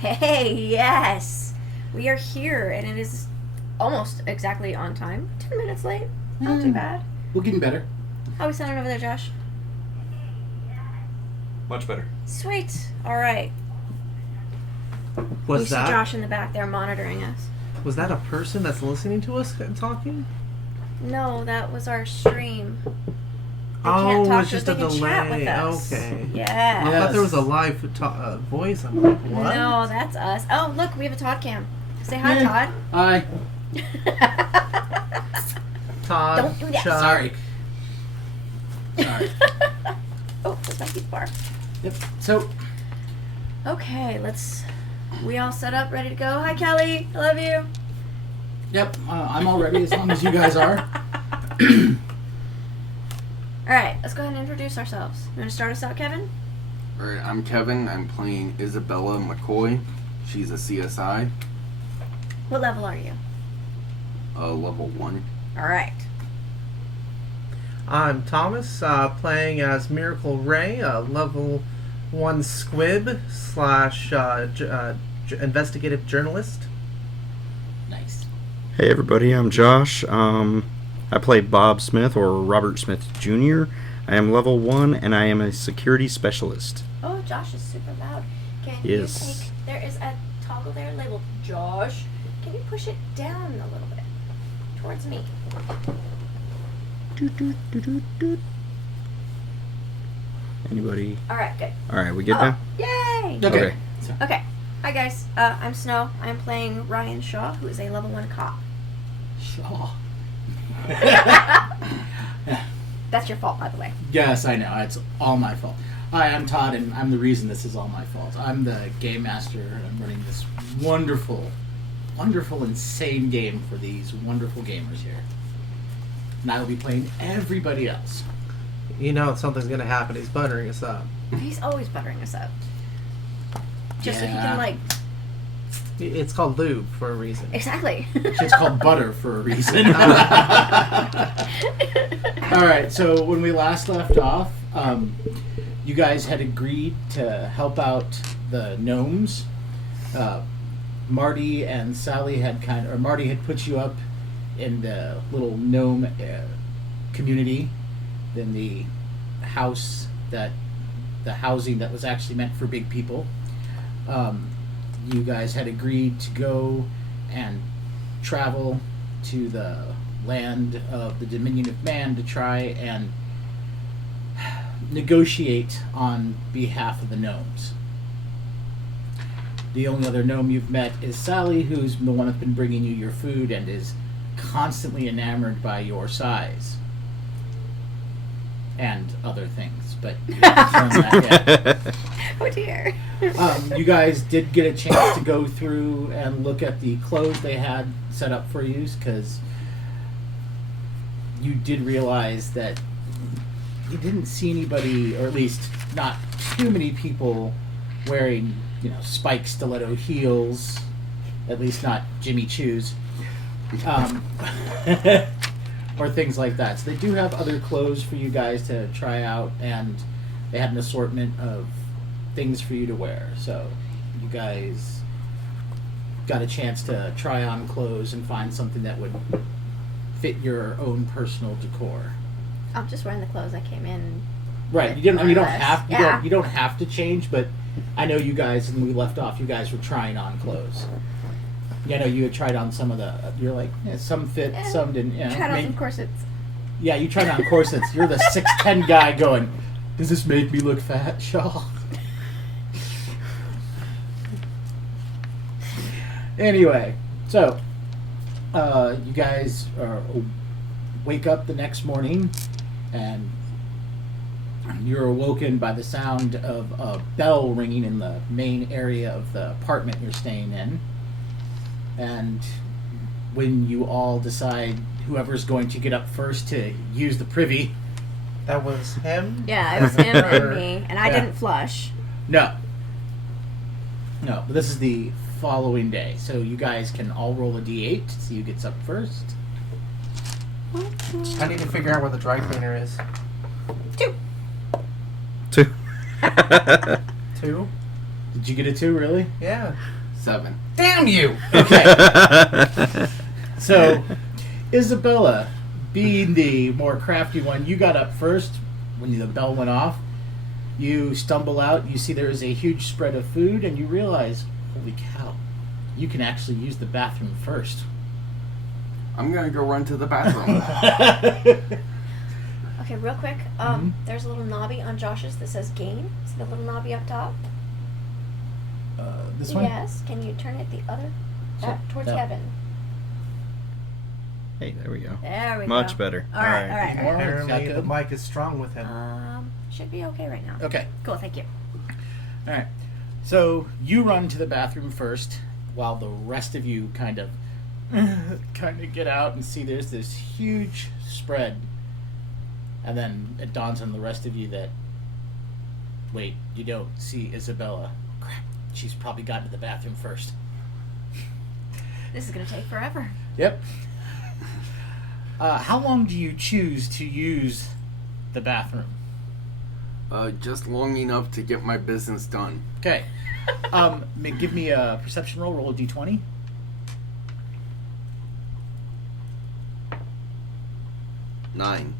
Hey, yes! We are here, and it is almost exactly on time. 10 minutes late. Not too bad. We're getting better. How we sounding over there, Josh? Much better. Sweet. Alright. Was We see that Josh in the back there monitoring us. was that a person that's listening to us talking? No, that was our stream. They Oh, can't talk it's to us, just a they can chat delay. with us. Okay. Yeah. I thought there was a live voice. I'm like, what? No, that's us. Oh, look, we have a Todd cam. Say hi, Yeah. Hi. Todd. Todd. Don't do that. Chuck. Sorry. Sorry. Oh, that's my keep bar. Yep. So, Okay, we all set up, ready to go? Hi, Kelly. I love you. yep, I'm all ready as long as you guys are. Alright, let's go ahead and introduce ourselves. You want to start us out, Kevin? Alright, I'm Kevin. I'm playing Isabella McCoy. She's a CSI, What level are you? level 1. Alright. I'm Thomas, playing as Miracle Ray, a level 1 squib / investigative journalist. Nice. Hey everybody, I'm Josh. I play Bob Smith or Robert Smith Jr. I am level 1 and I am a security specialist. Oh, Josh is super loud. Can Yes. you take... There is a toggle there labeled Josh. Can you push it down a little bit? Towards me. Anybody? Alright, good. Alright, we good Oh, now? yay! Okay. Okay. Hi, guys. I'm Snow. I'm playing Ryan Shaw, who is a level 1 cop. Shaw. That's your fault, by the way. Yes, I know. It's all my fault. Hi, I'm Todd, and I'm the reason this is all my fault. I'm the game master, and I'm running this wonderful, insane game for these wonderful gamers here. And I will be playing everybody else. You know something's gonna happen. He's buttering us up. He's always buttering us up. Just so he Yeah. can, like... It's called lube for a reason. Exactly. It's called butter for a reason. Alright, so when we last left off, you guys had agreed to help out the gnomes. Marty and Sally had Marty had put you up in the little gnome community, in the housing that was actually meant for big people. You guys had agreed to go and travel to the land of the Dominion of Man to try and negotiate on behalf of the gnomes. The only other gnome you've met is Sally, who's the one that's been bringing you your food and is constantly enamored by your size. And other things, but you haven't learned that yet. Oh, dear. You guys did get a chance to go through and look at the clothes they had set up for you, because you did realize that you didn't see anybody, or at least not too many people, wearing, spike stiletto heels. At least not Jimmy Choo's. Or things like that. So they do have other clothes for you guys to try out, and they had an assortment of things for you to wear. So you guys got a chance to try on clothes and find something that would fit your own personal decor. I'm just wearing the clothes I came in. Right. You don't. You don't More or less. have. Yeah. You don't have to change. But I know you guys, when we left off, you guys were trying on clothes. Yeah, I know you had tried on some of the. You're like, some fit, some didn't. Tried on some corsets. Yeah, you tried on corsets. You're the 6'10" guy going, does this make me look fat, Shaw? Anyway, so you guys wake up the next morning, and you're awoken by the sound of a bell ringing in the main area of the apartment you're staying in. And when you all decide whoever's going to get up first to use the privy. That was him? Yeah, it was him and me, and I Yeah. didn't flush. No, but this is the following day. So you guys can all roll a d8 to see who gets up first. I need to figure out where the dry cleaner is. 2. 2. 2? Did you get a 2, really? Yeah. 7. Damn you! Okay. So, Isabella, being the more crafty one, you got up first when the bell went off. You stumble out, you see there is a huge spread of food, and you realize, holy cow, you can actually use the bathroom first. I'm gonna go run to the bathroom. Okay, real quick. There's a little knobby on Josh's that says game. See the little knobby up top? This one? Yes. Can you turn it the other towards that- Kevin? Hey, there we go. There we go. Much better. All right. All right, Apparently got the good. mic is strong with him. Should be okay right now. Okay. Cool. Thank you. All right. So you run to the bathroom first, while the rest of you kind of get out and see there's this huge spread, and then it dawns on the rest of you that, wait, you don't see Isabella. Crap, she's probably gotten to the bathroom first. This is gonna take forever. Yep. How long do you choose to use the bathroom? Just long enough to get my business done. Okay. Give me a perception roll. Roll a d20. Nine.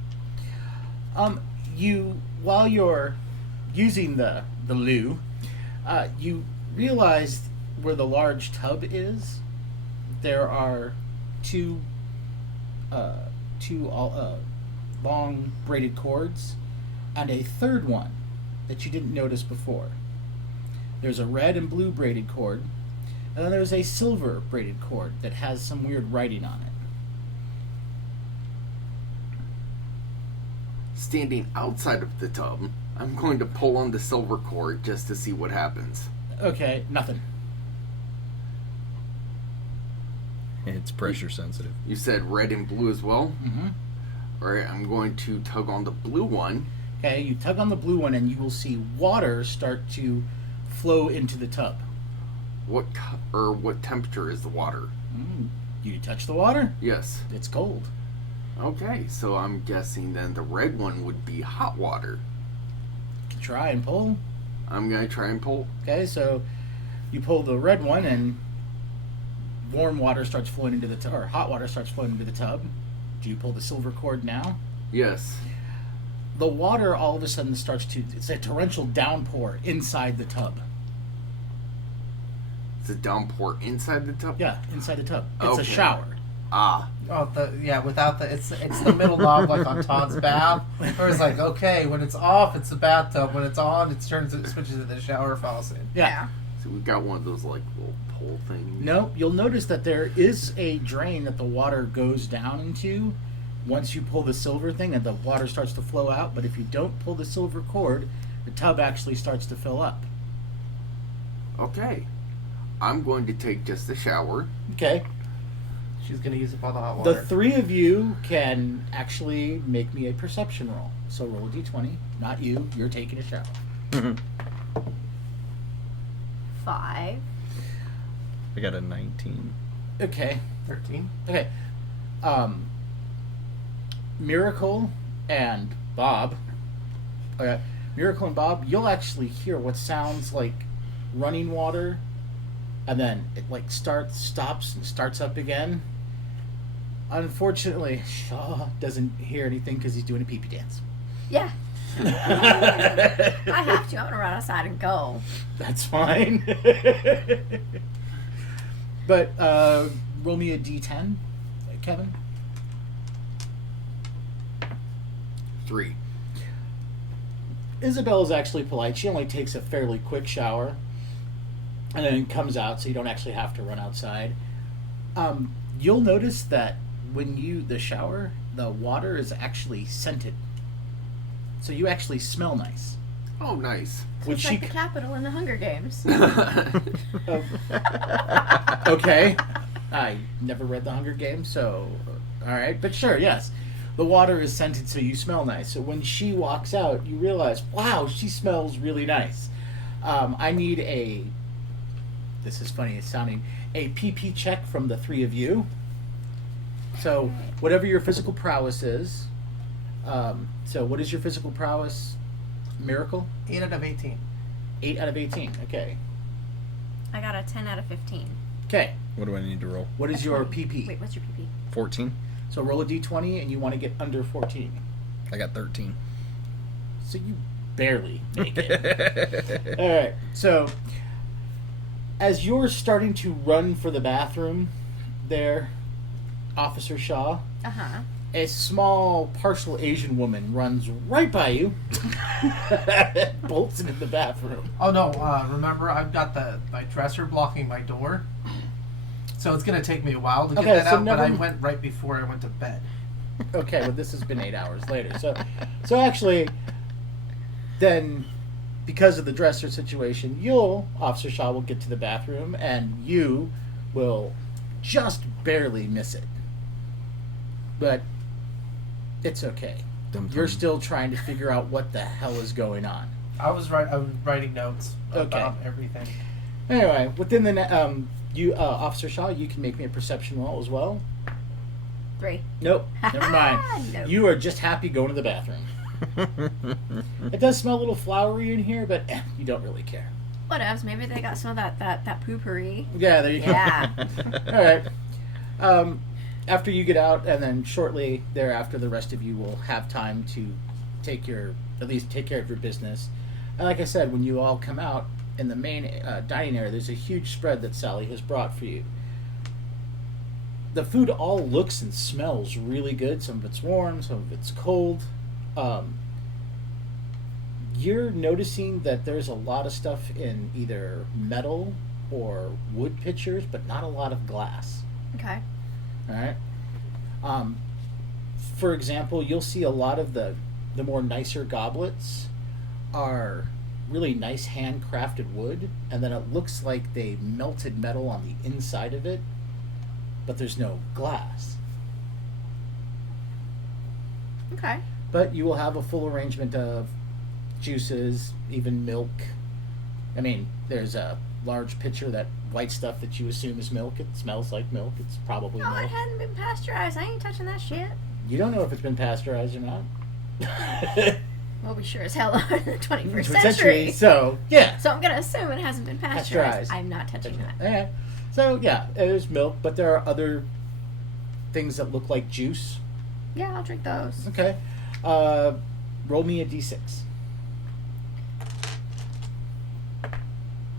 While you're using the loo, you realize where the large tub is. There are two long braided cords, and a third one that you didn't notice before. There's a red and blue braided cord, and then there's a silver braided cord that has some weird writing on it. Standing outside of the tub, I'm going to pull on the silver cord just to see what happens. Okay, nothing. It's pressure sensitive. You said red and blue as well? Mm-hmm. Alright, I'm going to tug on the blue one. Okay, you tug on the blue one, and you will see water start to flow into the tub. What temperature is the water? You touch the water, Yes. it's cold. Okay, so I'm guessing then the red one would be hot water. Try and pull. I'm going to try and pull. Okay, so you pull the red one, and warm water starts flowing into the tub, or hot water starts flowing into the tub. Do you pull the silver cord now? Yes. The water all of a sudden starts to, it's a torrential downpour inside the tub. It's a downpour inside the tub? Yeah, inside the tub. It's a Okay. shower. Ah. Without the it's the middle knob like on Todd's bath, where it's like, okay, when it's off, it's the bathtub. When it's on, it switches to the shower faucet. Yeah. So we've got one of those like little pole things. No, you'll notice that there is a drain that the water goes down into once you pull the silver thing, and the water starts to flow out. But if you don't pull the silver cord, the tub actually starts to fill up. Okay. I'm going to take just a shower. Okay. She's gonna use up all the hot water. The three of you can actually make me a perception roll. So roll a d20. Not you. You're taking a shower. 5. I got a 19. Okay. 13. Okay. Miracle and Bob. Okay. Miracle and Bob, you'll actually hear what sounds like running water, and then it like stops and starts up again. Unfortunately, Shaw doesn't hear anything because he's doing a pee-pee dance. Yeah. I have to. I'm gonna run outside and go. That's fine. But roll me a d10, Kevin. 3. Isabella's actually polite. She only takes a fairly quick shower and then comes out, so you don't actually have to run outside. You'll notice that when the shower, the water is actually scented. So you actually smell nice. Oh, nice. So it's like the Capitol in the Hunger Games. Okay. I never read The Hunger Games, so alright. But sure, yes. The water is scented, so you smell nice. So when she walks out, you realize, wow, she smells really nice. I need this is funny, it's sounding, a PP check from the three of you. So whatever your physical prowess is. So what is your physical prowess, Miracle? 8 out of 18. 8 out of 18, okay. I got a 10 out of 15. Okay. What do I need to roll? What is your PP? Wait, what's your PP? 14. So roll a d20 and you want to get under 14. I got 13. So you barely make it. All right. So as you're starting to run for the bathroom there, Officer Shaw, Uh-huh. a small partial Asian woman runs right by you, bolts into the bathroom. Oh no! Remember, I've got my dresser blocking my door, so it's gonna take me a while to get Okay, that so out. But never- I went right before I went to bed. Okay, well this has been 8 hours later. So actually, then because of the dresser situation, Officer Shaw will get to the bathroom and you will just barely miss it. But it's okay. You're still trying to figure out what the hell is going on. I was writing notes about everything. Anyway, within the Officer Shaw, you can make me a perception roll as well. 3. Nope, never mind. Nope. You are just happy going to the bathroom. It does smell a little flowery in here, but you don't really care. Whatevs. Maybe they got some of that poopery. Yeah, there you Yeah. go. All right. After you get out, and then shortly thereafter, the rest of you will have time to take care of your business. And like I said, when you all come out in the main dining area, there's a huge spread that Sally has brought for you. The food all looks and smells really good. Some of it's warm, some of it's cold. You're noticing that there's a lot of stuff in either metal or wood pitchers, but not a lot of glass. Okay. All right. For example, you'll see a lot of the more nicer goblets are really nice handcrafted wood, and then it looks like they melted metal on the inside of it, but there's no glass. Okay. But you will have a full arrangement of juices, even milk. I mean, there's a large pitcher, that white stuff that you assume is milk. It smells like milk. It's probably Oh, it milk. hadn't been pasteurized. I ain't touching that shit. You don't know if it's been pasteurized or not. Well, we sure as hell are in the 21st century. So, yeah. So I'm going to assume it hasn't been pasteurized. Pasteurized. I'm not touching that. Okay. So, yeah, there's milk, but there are other things that look like juice. Yeah, I'll drink those. Okay. Roll me a d6.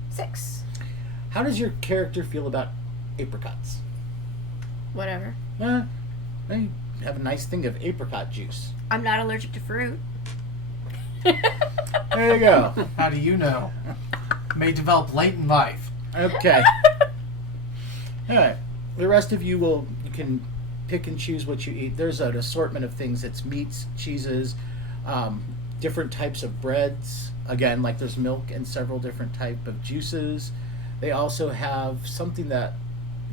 6. How does your character feel about apricots? Whatever. You have a nice thing of apricot juice. I'm not allergic to fruit. There you go. How do you know? May develop late in life. Okay. All right. The rest of you can pick and choose what you eat. There's an assortment of things. It's meats, cheeses, different types of breads. Again, like there's milk and several different type of juices. They also have something that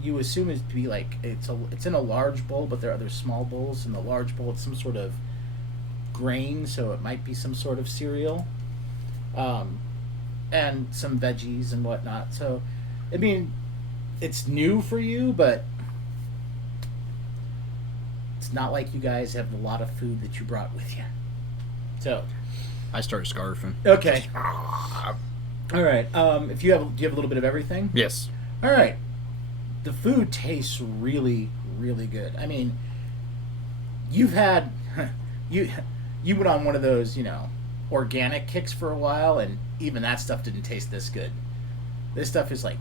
you assume is to be like it's in a large bowl, but there are other small bowls. In the large bowl, it's some sort of grain, so it might be some sort of cereal, and some veggies and whatnot. So, I mean, it's new for you, but it's not like you guys have a lot of food that you brought with you. So, I start scarfing. okay, all right. Do you have a little bit of everything? Yes. All right. The food tastes really, really good. I mean, you've had you went on one of those, organic kicks for a while, and even that stuff didn't taste this good. This stuff is like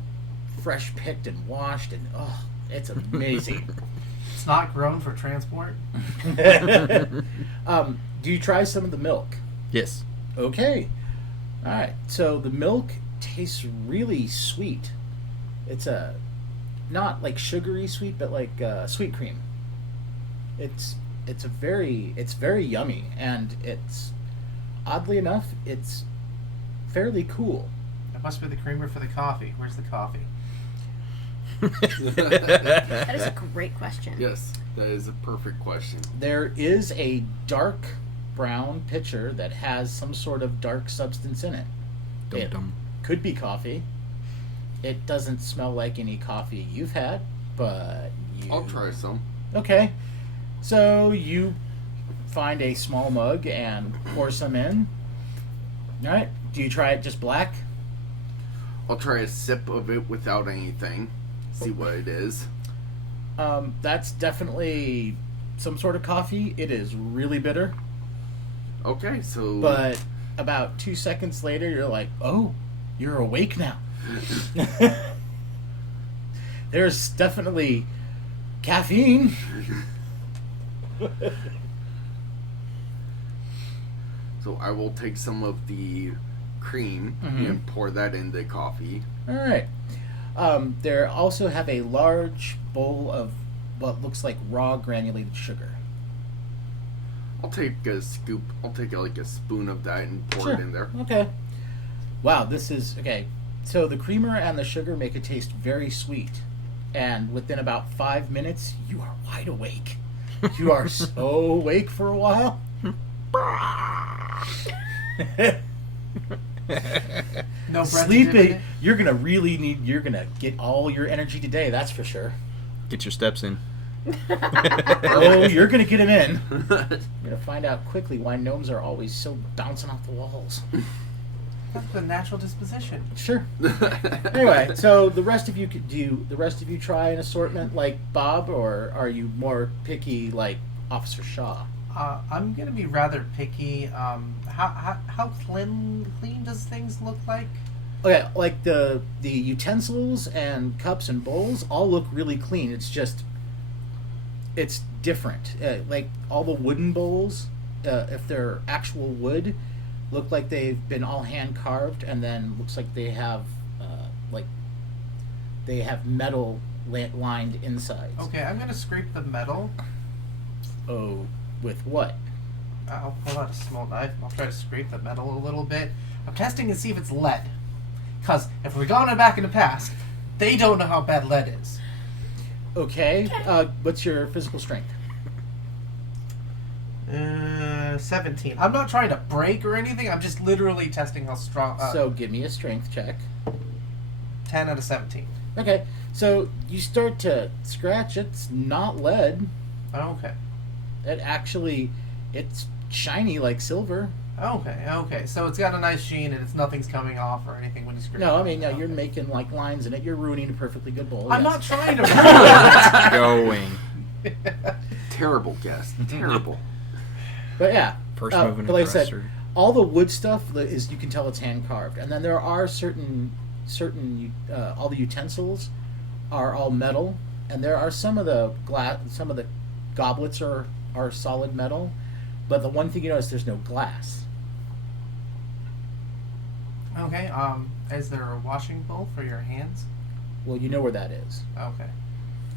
fresh picked and washed, and it's amazing. It's not grown for transport. Do you try some of the milk? Yes. Okay. All right. So the milk tastes really sweet. It's not like sugary sweet, but like sweet cream. It's very yummy, and it's oddly enough it's fairly cool. That must be the creamer for the coffee. Where's the coffee? That is a great question. Yes, that is a perfect question. There is a dark brown pitcher that has some sort of dark substance in it. It Dum-dum. could be coffee. It doesn't smell like any coffee you've had, but I'll try some. Okay. So you find a small mug and pour some in. All right. Do you try it just black? I'll try a sip of it without anything. See what it is. That's definitely some sort of coffee. It is really bitter. Okay, so. But about 2 seconds later, you're like, oh, you're awake now. There's definitely caffeine. So I will take some of the cream Mhm. and pour that in the coffee. All right. They also have a large bowl of what looks like raw granulated sugar. I'll take a scoop. I'll take like a spoon of that and pour it in there. Okay. Wow, this is okay. So the creamer and the sugar make it taste very sweet, and within about 5 minutes, you are wide awake. You are so awake for a while. No breath Sleeping. You're gonna really need. You're gonna get all your energy today. That's for sure. Get your steps in. Oh, you're gonna get him in. You're gonna find out quickly why gnomes are always so bouncing off the walls. That's the natural disposition. Sure. Anyway, so the rest of you the rest of you try an assortment like Bob, or are you more picky like Officer Shaw? I'm gonna be rather picky. How clean does things look like? Okay, like the utensils and cups and bowls all look really clean. It's just it's different. Like all the wooden bowls, if they're actual wood, look like they've been all hand carved, and then looks like they have metal lined insides. Okay, I'm gonna scrape the metal. Oh, with what? I'll pull out a small knife. I'll try to scrape the metal a little bit. I'm testing to see if it's lead. Because if we're going back in the past, they don't know how bad lead is. Okay. What's your physical strength? 17. I'm not trying to break or anything. I'm just literally testing how strong. So give me a strength check. 10 out of 17. Okay. So you start to scratch. It's not lead. Okay. It's shiny like silver. Okay. So it's got a nice sheen and nothing's coming off or anything when you scrape No, it. I mean, no, Okay. you're making like lines in it. You're ruining a perfectly good bowl. I'm yes. not trying to ruin Going. it. Terrible guess. Terrible. But yeah. First Uh, moving but like I said, aggressor. all the wood stuff is, you can tell it's hand carved, and then there are certain all the utensils are all metal, and there are some of the goblets are solid metal, but the one thing you notice, there's no glass. Okay. Is there a washing bowl for your hands? Well, you know where that is. Okay.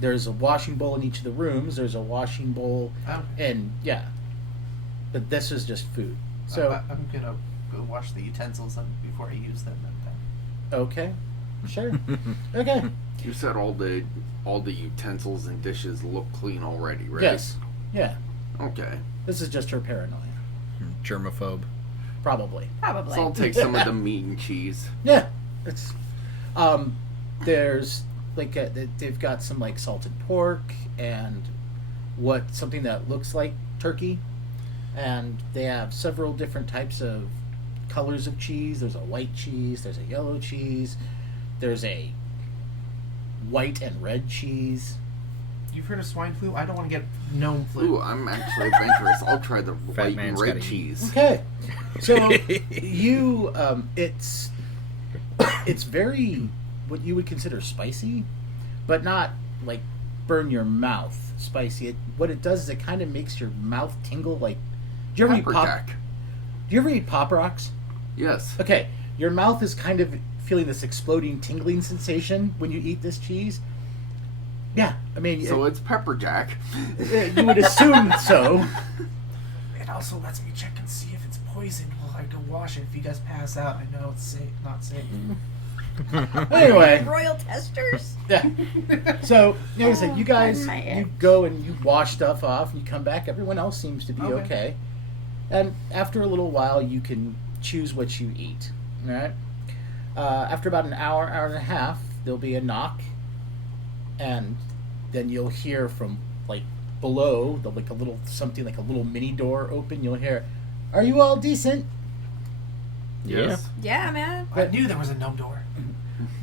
There's a washing bowl in each of the rooms. There's a washing bowl, Okay. and yeah, but this is just food. So I'm gonna go wash the utensils before I use them. okay, sure, okay, You said all the utensils and dishes look clean already, right? yes, yeah. Okay. This is just her paranoia, Germaphobe. probably. Probably. So I'll take some of the meat and cheese. Yeah, it's there's like they've got some like salted pork and something that looks like turkey, and they have several different types of colors of cheese. There's a white cheese, there's a yellow cheese, there's a white and red cheese. You've heard of swine flu? I don't want to get gnome flu. Ooh, I'm actually adventurous. I'll try the white and man's red gotta eat. cheese. Okay, so you it's very what you would consider spicy, but not like burn your mouth spicy. What it does is it kind of makes your mouth tingle. Like, do you ever eat Pepper pop? jack. Do you ever eat Pop Rocks? Yes. Okay, your mouth is kind of feeling this exploding tingling sensation when you eat this cheese. Yeah, I mean, So it's pepper jack. you would assume so. It also lets me check and see if it's poisoned while I go wash it. If you guys pass out, I know it's safe, not safe. Anyway, Royal testers? yeah. So, like I said, you guys, my you itch. go and you wash stuff off, and you come back. Everyone else seems to be Okay. okay. And after a little while, you can choose what you eat. All right. After about an hour and a half, there'll be a knock, and then you'll hear from like below, like a little mini door open. You'll hear, "Are you all decent?" Yeah. Yes. Yeah, man. I knew there was a gnome door.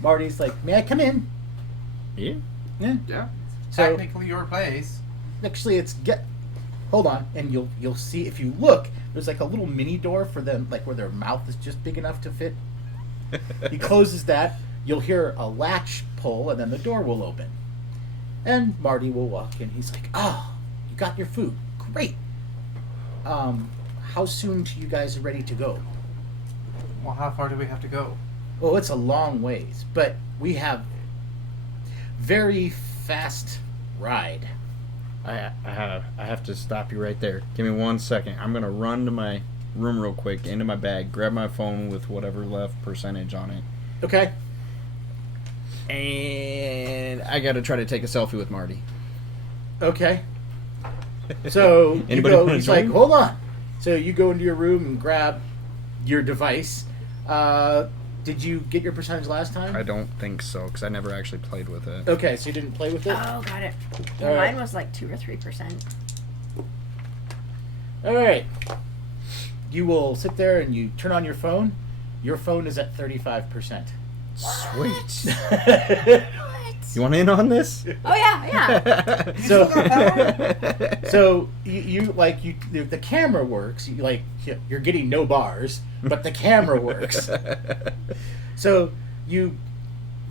Marty's like, "May I come in?" Yeah. Yeah. Yeah. So Technically your place. actually, hold on, and you'll see if you look. There's like a little mini door for them, like where their mouth is just big enough to fit. He closes that. You'll hear a latch pull, and then the door will open. And Marty will walk in. He's like, "Oh, you got your food. Great. How soon do you guys ready to go?" Well, how far do we have to go? Well, it's a long ways, but we have very fast ride. I have to stop you right there. Give me 1 second. I'm gonna run to my room real quick, into my bag, grab my phone with whatever left percentage on it, Okay. and I gotta try to take a selfie with Marty. Okay. So you Anybody go, wanna he's like, join? "Hold on." So you go into your room and grab your device. Did you get your percentage last time? I don't think so, because I never actually played with it. Okay, so you didn't play with it? Oh, got it. All right. Mine was like 2 or 3%. Alright. You will sit there and you turn on your phone. Your phone is at 35%. Sweet. What? You want in on this? Oh yeah. So the camera works. You're getting no bars, but the camera works. So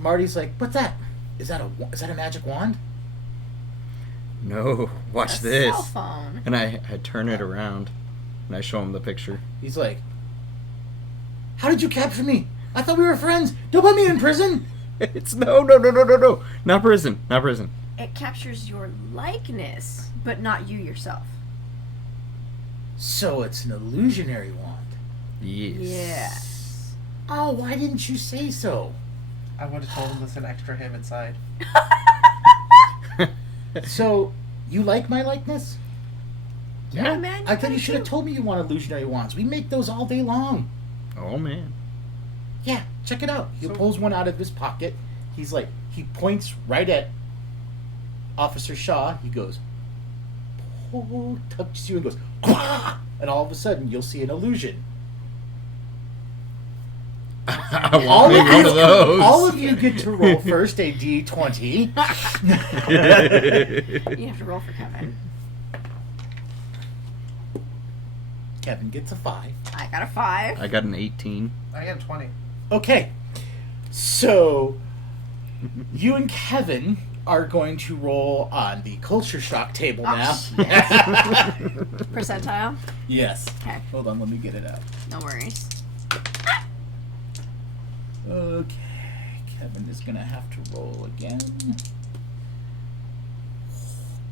Marty's like, "What's that? Is that a magic wand?" No, watch A this. cell phone. And I turn it around, and I show him the picture. He's like, "How did you capture me? I thought we were friends. Don't put me in prison." It's no, not prison, not prison. It captures your likeness, but not you yourself. So it's an illusionary wand. Yes. Yes. Oh, why didn't you say so? I would have told him there's an extra him inside. So, you like my likeness? Yeah, man. I thought you gotta should have do- told me you want illusionary wands. We make those all day long. Oh man. Yeah, check it out. He So- pulls one out of his pocket. He points right at Officer Shaw. He goes, "Oh," touches you and goes, "Quah!" And all of a sudden you'll see an illusion. I want to be one of those. All of you get to roll first a d20. You have to roll for Kevin. Kevin gets a 5. I got a 5. I got an 18. I got 20. Okay, so you and Kevin are going to roll on the culture shock table Oh, now. Percentile? Yes. Okay, Hold on, let me get it out. no worries. Okay, Kevin is gonna have to roll again.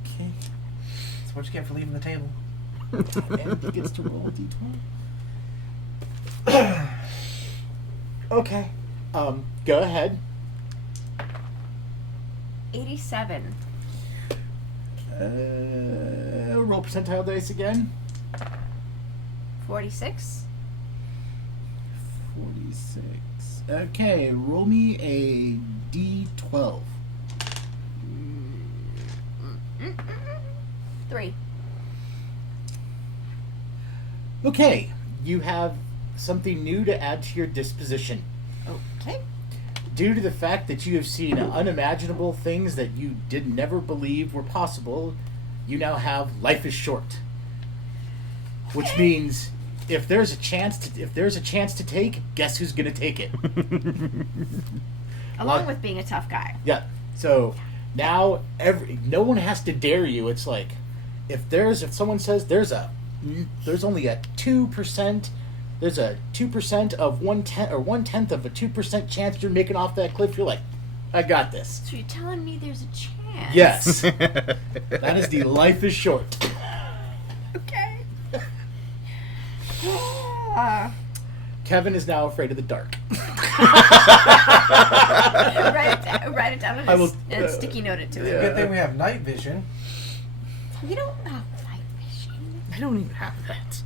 Okay, That's what you get for leaving the table. and he gets to roll a d20. Okay, go ahead. 87. Roll percentile dice again. 46. 46. Okay, roll me a d12. 3. Okay, you have something new to add to your disposition. Okay. Due to the fact that you have seen unimaginable things that you did never believe were possible, you now have life is short. Which means if there's a chance to take, guess who's gonna take it? Along What? with being a tough guy. Yeah. So now no one has to dare you. It's like if someone says there's only a 2%, there's a 2% of 1/10 or 1/10 of a 2% chance you're making off that cliff, you're like, I got this. So you're telling me there's a chance? Yes. That is the life is short. Okay. Kevin is now afraid of the dark. write it down I will- and sticky note it to Yeah. it. Good thing we have night vision. We don't have night vision. I don't even have that.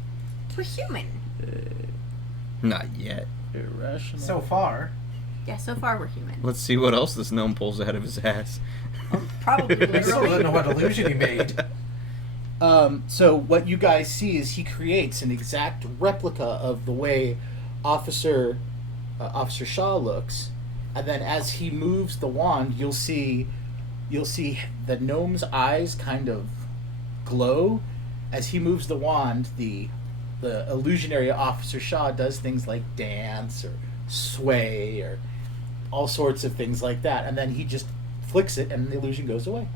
We're human. Not yet. Irrational. So far. Yeah, so far we're human. Let's see what else this gnome pulls out of his ass. Probably We still don't know literally. what illusion he made. So what you guys see is he creates an exact replica of the way Officer Shaw looks, and then as he moves the wand, you'll see the gnome's eyes kind of glow. As he moves the wand, the illusionary Officer Shaw does things like dance or sway or all sorts of things like that, and then he just flicks it and the illusion goes away.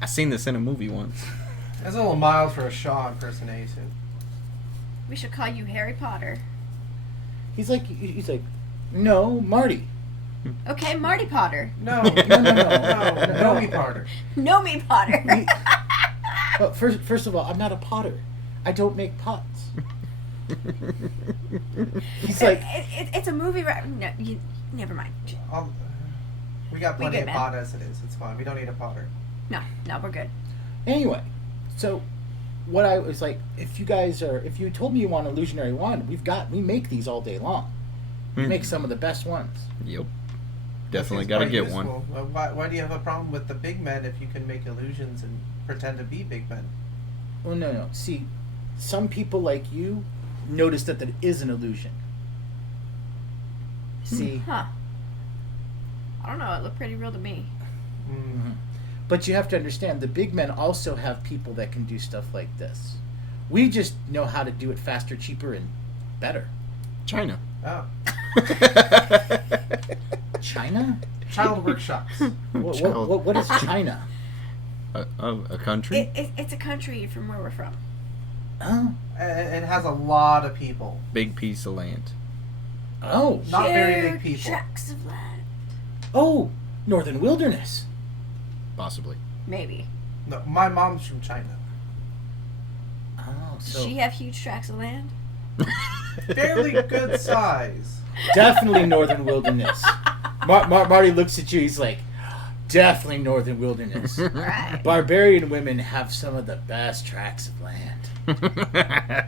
I seen this in a movie once. That's a little mild for a Shaw impersonation. We should call you Harry Potter. He's like, no, Marty. Okay, Marty Potter. No, No. no, me Potter. No me Potter. Well, first of all, I'm not a potter. I don't make pots. He's like, it's a movie. No, never mind. We got We plenty good, of man. pot as it is. It's fine. We don't need a Potter. No, we're good. anyway, so what I was like, if you told me you want an illusionary wand, we make these all day long. We make some of the best ones. Yep. Definitely That got to seems get quite one. useful. Why do you have a problem with the big men if you can make illusions and pretend to be big men? Oh no. See, some people like you notice that is an illusion. See, Huh. I don't know. It looked pretty real to me. Mm. but you have to understand the big men also have people that can do stuff like this. We just know how to do it faster, cheaper, and better. China. Oh, China? child workshops. What is China? A country? It's a country from where we're from. Huh? It has a lot of people. Big piece of land. Oh. Not very big Huge people. tracts of land. Oh, Northern Wilderness. Possibly. Maybe. No, my mom's from China. Oh, Does so she have huge tracts of land? Fairly good size. definitely Northern Wilderness. Marty looks at you. He's like, definitely Northern Wilderness. Right. Barbarian women have some of the best tracts of land.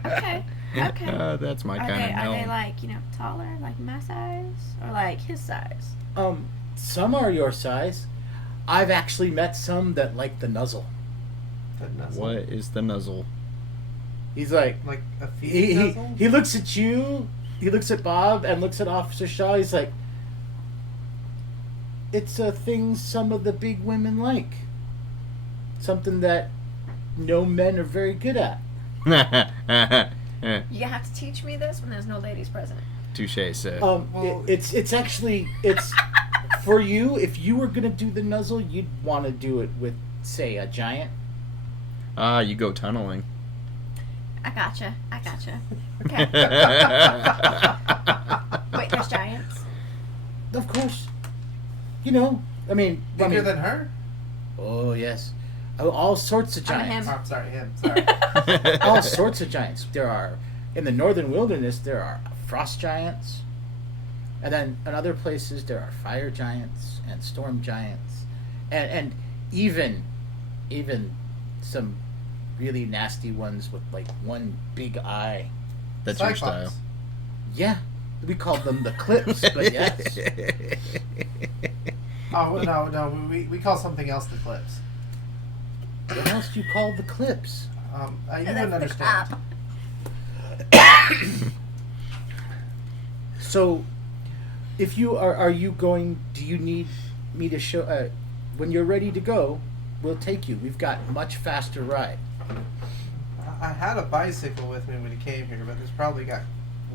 Okay. Okay. That's my Are kind of they like, taller, like my size? Or like his size? Some are your size. I've actually met some that like the nuzzle. The nuzzle. What is the nuzzle? He's like, Like a feet he nuzzle? he looks at you, he looks at Bob, and looks at Officer Shaw. He's like, it's a thing some of the big women like. Something that no men are very good at. You have to teach me this when there's no ladies present. Touche, sir. Well- It's actually for you. If you were gonna do the nuzzle, you'd want to do it with, say, a giant. You go tunneling. I gotcha. Okay. Wait, there's giants? Of course. I mean, Bigger than her? oh yes, all sorts of I'm a giants. him. Oh, I'm sorry, him. Sorry. All sorts of giants. There are in the Northern Wilderness. There are frost giants, and then in other places there are fire giants and storm giants, and even some really nasty ones with like one big eye. That's your Cyclops. style. Yeah, we call them the clips, but yes. Oh, no, we call something else the clips. What else do you call the clips? You That's wouldn't the understand. clap. So, if you are you going? Do you need me to show? When you're ready to go, we'll take you. We've got much faster ride. I had a bicycle with me when he came here, but it's probably got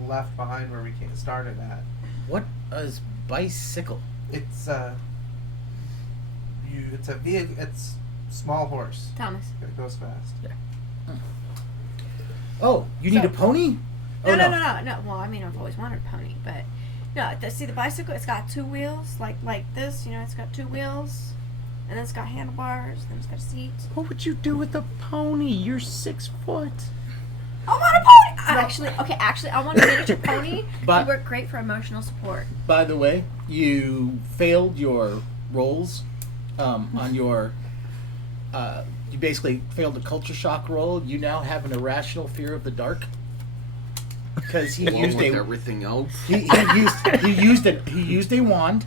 left behind where we started at. What is bicycle? It's it's a vehicle. It's small horse. Thomas. It goes fast. Oh, you need So- a pony? No, Oh, no. Well, I mean, I've always wanted a pony, but no. See the bicycle? It's got two wheels, like this. It's got two wheels, and then it's got handlebars. Then it's got a seat. What would you do with a pony? You're 6 foot. I want a pony. Actually, I want a miniature pony. But- They work great for emotional support. By the way, you failed your rolls on your. You basically failed a culture shock roll. You now have an irrational fear of the dark. Because he Along used with a everything else. he used a wand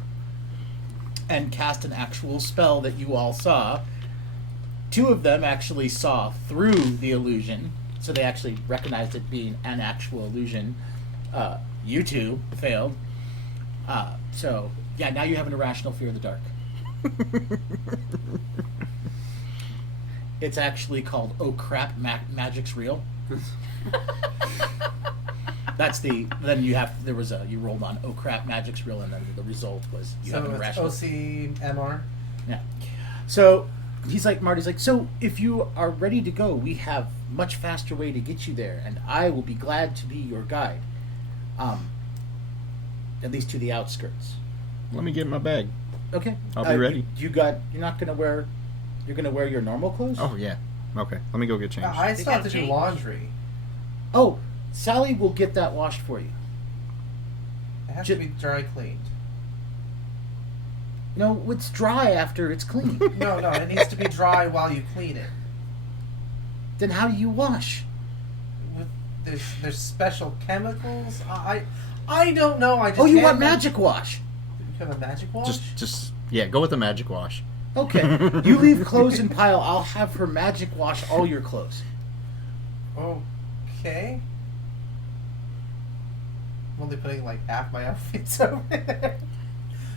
and cast an actual spell that you all saw. Two of them actually saw through the illusion, so they actually recognized it being an actual illusion. You two failed. So yeah, now you have an irrational fear of the dark. It's actually called "Oh crap, magic's real." That's the then you have there was a you rolled on "Oh crap, magic's real," and then the result was you have an So it's irrational. OCMR. Yeah. So Marty's like, so if you are ready to go, we have much faster way to get you there, and I will be glad to be your guide. At least to the outskirts. Let me get my bag. Okay. I'll be ready. You're not gonna wear. You're gonna wear your normal clothes. Oh yeah. Okay. Let me go get changed. I still have to do change. laundry. Oh, Sally will get that washed for you. It has to be dry cleaned. No, it's dry after it's clean. No, it needs to be dry while you clean it. Then how do you wash? There's special chemicals. I don't know. I just Oh, you hand want them- magic wash? You have a magic wash? Just yeah. Go with the magic wash. Okay. You leave clothes in pile. I'll have her magic wash all your clothes. Okay. I'm only putting like half my outfits over there.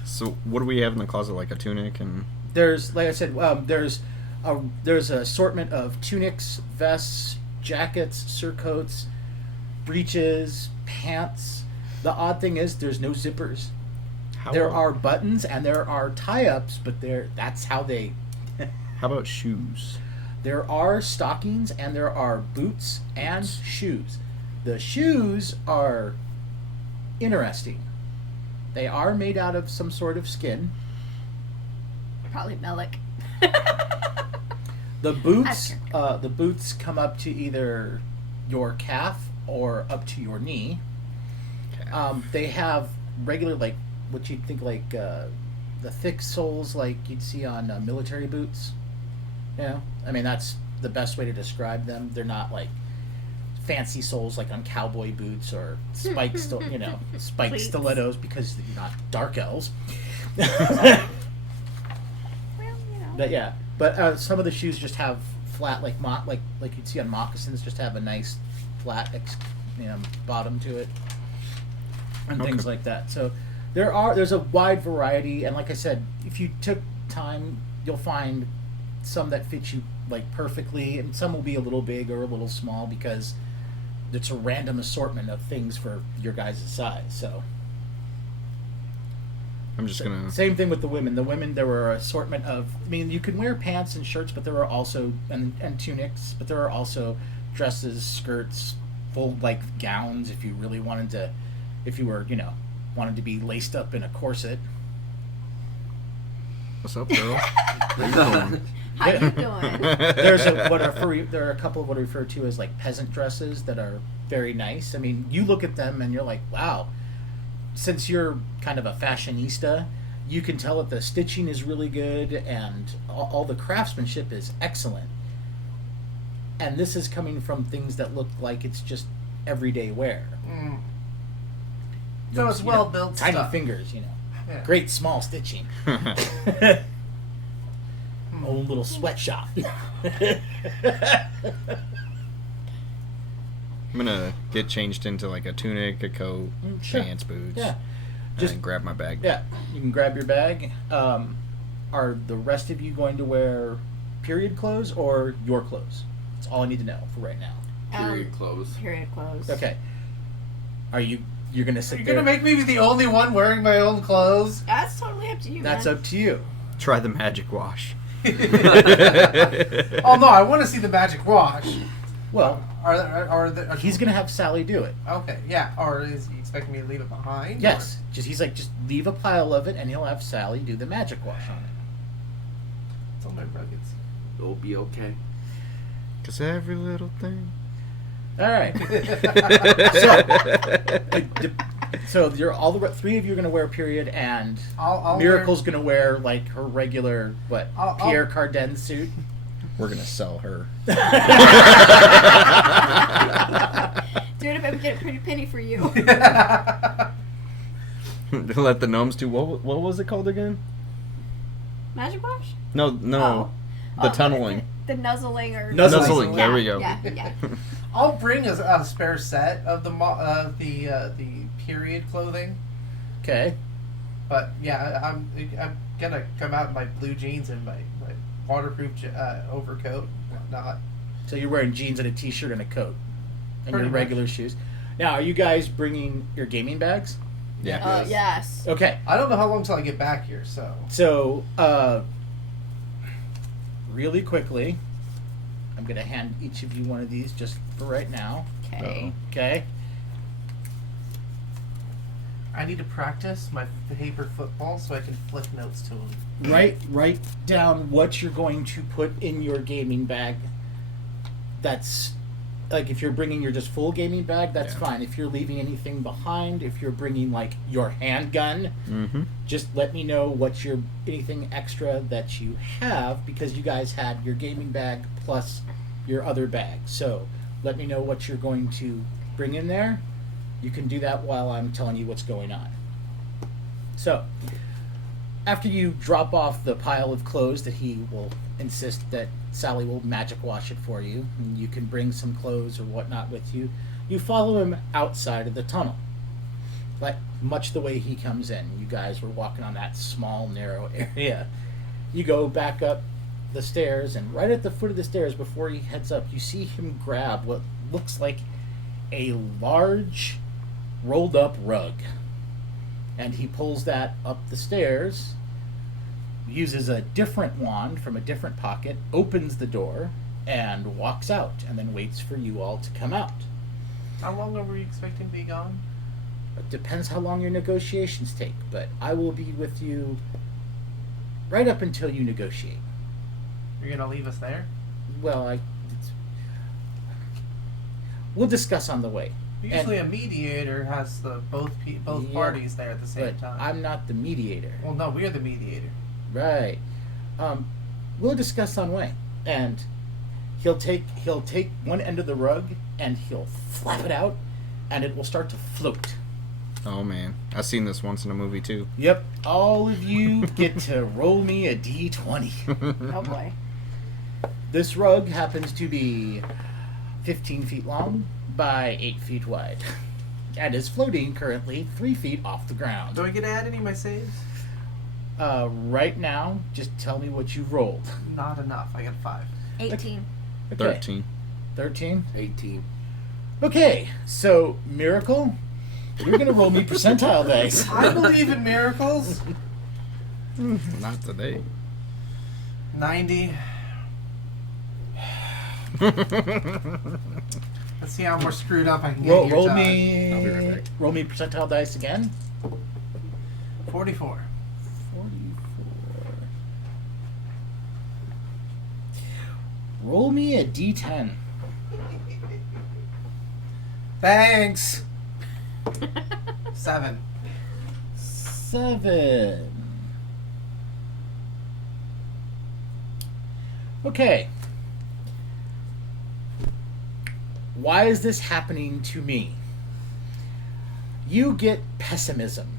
So what do we have in the closet? Like a tunic and There's, like I said, there's an assortment of tunics, vests, jackets, surcoats, breeches, pants. The odd thing is there's no zippers. There are buttons and there are tie-ups, but that's how they... How about shoes? There are stockings and there are boots and shoes. The shoes are interesting. They are made out of some sort of skin. Probably Melik. The boots come up to either your calf or up to your knee. They have regular, like, what you'd think like the thick soles like you'd see on military boots. You know? I mean, that's the best way to describe them. They're not like fancy soles like on cowboy boots or spiked Pleats. stilettos because you're not dark elves. Well, But yeah, some of the shoes just have flat like you'd see on moccasins, just have a nice flat bottom to it, and Okay. things like that. So there's a wide variety, and like I said, if you took time, you'll find some that fit you like perfectly, and some will be a little big or a little small because it's a random assortment of things for your guys' size. So. I'm just gonna. Same thing with the women. The women, there were an assortment of. I mean, you can wear pants and shirts, but there were also and tunics, but there are also dresses, skirts, full like gowns. If you really wanted to, if you were wanted to be laced up in a corset. What's up, girl? How you doing? how you doing? There are a couple of what are referred to as like peasant dresses that are very nice. I mean, you look at them and you're like, wow. Since you're kind of a fashionista, you can tell that the stitching is really good and all the craftsmanship is excellent. And this is coming from things that look like it's just everyday wear. Mm. So it's well built tiny stuff. fingers, Yeah. great small stitching. Own little sweatshop. I'm gonna get changed into like a tunic, a coat, Sure. pants, boots. Yeah. And Just then grab my bag. Yeah, you can grab your bag. Are the rest of you going to wear period clothes or your clothes? That's all I need to know for right now. Period clothes. Period clothes. Okay. You're gonna sit You're there? gonna make me be the only one wearing my own clothes? That's totally up to you, That's man. up to you. Try the magic wash. Oh no, I want to see the magic wash. Well, Are he's gonna have Sally do it. Okay, yeah. Or is he expecting me to leave it behind? Yes. Just leave a pile of it, and he'll have Sally do the magic wash on it. It's on my ruggeds. It'll be okay. 'Cause every little thing. All right. So three of you are gonna wear period, and I'll Miracle's gonna wear like her regular I'll- Pierre Cardin suit. We're gonna sell her. Dude, if I would get a pretty penny for you. Let the gnomes do what was it called again? Magic wash? No, Oh. the Oh, tunneling. The nuzzling or Nuzzling, there we go. Yeah, yeah. I'll bring a spare set of the period clothing. Okay. But yeah, I'm gonna come out in my blue jeans and my waterproof overcoat and whatnot. So you're wearing jeans and a t-shirt and a coat, and Pretty your much. regular shoes. Now, are you guys bringing your gaming bags? Yeah. Yes. Okay. I don't know how long till I get back here, so. So, really quickly, I'm going to hand each of you one of these just for right now. Okay. Okay? I need to practice my paper football so I can flick notes to them. Write down what you're going to put in your gaming bag. That's like if you're bringing your just full gaming bag, that's Yeah. fine. If you're leaving anything behind, if you're bringing like your handgun, Mm-hmm. just let me know what your anything extra that you have, because you guys had your gaming bag plus your other bag. So let me know what you're going to bring in there. You can do that while I'm telling you what's going on. So after you drop off the pile of clothes that he will insist that Sally will magic wash it for you, and you can bring some clothes or whatnot with you, you follow him outside of the tunnel, like much the way he comes in. You guys were walking on that small narrow area. You go back up the stairs, and right at the foot of the stairs before he heads up, you see him grab what looks like a large rolled up rug, and he pulls that up the stairs, uses a different wand from a different pocket, opens the door, and walks out, and then waits for you all to come out. How long are we expecting to be gone? It depends how long your negotiations take, but I will be with you right up until you negotiate. You're gonna leave us there? Well, we'll discuss on the way. Usually a mediator has the both Yeah, parties there at the same But time. I'm not the mediator. Well, no, we're the mediator. Right. We'll discuss on way. And he'll take one end of the rug and he'll flap it out, and it will start to float. Oh man, I've seen this once in a movie too. Yep. All of you get to roll me a d20. Oh boy. This rug happens to be 15 feet long by 8 feet wide, and is floating currently 3 feet off the ground. Do I get to add any of my saves? Right now, just tell me what you rolled. Not enough. I got 5. 18. Okay. 13. 13? 18. Okay, so Miracle, you're gonna roll me percentile dice. I believe in miracles. Not today. 90. Let's see how more screwed up I can get Roll, here, roll Todd. me. I'll be right back. Roll me percentile dice again. 44. 44. Roll me a d10. Thanks. 7. 7. Okay. Why is this happening to me? You get pessimism.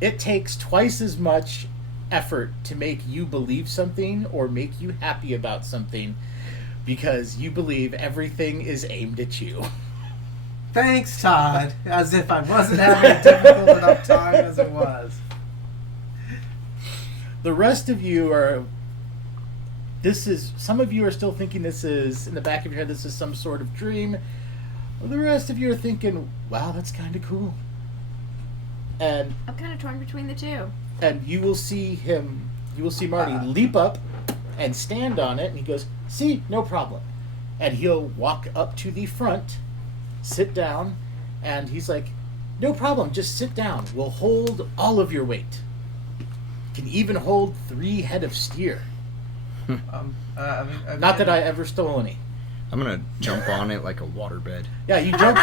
It takes twice as much effort to make you believe something or make you happy about something because you believe everything is aimed at you. Thanks, Todd. As if I wasn't having a difficult enough time as it was. The rest of you are... Some of you are still thinking this is, in the back of your head, this is some sort of dream. The rest of you are thinking, wow, that's kind of cool. And I'm kind of torn between the two. you will see Marty leap up and stand on it, and he goes, see, no problem. And he'll walk up to the front, sit down, and he's like, no problem, just sit down. We'll hold all of your weight. Can even hold 3 head of steer. Not that I ever stole any. I'm gonna jump on it like a waterbed. Yeah, you jump,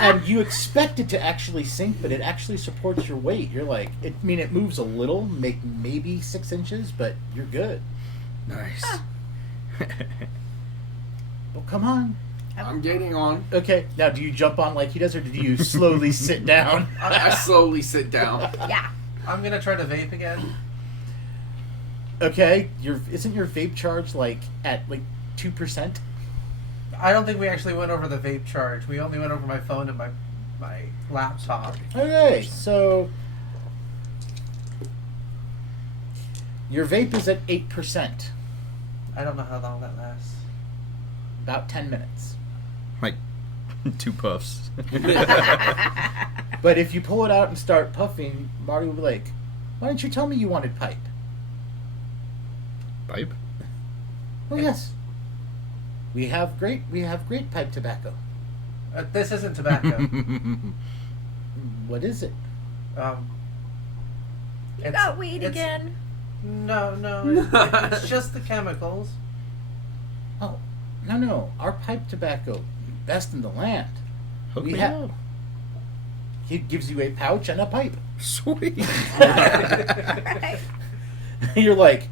and you expect it to actually sink, but it actually supports your weight. You're like, it moves a little, maybe 6 inches, but you're good. Nice. Well, come on. I'm getting on. Okay, now do you jump on like he does, or do you slowly sit down? I slowly sit down. Yeah. I'm gonna try to vape again. Okay, isn't your vape charge at 2%? I don't think we actually went over the vape charge. We only went over my phone and my my laptop. Okay, so your vape is at 8%, I don't know how long that lasts. about 10 minutes. Like 2 puffs. But if you pull it out and start puffing, Marty will be like, "Why didn't you tell me you wanted pipe?" Pipe? Oh yes, we have great pipe tobacco. This isn't tobacco. What is it? You got weed again. No, it's just the chemicals. Oh, no, our pipe tobacco, best in the land. Hook We me have- up. He gives you a pouch and a pipe. Sweet. Right. You're like,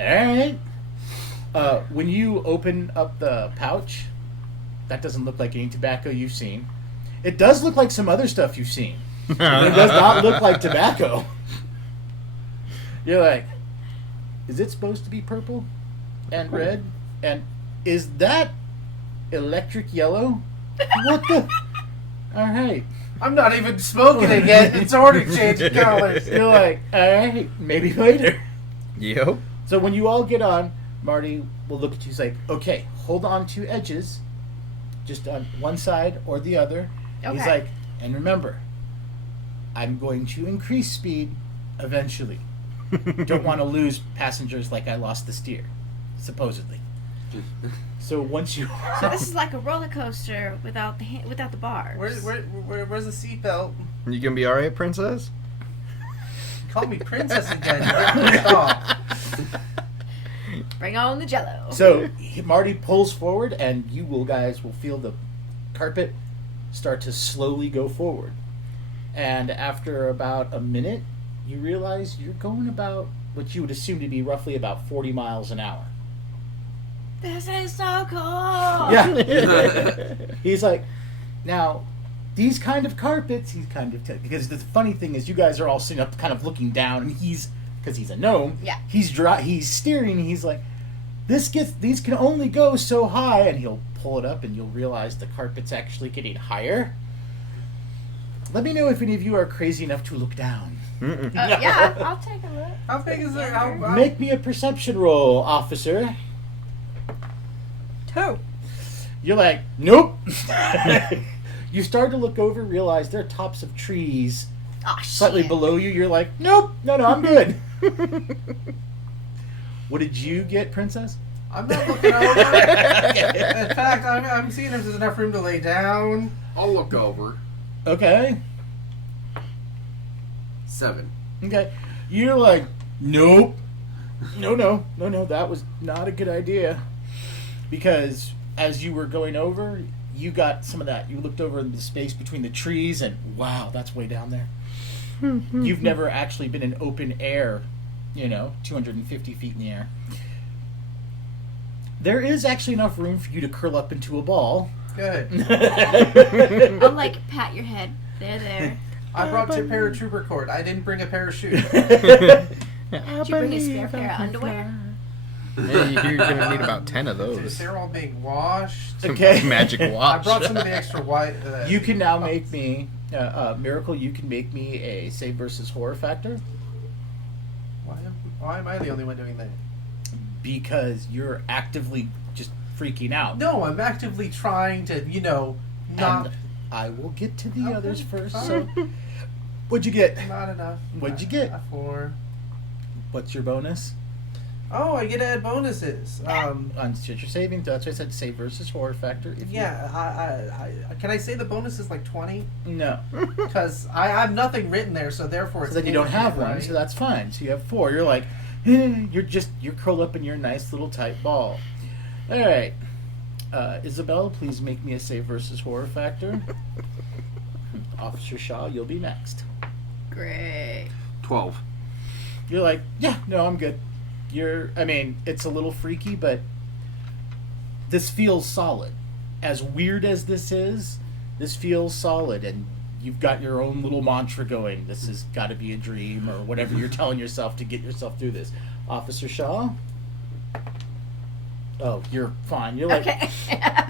all right. When you open up the pouch, that doesn't look like any tobacco you've seen. It does look like some other stuff you've seen. But it does not look like tobacco. You're like, is it supposed to be purple and red? And is that electric yellow? What the? All right. I'm not even smoking it yet. It's already changing colors. You're like, all right, maybe later. Yep. So when you all get on, Marty will look at you. He's like, okay, hold on to edges, just on one side or the other. He's Okay. like, and remember, I'm going to increase speed eventually. Don't want to lose passengers like I lost the steer, supposedly. So once you So this is like a roller coaster without the bars. Where's the seatbelt? You gonna be alright, princess? Call me princess again. You're pissed off. Bring on the Jello. So Marty pulls forward, and you guys will feel the carpet start to slowly go forward. And after about a minute, you realize you're going about what you would assume to be roughly about 40 miles an hour. This is so cool. Yeah. He's like, now, these kind of carpets, he's kind of, because the funny thing is you guys are all sitting up kind of looking down, and he's, because he's a gnome, Yeah. he's steering, and he's like, these can only go so high, and he'll pull it up, and you'll realize the carpet's actually getting higher. Let me know if any of you are crazy enough to look down. Yeah, I'll take a look. How big is it? How, Make me a perception roll, officer. 2. You're like, nope. You start to look over, realize they're tops of trees Oh, slightly shit. below you. You're like, nope, no, I'm good. What did you get, princess? I'm not looking over. In fact, I'm seeing if there's enough room to lay down. I'll look over. Okay. 7. Okay. You're like, nope. No, that was not a good idea. Because as you were going over, you got some of that. You looked over in the space between the trees, and wow, that's way down there. You've never actually been in open air, 250 feet in the air. There is actually enough room for you to curl up into a ball. Good. I'll like pat your head. There. I brought your paratrooper cord. I didn't bring a parachute. Did you bring a spare pair of underwear? Hey, you're gonna need about 10 of Dude, those. they're all being washed. Okay. Magic I wash. brought some of the extra white. You can now make me, Miracle, you can make me a save versus horror factor. Why am I the only one doing that? Because you're actively just freaking out. No, I'm actively trying to, not And I will get to the Okay, others first. fine. So, what'd you get? not enough. What'd you get? A 4. What's your bonus? Oh, I get to add bonuses. On your saving, that's why I said save versus horror factor. If Yeah, I can I say the bonus is like 20? You, no. Because I have nothing written there, so therefore it's So then you don't have infinite, one, right? so that's fine. So you have 4. You're like, you're curled up in your nice little tight ball. All right, Isabella, please make me a save versus horror factor. Officer Shaw, you'll be next. Great. 12. You're like, yeah, no, I'm good. It's a little freaky, but this feels solid. As weird as this feels solid, and you've got your own little mantra going. This has got to be a dream, or whatever you're telling yourself to get yourself through this. Officer Shaw? Oh, you're fine. You're like, Okay.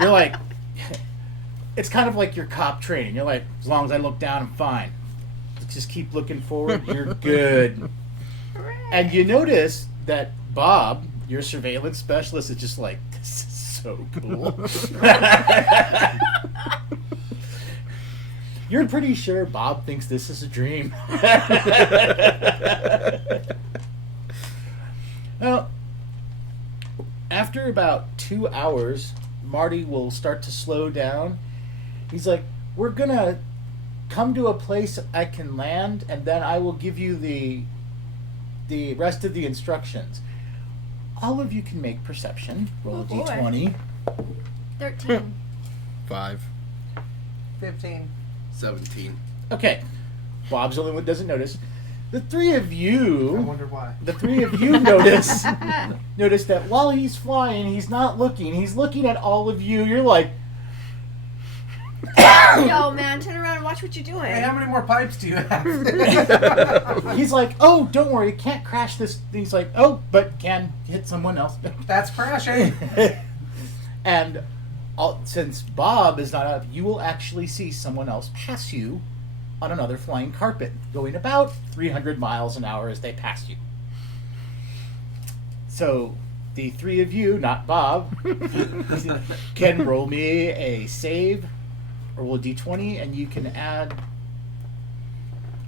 you're like, it's kind of like your cop training. You're like, as long as I look down, I'm fine. Just keep looking forward. You're good. And you notice that Bob, your surveillance specialist, is just like, this is so cool. You're pretty sure Bob thinks this is a dream. Well, after about 2 hours, Marty will start to slow down. He's like, we're gonna come to a place I can land, and then I will give you the rest of the instructions. All of you can make perception. Roll Oh, a boy. d20. 13. 5. 15. 17. Okay. Bob's the only one who doesn't notice. The three of I you wonder why. notice that while he's flying, he's not looking. He's looking at all of you. You're like, Yo, man, turn around and watch what you're doing. Hey, how many more pipes do you have? he's like, oh, don't worry, it can't crash this. He's like, oh, but can hit someone else. That's crashing. And since Bob is not up, you will actually see someone else pass you on another flying carpet, going about 300 miles an hour as they pass you. So, the three of you, not Bob, can roll me a save, or roll a d20, and you can add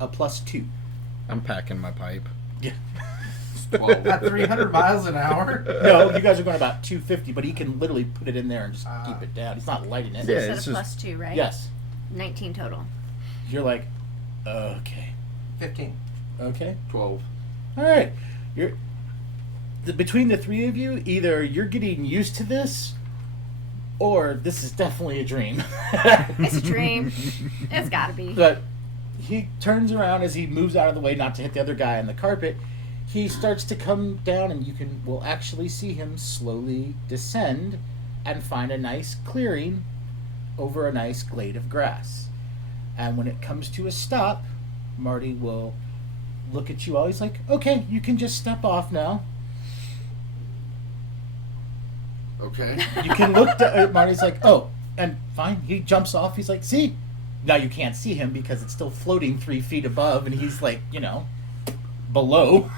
a +2. I'm packing my pipe. Yeah. 12. At 300 miles an hour? No, you guys are going about 250, but he can literally put it in there and just Ah. keep it down. He's not lighting it. Yeah, Instead it's of just- +2, right? Yes. 19 total. You're like, okay. 15. Okay. 12. All right. Between the three of you, either you're getting used to this, or this is definitely a dream. It's a dream. It's gotta be. But he turns around as he moves out of the way, not to hit the other guy on the carpet. He starts to come down, and will actually see him slowly descend and find a nice clearing over a nice glade of grass. And when it comes to a stop, Marty will look at you all. He's like, okay, you can just step off now. Okay. You can look at Marty's like, oh, and fine. He jumps off. He's like, see? Now you can't see him because it's still floating 3 feet above, and he's like, below.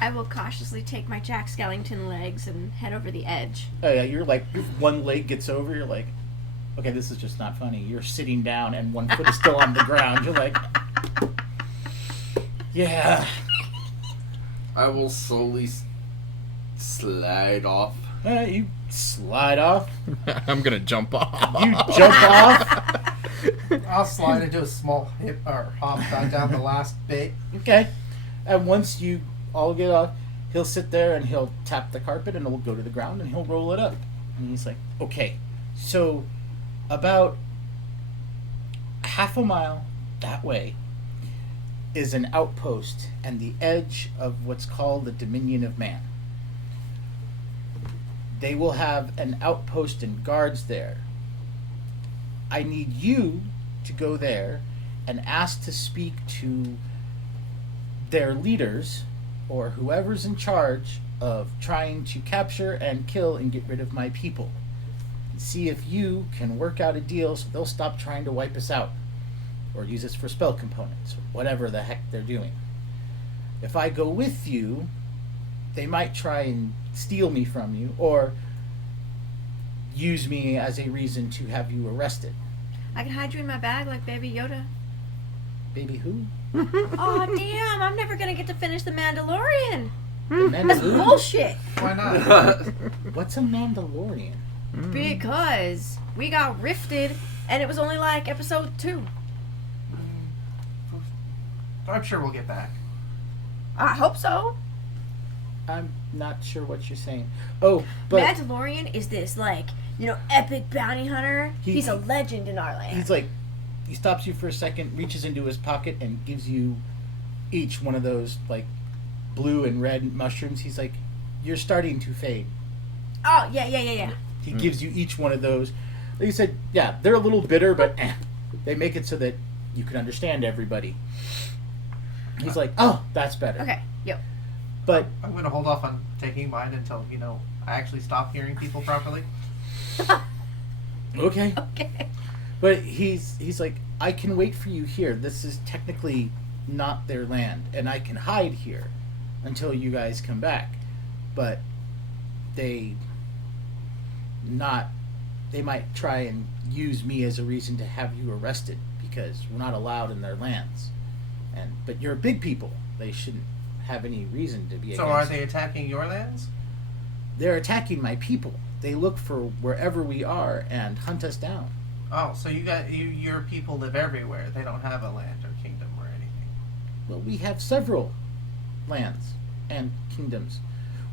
I will cautiously take my Jack Skellington legs and head over the edge. Oh, yeah, you're like, if one leg gets over, you're like, okay, this is just not funny. You're sitting down and one foot is still on the ground. You're like, yeah. I will slowly slide off. You slide off. I'm gonna jump off. You jump off. I'll slide into a small hip or hop down the last bit. Okay. And once you all get off, he'll sit there and he'll tap the carpet and it'll go to the ground and he'll roll it up. And he's like, okay, so about half a mile that way is an outpost and the edge of what's called the Dominion of Man. They will have an outpost and guards there. I need you to go there and ask to speak to their leaders or whoever's in charge of trying to capture and kill and get rid of my people. See if you can work out a deal so they'll stop trying to wipe us out or use us for spell components or whatever the heck they're doing. If I go with you, they might try and steal me from you or use me as a reason to have you arrested. I can hide you in my bag like Baby Yoda. Baby who? Oh, damn, I'm never gonna get to finish The Mandalorian. The That's Mandalorian? bullshit. Why not? What's a Mandalorian? Because we got rifted and it was only like episode 2. I'm sure we'll get back. I hope so. I'm not sure what you're saying. Oh, but Mandalorian is this, like, epic bounty hunter. He's a legend in our land. he's like, he stops you for a second, reaches into his pocket, and gives you each one of those, like, blue and red mushrooms. He's like, you're starting to fade. Oh, yeah. He gives you each one of those. Like you said, yeah, they're a little bitter, but they make it so that you can understand everybody. He's like, oh, that's better. Okay, yep. But I'm going to hold off on taking mine until, I actually stop hearing people properly. okay. Okay. But he's like, I can wait for you here. This is technically not their land, and I can hide here until you guys come back. But they might try and use me as a reason to have you arrested because we're not allowed in their lands. But you're big people. They shouldn't have any reason to be So against. are they attacking your lands? They're attacking my people. They look for wherever we are and hunt us down. Oh, so your people live everywhere. They don't have a land or kingdom or anything. Well, we have several lands and kingdoms.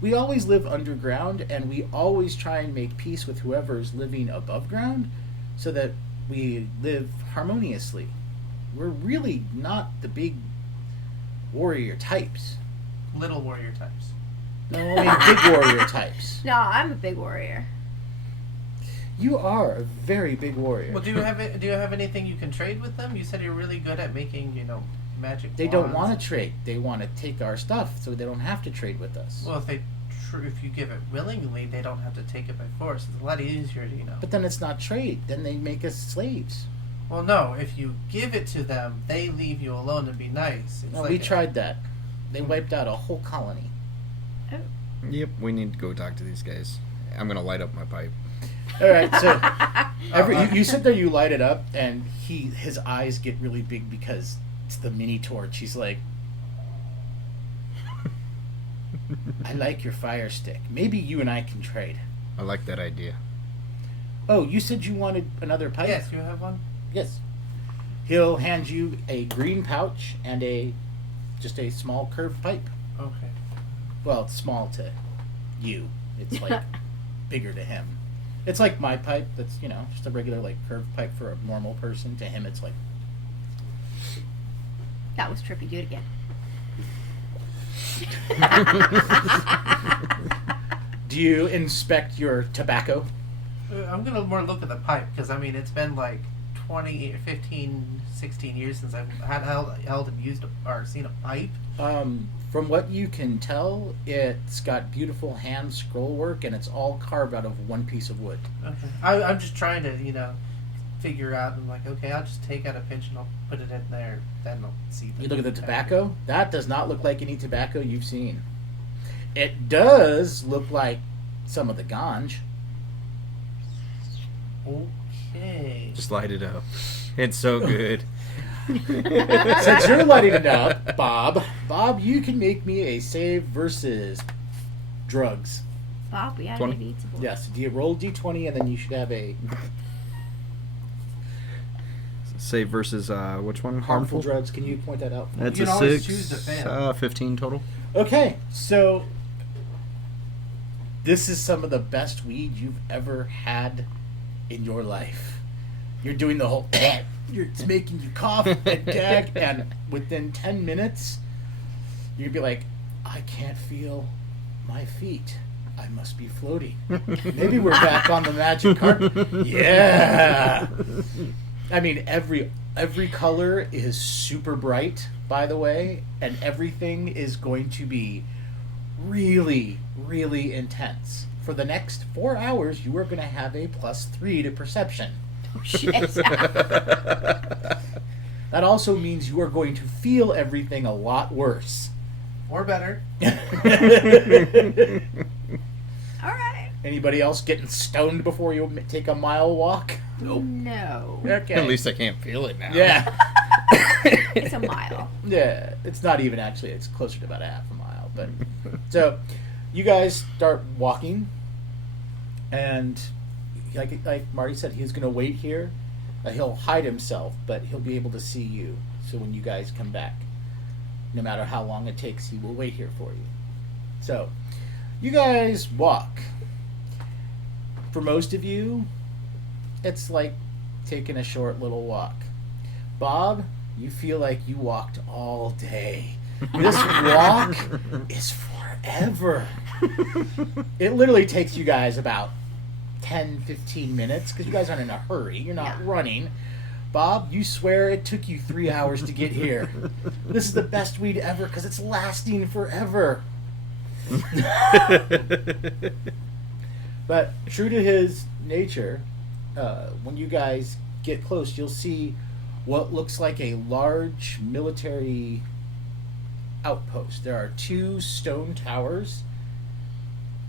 We always live underground, and we always try and make peace with whoever is living above ground so that we live harmoniously. We're really not the big warrior types. Little warrior types. No, I mean big warrior types. No, I'm a big warrior. You are a very big warrior. Well, do you have anything you can trade with them? You said you're really good at making, magic. They don't wands. want to trade. They want to take our stuff, so they don't have to trade with us. Well, if you give it willingly, they don't have to take it by force. It's a lot easier to, But then it's not trade. Then they make us slaves. Well, no. If you give it to them, they leave you alone and be nice. It's Well, like we tried that. They wiped out a whole colony. Yep, we need to go talk to these guys. I'm gonna light up my pipe. All right, so you sit there, you light it up, and his eyes get really big because it's the mini torch. He's like, I like your fire stick. Maybe you and I can trade. I like that idea. Oh, you said you wanted another pipe? Yes, you have one. Yes. He'll hand you a green pouch and just a small curved pipe. Okay. Well, it's small to you. It's like bigger to him. It's like my pipe that's, just a regular like curved pipe for a normal person. To him it's like That was trippy. Do it again. Do you inspect your tobacco? I'm gonna more look at the pipe because it's been like 20, 15, 16 years since I've held and used or seen a pipe. From what you can tell, it's got beautiful hand scroll work and it's all carved out of one piece of wood. Okay. I'm just trying to figure out. I'm like, okay, I'll just take out a pinch and I'll put it in there. Then I'll see. You look at the tobacco. That does not look like any tobacco you've seen. It does look like some of the ganj. Okay. Just light it up. It's so good. Since you're lighting it up, Bob, you can make me a save versus drugs. Bob, we had 20. maybe eats a boy. Yes, do you roll d20 and then you should have a Save versus which one? harmful drugs. Can you point that out? That's You a can always 6. choose to fail. 15 total. Okay, so this is some of the best weed you've ever had in your life. You're doing the whole it's making you cough and gag, and within 10 minutes you'd be like, I can't feel my feet. I must be floating. Maybe we're back on the magic carpet. Yeah. I mean, every color is super bright, by the way, and everything is going to be really, really intense. For the next 4 hours, you are going to have a +3 to perception. Oh, shit. That also means you are going to feel everything a lot worse. Or better. All right. Anybody else getting stoned before you take a mile walk? Nope. No. Okay. At least I can't feel it now. Yeah. It's a mile. Yeah, it's not even actually. It's closer to about a half a mile. But so, you guys start walking, and like Marty said, he's going to wait here. He'll hide himself, but he'll be able to see you. So when you guys come back, no matter how long it takes, he will wait here for you. So, you guys walk. For most of you, it's like taking a short little walk. Bob, you feel like you walked all day. This walk is forever. It literally takes you guys about 10, 15 minutes because you guys aren't in a hurry. You're not running. Bob, you swear it took you 3 hours to get here. This is the best weed ever because it's lasting forever. But true to his nature, when you guys get close, you'll see what looks like a large military outpost. There are 2 stone towers,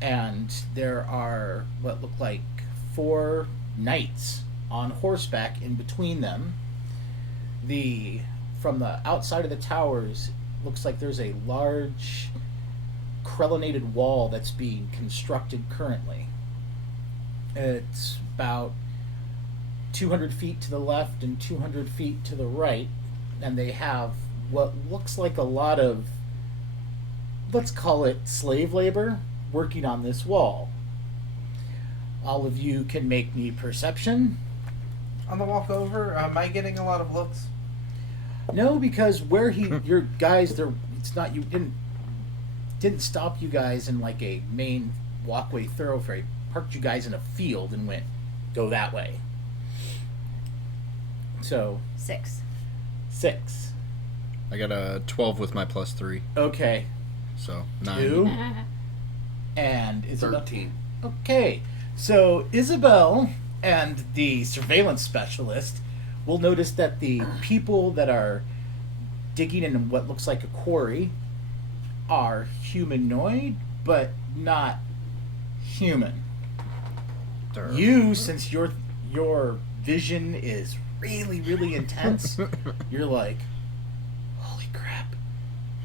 and there are what look like 4 knights on horseback in between them. From the outside of the towers, looks like there's a large crenellated wall that's being constructed currently. It's about 200 feet to the left and 200 feet to the right, and they have what looks like a lot of, let's call it slave labor, working on this wall. All of you can make me perception. On the walk over, am I getting a lot of looks? No, because where your guys, it's not, you didn't stop you guys in like a main walkway thoroughfare. He parked you guys in a field and went, go that way. So 6. 6. I got a 12 with my +3, Okay. so 9. 2. And Isabel. 13. Okay. So Isabel and the surveillance specialist will notice that the people that are digging in what looks like a quarry are humanoid, but not human. You, since your vision is really, really intense, you're like, holy crap,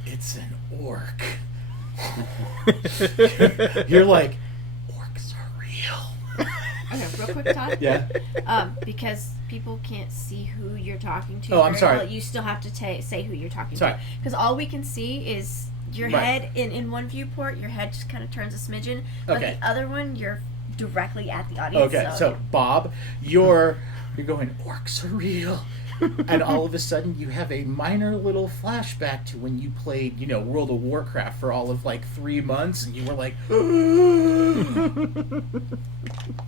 it's an orc. You're like, orcs are real. Okay, real quick, Todd. Yeah. Because people can't see who you're talking to. Oh, I'm very sorry. well, you still have to say who you're talking Sorry. to. Because all we can see is your Right. head in one viewport. Your head just kind of turns a smidgen. But Okay. the other one, you're directly at the audience. Okay, so Bob, you're going, orcs are real. And all of a sudden you have a minor little flashback to when you played, World of Warcraft for all of like 3 months, and you were like,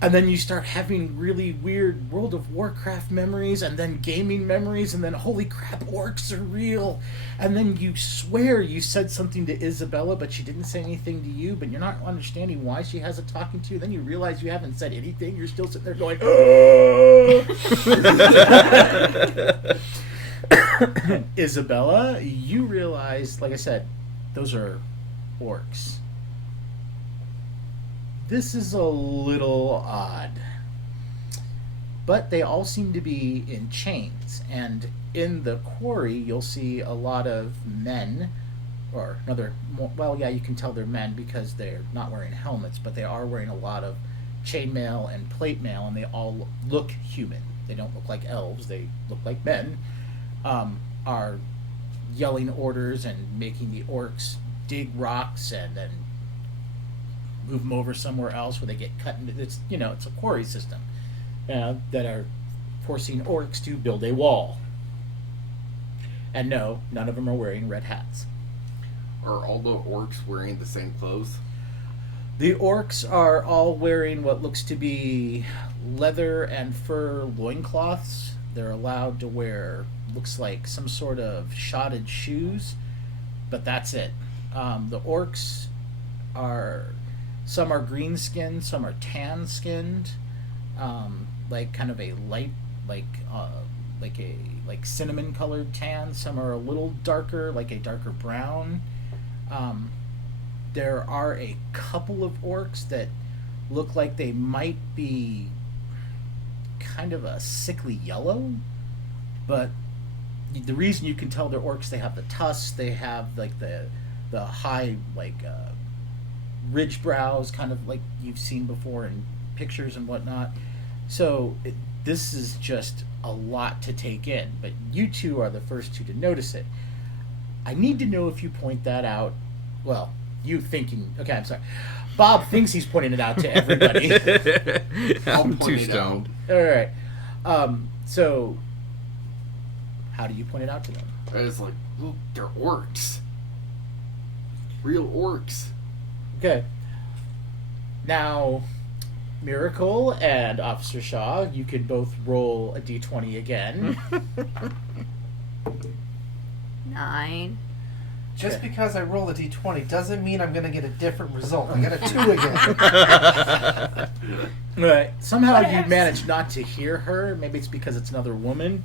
and then you start having really weird World of Warcraft memories, and then gaming memories, and then holy crap, orcs are real. And then you swear you said something to Isabella, but she didn't say anything to you, but you're not understanding why she hasn't talking to you. Then you realize you haven't said anything. You're still sitting there going, Isabella, you realize, like I said, those are orcs. This is a little odd. But they all seem to be in chains. And in the quarry, you'll see a lot of men, or you can tell they're men because they're not wearing helmets, but they are wearing a lot of chainmail and plate mail, and they all look human. They don't look like elves, they look like men. Are yelling orders and making the orcs dig rocks and then move them over somewhere else where they get cut into. It's a quarry system that are forcing orcs to build a wall. And no, none of them are wearing red hats. Are all the orcs wearing the same clothes? The orcs are all wearing what looks to be leather and fur loincloths. They're allowed to wear, looks like some sort of shotted shoes, but that's it. The orcs some are green skinned, some are tan skinned, like kind of a light, like cinnamon colored tan. Some are a little darker, like a darker brown. There are a couple of orcs that look like they might be kind of a sickly yellow, but the reason you can tell they're orcs, they have the tusks, they have like the high ridge brows, kind of like you've seen before in pictures and whatnot. So this is just a lot to take in, but you two are the first two to notice it. I need to know if you point that out. Well, you thinking, okay, I'm sorry. Bob thinks he's pointing it out to everybody. I'm point too it out. stoned. All right. So how do you point it out to them? I was like, look, they're orcs. Real orcs. Okay. Now, Miracle and Officer Shaw, you can both roll a d20 again. 9. Just Okay. because I roll a d20 doesn't mean I'm gonna get a different result. I got a 2 again. Right. Somehow What you else? manage not to hear her. Maybe it's because it's another woman.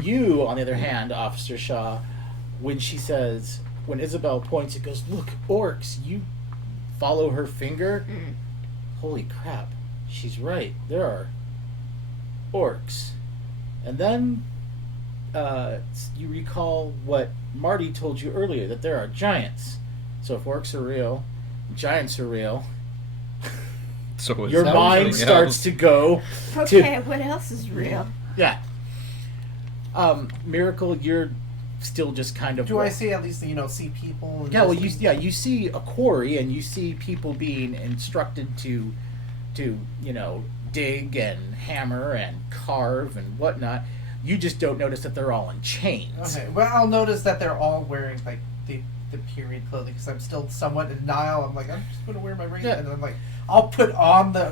You, on the other hand, Officer Shaw, when Isabel points, it goes, "Look, orcs." You follow her finger. Mm. Holy crap! She's right. There are orcs. And then you recall what Marty told you earlier, that there are giants. So if orcs are real, giants are real. So is Your mind everything starts else. to go. Okay, what else is real? Yeah. Miracle, you're still just kind of. Do I see at least see people? And Yeah, well, just- you see a quarry, and you see people being instructed to dig and hammer and carve and whatnot. You just don't notice that they're all in chains. Okay, well, I'll notice that they're all wearing like the period clothing because I'm still somewhat in denial. I'm like, I'm just gonna wear my ring, Yeah. and I'm like, I'll put on the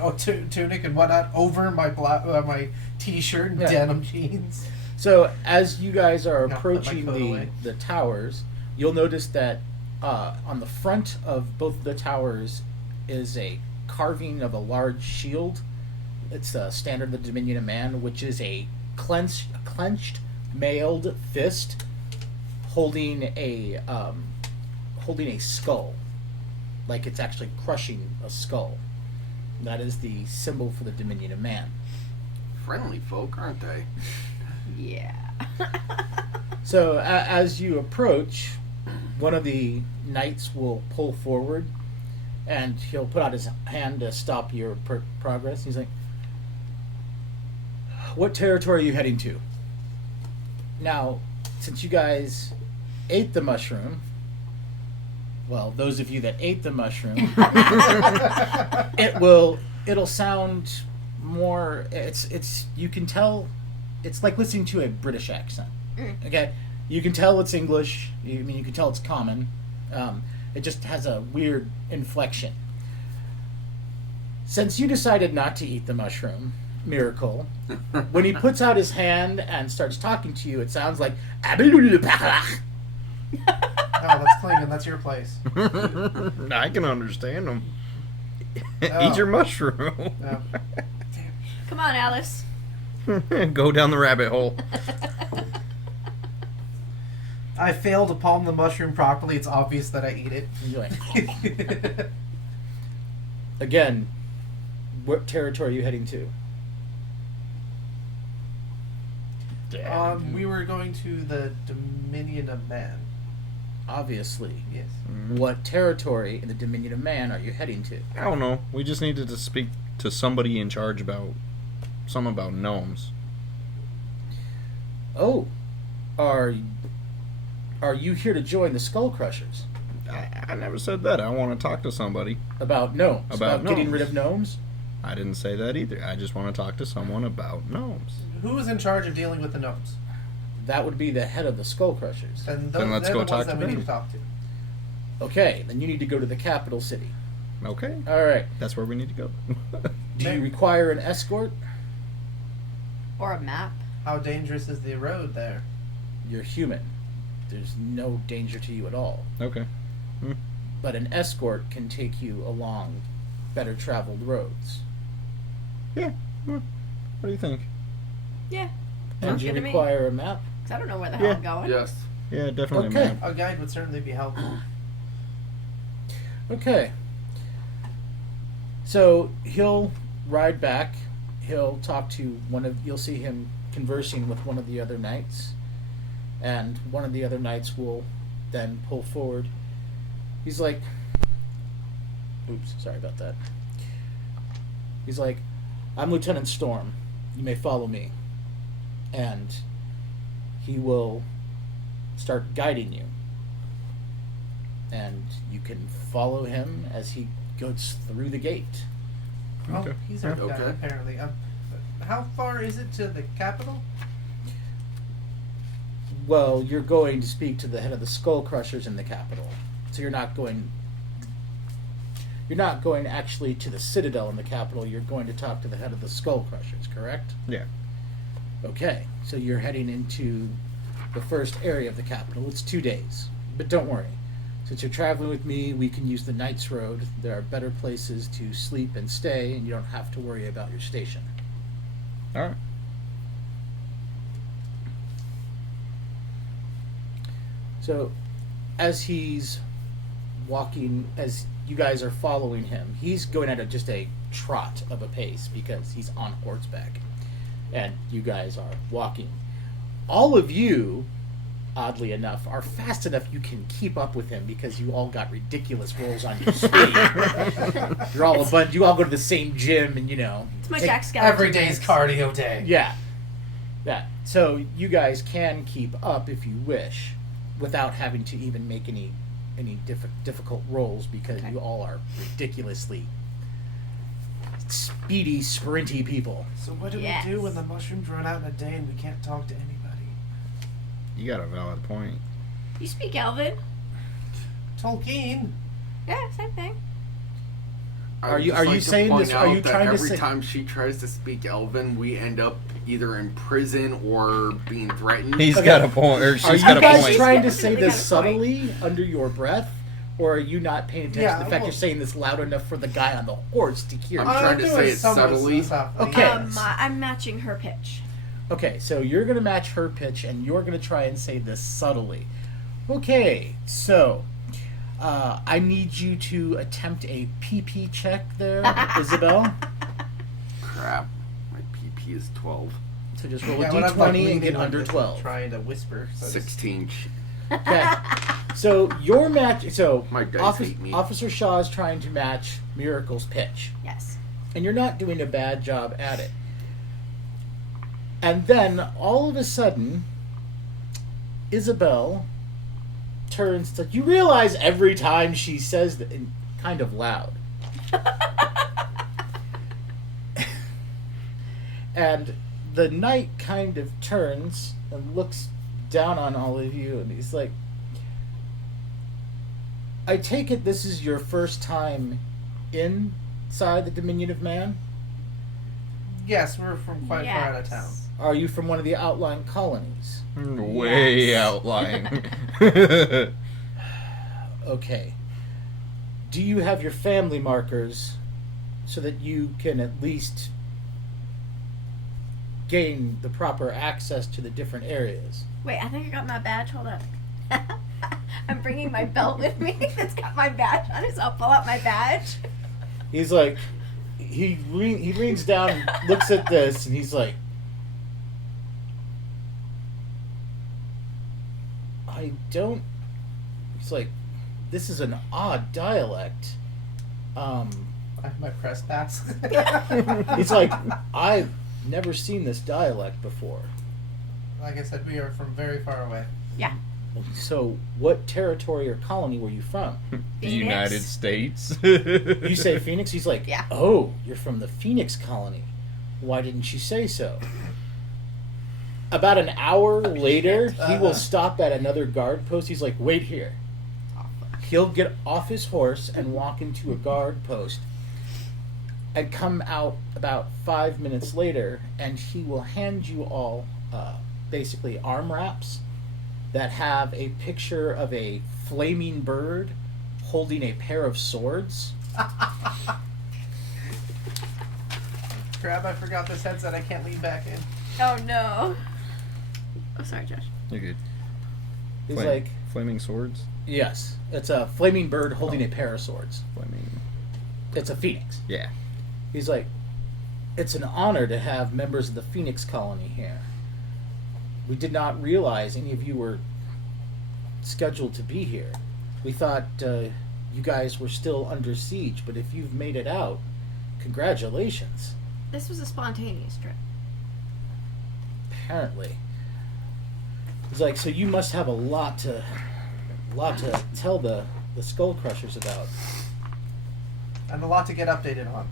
tunic and whatnot over my my t-shirt and Yeah. denim jeans. So as you guys are Now put my approaching coat away. the towers, you'll notice that on the front of both the towers is a carving of a large shield. It's a standard of the Dominion of Man, which is a clenched mailed fist holding a skull, like it's actually crushing a skull. That is the symbol for the Dominion of Man. Friendly folk, aren't they? Yeah. So as you approach, one of the knights will pull forward, and he'll put out his hand to stop your progress. He's like, "What territory are you heading to?" Now, since you guys ate the mushroom, well, those of you that ate the mushroom, it'll sound more. It's you can tell. It's like listening to a British accent. Okay, you can tell it's English. You can tell it's common. It just has a weird inflection. Since you decided not to eat the mushroom, Miracle, when he puts out his hand and starts talking to you, it sounds like. Oh, that's Klingon. That's your place. I can understand them. Oh. Eat your mushroom. Oh. Come on, Alice. Go down the rabbit hole. I failed to palm the mushroom properly. It's obvious that I eat it. And you're like, again, what territory are you heading to? We were going to the Dominion of Man. Obviously. Yes. What territory in the Dominion of Man are you heading to? I don't know. We just needed to speak to somebody in charge about something about gnomes. Oh, are you here to join the Skull Crushers? I never said that. I want to talk to somebody. About gnomes? About getting gnomes. rid of gnomes? I didn't say that either. I just want to talk to someone about gnomes. Who is in charge of dealing with the gnomes? That would be the head of the Skull Crushers. And Then let's they're go the ones talk that to we need them. to talk to. Okay, then you need to go to the capital city. Okay. All right. That's where we need to go. Do Okay. you require an escort? Or a map. How dangerous is the road there? You're human. There's no danger to you at all. Okay. But an escort can take you along better traveled roads. Yeah. What do you think? Yeah. And Sounds you good to me. require a map? 'Cause I don't know where the hell Yeah. I'm going. Yes. Yeah, definitely, Okay. man. A guide would certainly be helpful. Okay. So he'll ride back. He'll talk to you'll see him conversing with one of the other knights. And one of the other knights will then pull forward. He's like, oops, sorry about that. He's like, "I'm Lieutenant Storm. You may follow me." And he will start guiding you. And you can follow him as he goes through the gate. Okay. Oh, he's our Okay. guide, apparently. How far is it to the capital? Well, you're going to speak to the head of the Skull Crushers in the capital. So you're not going actually to the Citadel in the capital. You're going to talk to the head of the Skull Crushers, correct? Yeah. Okay. So you're heading into the first area of the capital. It's 2 days. But don't worry. Since you're traveling with me, we can use the Knights Road. There are better places to sleep and stay, and you don't have to worry about your station. All right. So, as he's walking, as you guys are following him, he's going at just a trot of a pace because he's on horseback, and you guys are walking. All of you, oddly enough, are fast enough you can keep up with him because you all got ridiculous rolls on your speed. You're all a bunch. You all go to the same gym, and It's my take- Jack Skellington. Every day's mix. cardio day. Yeah. So you guys can keep up if you wish, without having to even make any difficult rolls because Okay. you all are ridiculously speedy, sprinty people. So what do Yes. we do when the mushrooms run out in a day and we can't talk to anybody? You got a valid point. You speak Elven? Tolkien. Yeah, same thing. I Are would you- just are you like to saying point this- are out you that trying to every say- time she tries to speak Elven, we end up either in prison or being threatened? He's Okay. got a point, or Are she's you got a guys point. trying to He's say definitely this got a point. subtly under your breath? Or are you not paying attention Yeah, to the fact well- you're saying this loud enough for the guy on the horse to hear? I'm trying to do say it it somewhat subtly. softly. Okay. I'm matching her pitch. Okay, so you're going to match her pitch, and you're going to try and say this subtly. Okay, so I need you to attempt a PP check there, Isabel. Crap. My PP is 12. So just roll Yeah, a when I'm, d20 like, and leaning get on under this and 12. Trying to whisper. So 16. Okay, so your match. So My dice hate me. Officer Shaw is trying to match Miracle's pitch, Yes. and you're not doing a bad job at it. And then all of a sudden, Isabel turns to you. Realize every time she says that, and kind of loud, and the knight kind of turns and looks down on all of you, and he's like, I take it this is your first time inside the Dominion of Man? yes, we're from quite far out of town. Are you from one of the outlying colonies? Way Yes. outlying. Okay. Do you have your family markers so that you can at least gain the proper access to the different areas? Wait, I think I got my badge. Hold up. I'm bringing my belt with me that's got my badge on it, so I'll pull out my badge. He's like, he leans down and looks at this, and he's like, I don't. He's like, this is an odd dialect. I have my press pass. He's like, I've never seen this dialect before. Like I said, we are from very far away. Yeah. So, what territory or colony were you from? The Phoenix. United States. You say Phoenix? He's like, Yeah. oh, you're from the Phoenix colony. Why didn't you say so? About an hour later, he will stop at another guard post. He's like, wait here. Oh, fuck. He'll get off his horse and walk into a guard post and come out about 5 minutes later, and he will hand you all basically arm wraps that have a picture of a flaming bird holding a pair of swords. Crap, I forgot this headset. I can't lean back in. Oh no. Oh, sorry, Josh. You're good. He's like, Flaming swords? yes, it's a flaming bird holding a pair of swords. Flaming. It's a phoenix. Yeah. He's like, it's an honor to have members of the Phoenix colony here. We did not realize any of you were scheduled to be here. We thought you guys were still under siege, but if you've made it out, congratulations. This was a spontaneous trip. Apparently. He's like, so you must have a lot to tell the Skull Crushers about. And a lot to get updated on.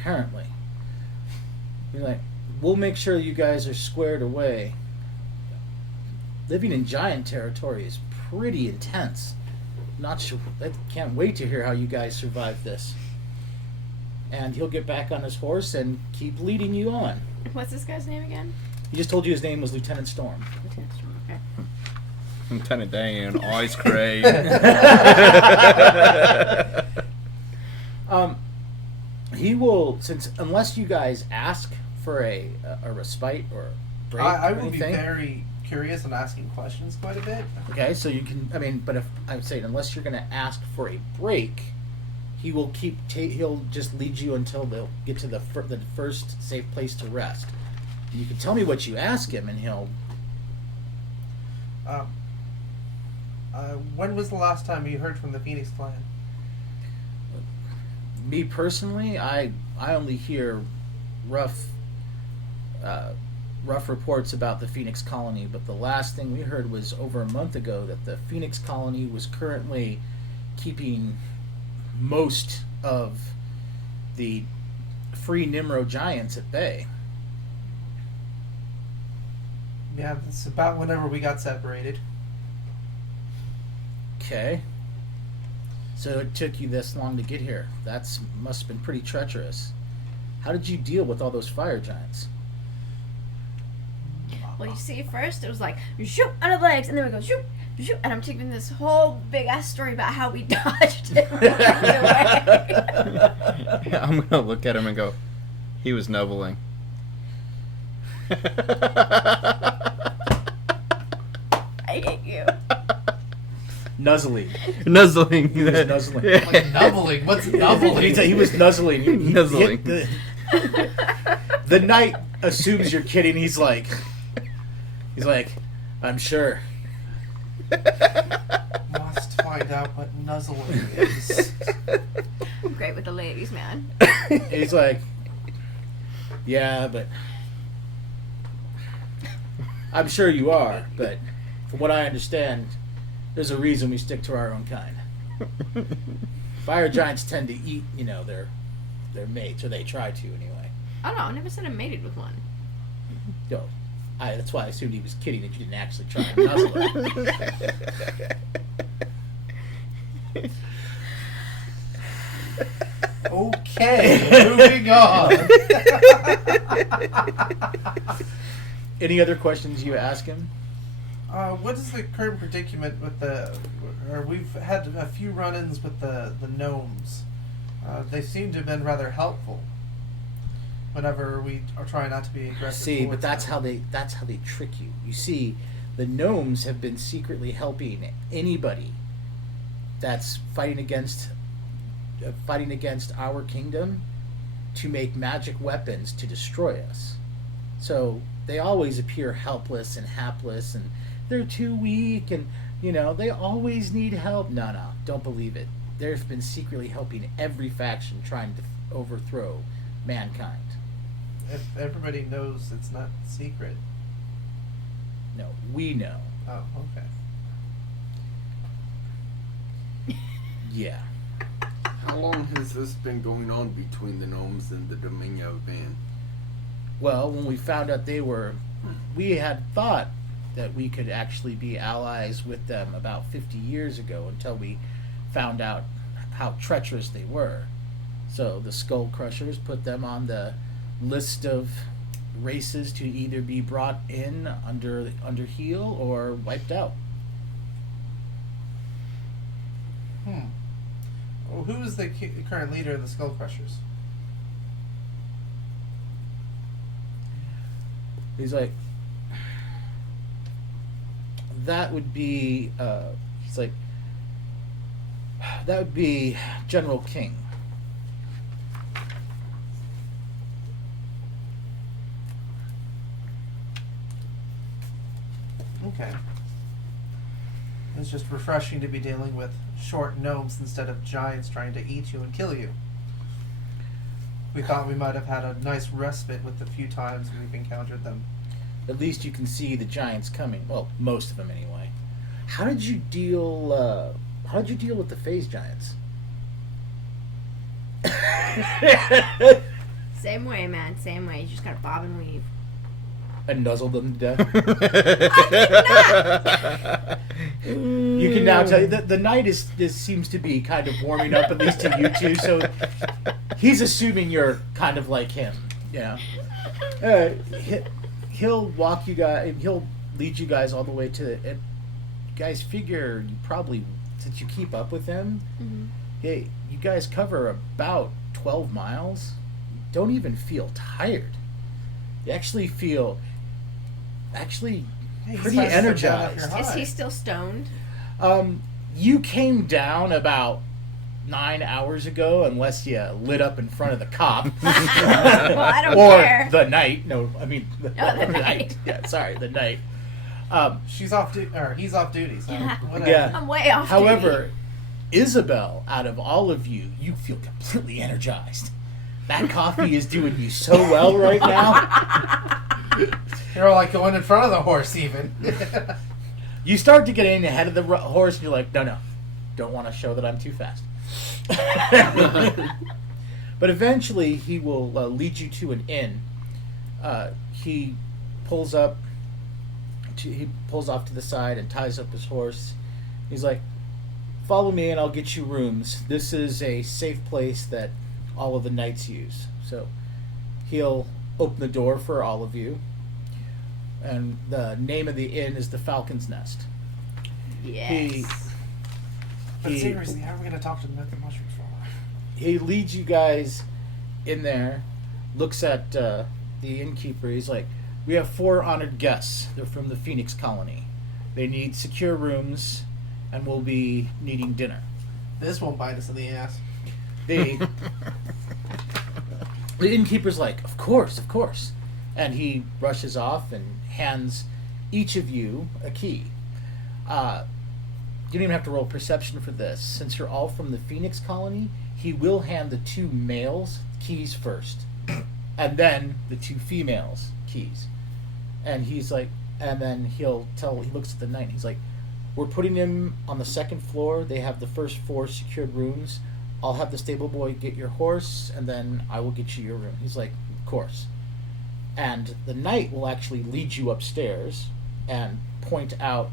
Apparently. You're like, we'll make sure you guys are squared away. Living in giant territory is pretty intense. Not sure. I can't wait to hear how you guys survive this. And he'll get back on his horse and keep leading you on. What's this guy's name again? He just told you his name was Lieutenant Storm. Lieutenant Storm. Okay. Lieutenant Dan, ice cream. He will, unless you guys ask for a respite or a break I or will be anything. very curious and asking questions quite a bit. Okay, so you can. I mean, but if I would say unless you're going to ask for a break, he will he'll just lead you until they'll get to the first safe place to rest. And you can tell me what you ask him, and he'll. When was the last time you heard from the Phoenix Clan? Me personally, I only hear rough reports about the Phoenix Colony, but the last thing we heard was over a month ago that the Phoenix Colony was currently keeping most of the free Nimro giants at bay. Yeah, it's about whenever we got separated. Okay. So it took you this long to get here. Must have been pretty treacherous. How did you deal with all those fire giants? Well, you see, first it was like, shoot, under the legs, and then we go, shoot, shoot, and I'm taking this whole big-ass story about how we dodged it and ran away. I'm going to look at him and go, he was nubbling. I hate you. Nuzzling. Nuzzling. He was nuzzling. Like nubbling. What's nubbling? He was nuzzling. Nuzzling. The knight assumes you're kidding. He's like, I'm sure. Must find out what nuzzling is. I'm great with the ladies, man. He's like, yeah, but I'm sure you are. But from what I understand, there's a reason we stick to our own kind. Fire giants tend to eat, their mates, or they try to anyway. I don't know. I never said I mated with one. Yo, that's why I assumed he was kidding that you didn't actually try and nuzzle it. Okay, moving on. Any other questions you ask him? What is the current predicament with we've had a few run-ins with the gnomes. They seem to have been rather helpful whenever we are trying not to be aggressive. See, but towards that's them. how they trick you. You see, the gnomes have been secretly helping anybody that's fighting against our kingdom to make magic weapons to destroy us. So they always appear helpless and hapless, and they're too weak, and they always need help. No, don't believe it. They've been secretly helping every faction trying to overthrow mankind. If everybody knows it's not secret. No, we know. Oh, okay. Yeah. How long has this been going on between the gnomes and the Dominio band? Well, when we found out we had thought that we could actually be allies with them about 50 years ago until we found out how treacherous they were. So the Skull Crushers put them on the list of races to either be brought in under heel or wiped out. Well, who is the current leader of the Skull Crushers? He's like, that would be, he's like, that would be General King. Okay. It's just refreshing to be dealing with short gnomes instead of giants trying to eat you and kill you. We thought we might have had a nice respite with the few times we've encountered them. At least you can see the giants coming. Well, most of them anyway. How did you deal with the phase giants? Same way, man. Same way. You just gotta bob and weave. And nuzzle them to death? I You can now tell that the night seems to be kind of warming up, at least to you two, so he's assuming you're kind of like him. Yeah. He'll walk you guys, he'll lead you guys all the way to guys figure you probably, since you keep up with him, Mhm. hey, you guys cover about 12 miles. Don't even feel tired. You actually feel Hey, he's pretty supposed to come down off energized. your Is high. he still stoned? You came down about 9 hours ago, unless you lit up in front of the cop. Well, I don't or care. the night. No, I mean the, the night. Yeah, sorry, the night. She's off duty, or he's off duty. So Yeah. whatever. Yeah. I'm way off. However, Isabel, out of all of you, you feel completely energized. That coffee is doing you so well right now. You're all like going in front of the horse, even. You start to get in ahead of the horse, and you're like, no, don't want to show that I'm too fast. But eventually, he will lead you to an inn. He pulls off to the side and ties up his horse. He's like, "Follow me, and I'll get you rooms. This is a safe place that all of the knights use." So he'll open the door for all of you. And the name of the inn is the Falcon's Nest. Yes. But He- seriously, how are we going to talk to the myth of mushrooms for? He leads you guys in there, looks at the innkeeper. He's like, "We have 4 honored guests. They're from the Phoenix colony. They need secure rooms, and we'll be needing dinner." This won't bite us in the ass. The innkeeper's like, of course. And he rushes off and hands each of you a key. You don't even have to roll perception for this. Since you're all from the Phoenix colony, he will hand the 2 males keys first, and then the 2 females keys. And he's like, and then he looks at the knight, and he's like, "We're putting him on the 2nd floor. They have the first 4 secured rooms. I'll have the stable boy get your horse, and then I will get you your room." He's like, "Of course." And the knight will actually lead you upstairs and point out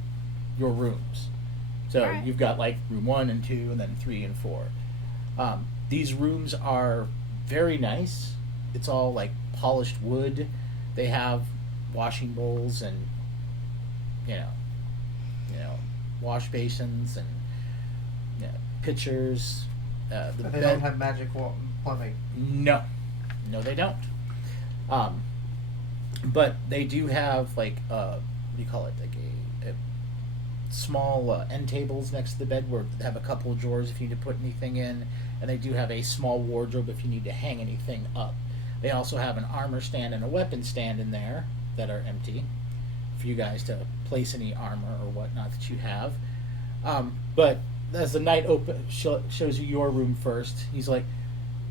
your rooms. So Alright. you've got like room 1 and 2, and then 3 and 4. These rooms are very nice. It's all like polished wood. They have washing bowls and you know wash basins and pitchers. The But they bed- don't have magic plumbing. No, they don't. But they do have like what do you call it? Like a small end tables next to the bed where they have a couple of drawers if you need to put anything in, and they do have a small wardrobe if you need to hang anything up. They also have an armor stand and a weapon stand in there that are empty for you guys to place any armor or whatnot that you have. But as the knight shows you your room first, he's like,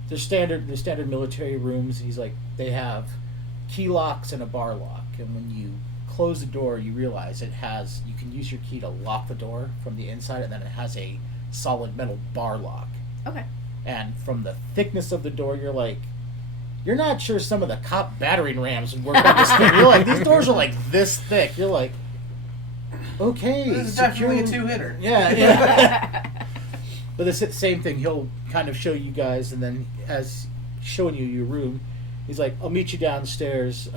the standard military rooms. He's like, they have key locks and a bar lock, and when you close the door, you realize you can use your key to lock the door from the inside, and then it has a solid metal bar lock. Okay. And from the thickness of the door, you're not sure some of the cop battering rams would work on this thing. You're like, these doors are like this thick. You're like, okay, This is definitely a secure- 2-hitter. Yeah. But it's the same thing. He'll kind of show you guys, and then as showing you your room, he's like, "I'll meet you downstairs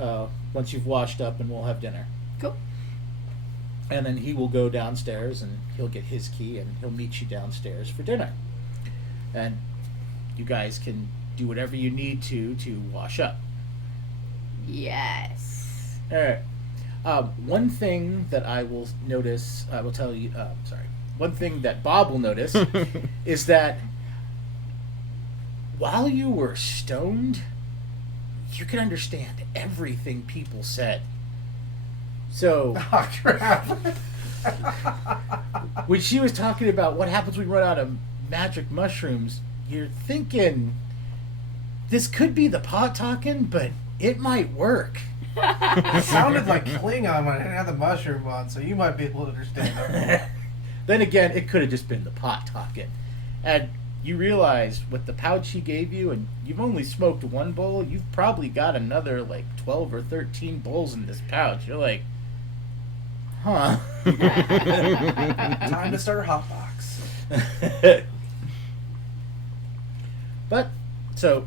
once you've washed up, and we'll have dinner." Cool. And then he will go downstairs, and he'll get his key, and he'll meet you downstairs for dinner. And you guys can do whatever you need to wash up. Yes. All right. One thing that I will notice, I will tell you. One thing that Bob will notice is that while you were stoned, you could understand everything people said. So Oh, crap. when she was talking about what happens when we run out of magic mushrooms, you're thinking this could be the pot talking, but it might work. It sounded like Klingon when I didn't have the mushroom on, so you might be able to understand them. Then again, it could have just been the pot talking. And you realize with the pouch he gave you, and you've only smoked 1 bowl, you've probably got another like 12 or 13 bowls in this pouch. You're like, huh. Time to start a hotbox. But, so,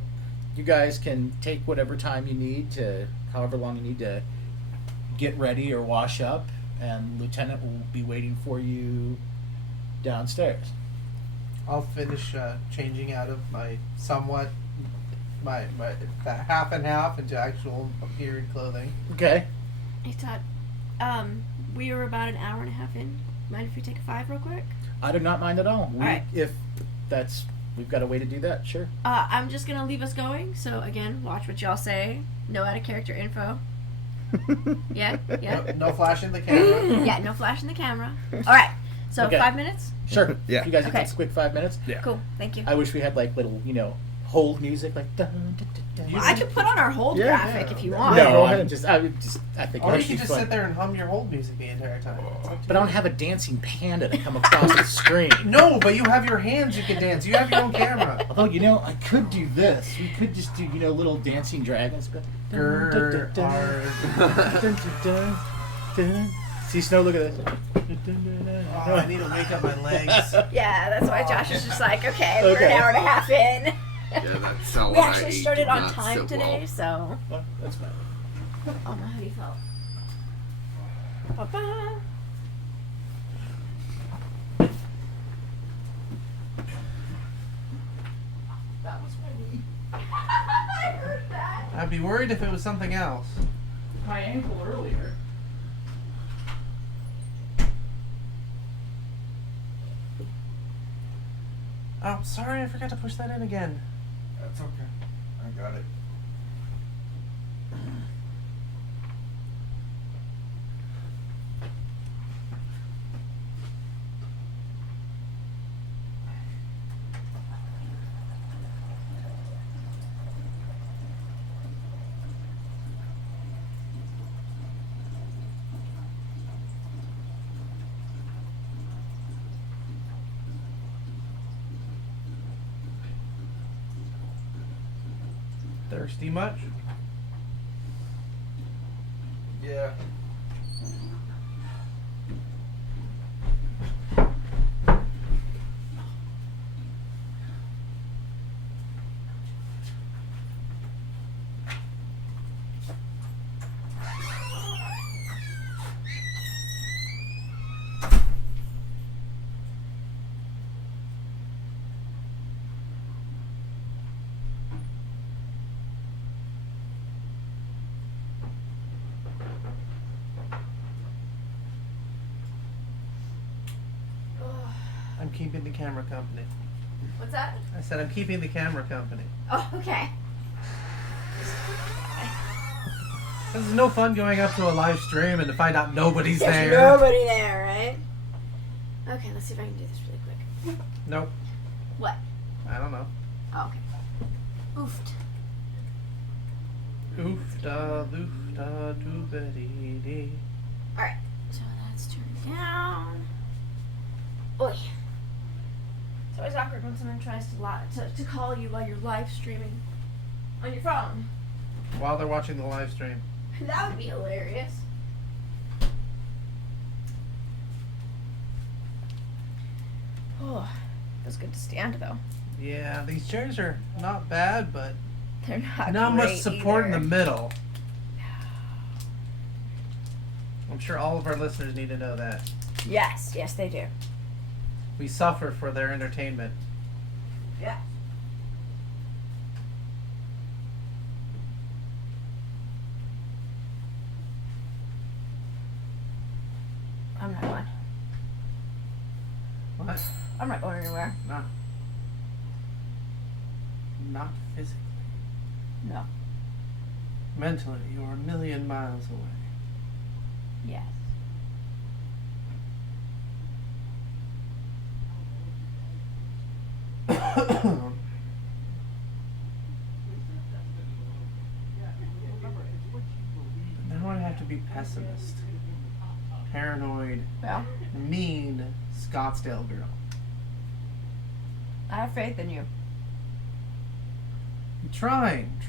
you guys can take whatever time you need to, however long you need to get ready or wash up. and Lieutenant will be waiting for you downstairs. I'll finish changing out of my somewhat my half and half into actual period clothing. Okay. Hey Todd, we are about an hour and a half in. Mind if we take a 5 real quick? I do not mind at all. Alright. If that's we've got a way to do that, sure. I'm just gonna leave us going. So again, watch what y'all say. No out of character info. Yeah, yeah, No flashing the camera. yeah. No flashing the camera. All right. So Okay. 5 minutes. Sure. Yeah. If you guys Okay. take a quick 5 minutes. Yeah. Cool. Thank you. I wish we had like little, hold music like dun, dun, dun, dun. Well, I could put on our hold Yeah, graphic yeah. if you No, want. Go I ahead. think Or it you would could be just fun. sit there and hum your hold music the entire time. It's up to But I you. don't have a dancing panda to come across the screen. No, but you have your hands. You can dance. You have your own camera. Although, I could do this. We could just do, little dancing dragons. But Grr, See, Snow, look at this. Oh, I need to wake up my legs. Yeah, that's why Josh is just like, okay, we're Okay. an hour and a half in. Yeah, that salad We I actually ate started did on not time sit today, well. so. Well, that's fine. Oh, my hoodie fell. Ba-ba. That was my knee. I heard that. I'd be worried if it was something else. My ankle earlier. Oh, sorry, I forgot to push that in again. That's okay. I got it. Thirsty much? Yeah. I'm keeping the camera company. What's that? I said I'm keeping the camera company. Oh, okay. This is no fun going up to a live stream and to find out nobody's There's there. nobody there, right? Okay, let's see if I can do this really quick. Nope. What? I don't know. Oh, okay. Oofed. Oofda, loofda, doobity-dee. Alright, so that's turned down. Oi. It's always awkward when someone tries to call you while you're live streaming on your phone. While they're watching the live stream. That would be hilarious. Oh, feels good to stand though. Yeah, these chairs are not bad, but They're not not much great support in either. the middle. I'm sure all of our listeners need to know that. Yes, yes they do. We suffer for their entertainment. Yeah. I'm not going. What? I'm not going anywhere. Not physically. No. Mentally, you're a million miles away. Yes. Now I have to be pessimist, paranoid, Well, mean Scottsdale girl. I have faith in you. I'm trying.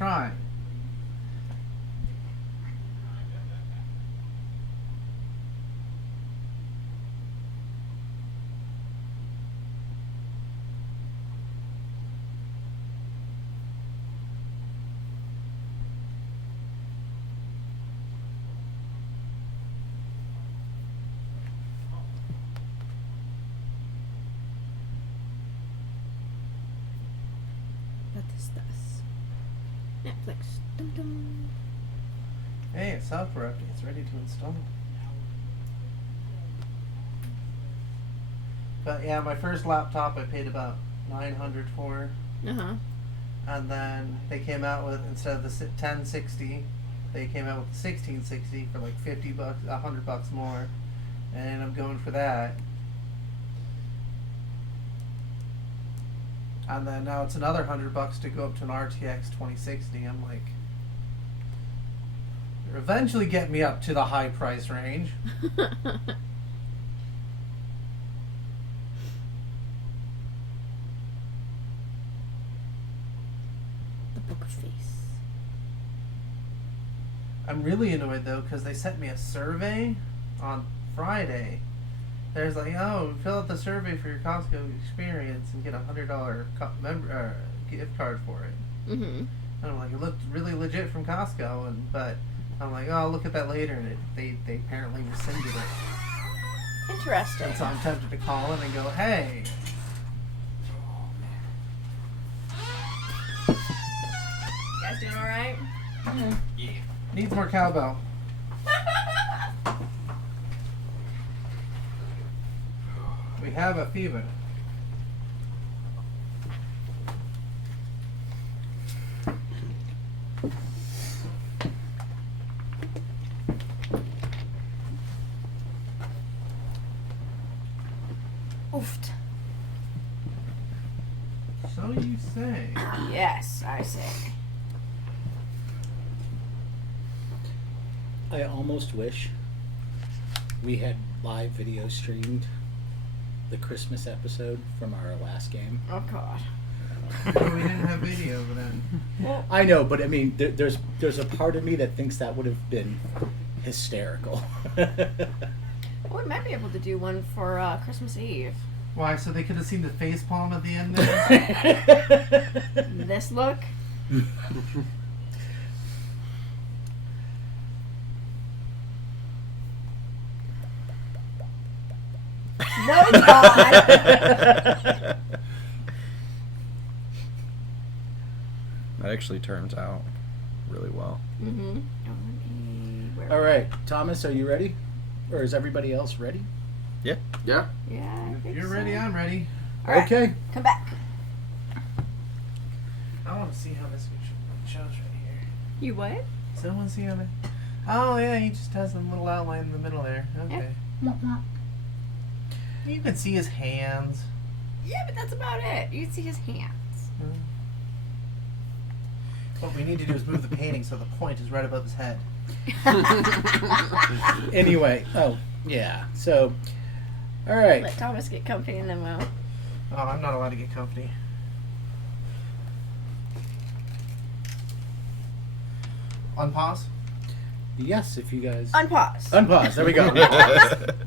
this? Netflix. Dum dum. Hey, it's software update. It's ready to install. But yeah, my first laptop I paid about $900 for, Uh-huh. and then they came out with, instead of the 1060, they came out with the 1660 for like $50, $100 more, and I'm going for that. And then now it's another $100 to go up to an RTX 2060. I'm like, they're eventually getting me up to the high price range. The poker face. I'm really annoyed though because they sent me a survey on Friday. There's like, oh, fill out the survey for your Costco experience and get $100 gift card for it. Mm-hmm. And I'm like, it looked really legit from Costco, but I'm like, oh, I'll look at that later, and they apparently rescinded it. Interesting. And so I'm tempted to call in and go, hey, You guys doing all right? needs more cowbell. We have a fever. Oofed. So you say. Yes, I say. I almost wish we had live video streamed the Christmas episode from our last game. Oh God. Well, we didn't have video then. Well, I know, but I mean, there's a part of me that thinks that would have been hysterical. we might be able to do one for Christmas Eve. Why? So they could have seen the face palm at the end there? This look. No, it's not. That actually turns out really well. Mm-hmm. All right, Thomas, are you ready? Or is everybody else ready? Yeah. Yeah. I If think you're so. ready, I'm ready. All right, Okay. come back. I want to see how this shows right here. You what? Someone see how that? Oh yeah, he just has a little outline in the middle there. Okay. You can see his hands. Yeah, but that's about it. You can see his hands. What we need to do is move the painting so the point is right above his head. Anyway, oh, yeah. So, all right. Let Thomas get comfy and then we'll. Oh, I'm not allowed to get comfy. Unpause. Yes, if you guys. Unpause. Unpause. There we go.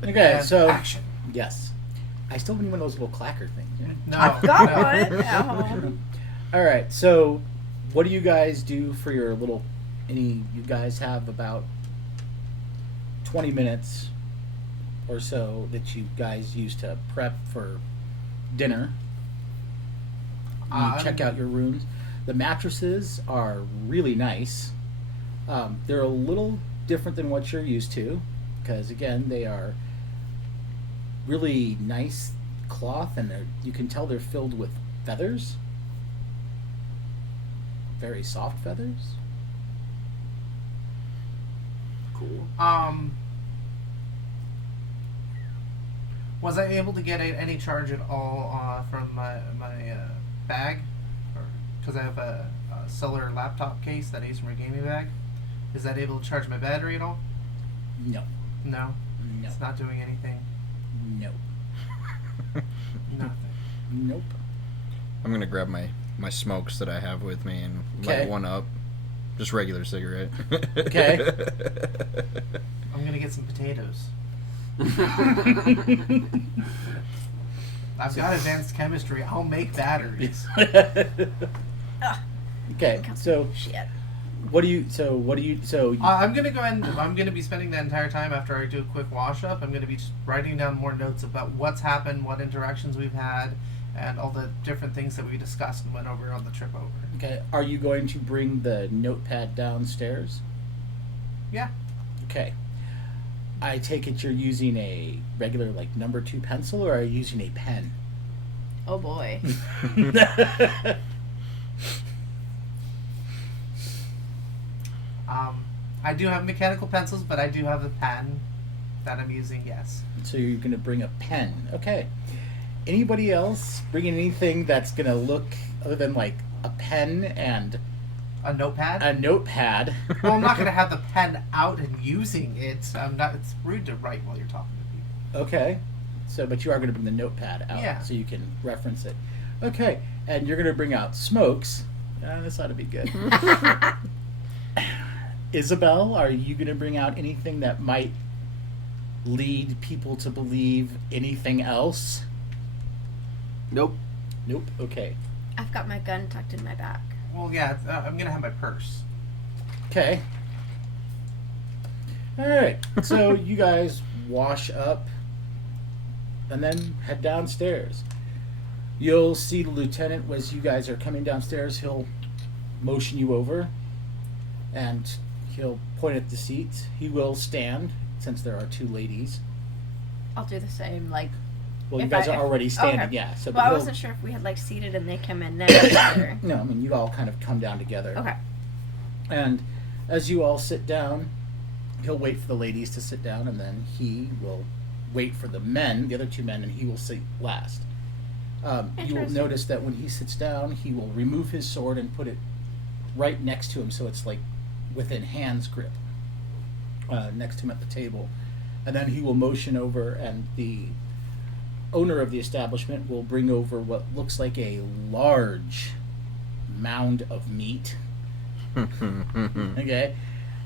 Okay, And so. action. Yes. I still need one of those little clacker things. Yeah? No. I've got no. one at home. All right, so what do you guys do for your little. You guys have about 20 minutes or so that you guys use to prep for dinner. You check out your rooms. The mattresses are really nice. They're a little different than what you're used to because, again, they are really nice cloth and you can tell they're filled with feathers. Very soft feathers. Cool. Was I able to get any charge at all from my bag? Because I have a solar laptop case that I use for my gaming bag. Is that able to charge my battery at all? No. No. No. It's not doing anything. No. Nothing. Nope. I'm gonna grab my smokes that I have with me and Okay. light one up. Just regular cigarette. Okay. I'm gonna get some potatoes. I've got advanced chemistry. I'll make batteries. Okay, so Shit. I'm gonna go ahead and I'm gonna be spending that entire time after I do a quick wash up. I'm gonna be just writing down more notes about what's happened, what interactions we've had, and all the different things that we discussed and went over on the trip over. Okay. Are you going to bring the notepad downstairs? Yeah. Okay. I take it you're using a regular, like, number 2 pencil, or are you using a pen? Oh boy. I do have mechanical pencils, but I do have a pen that I'm using, yes. So you're going to bring a pen. Okay. Anybody else bringing anything that's going to look, other than, like, a pen and A notepad? a notepad? Well, I'm not going to have the pen out and using it. I'm not. It's rude to write while you're talking to people. Okay. So, but you are going to bring the notepad out Yeah. so you can reference it. Okay. And you're going to bring out smokes. This ought to be good. Isabel, are you going to bring out anything that might lead people to believe anything else? Nope. Nope. Okay. I've got my gun tucked in my back. Well, yeah, I'm going to have my purse. Okay. All right. So you guys wash up and then head downstairs. You'll see the lieutenant as you guys are coming downstairs. He'll motion you over and he'll point at the seats. He will stand since there are 2 ladies. I'll do the same. Like, Well, you If guys I- are already standing, okay. yeah. So, well, I he'll- wasn't sure if we had like seated and they come in next together. No, I mean you all kind of come down together. Okay. And as you all sit down, he'll wait for the ladies to sit down, and then he will wait for the men, the other 2 men, and he will sit last. You will Interesting. notice that when he sits down, he will remove his sword and put it right next to him, so it's like within hand's grip, next to him at the table. And then he will motion over, and the owner of the establishment will bring over what looks like a large mound of meat. Okay,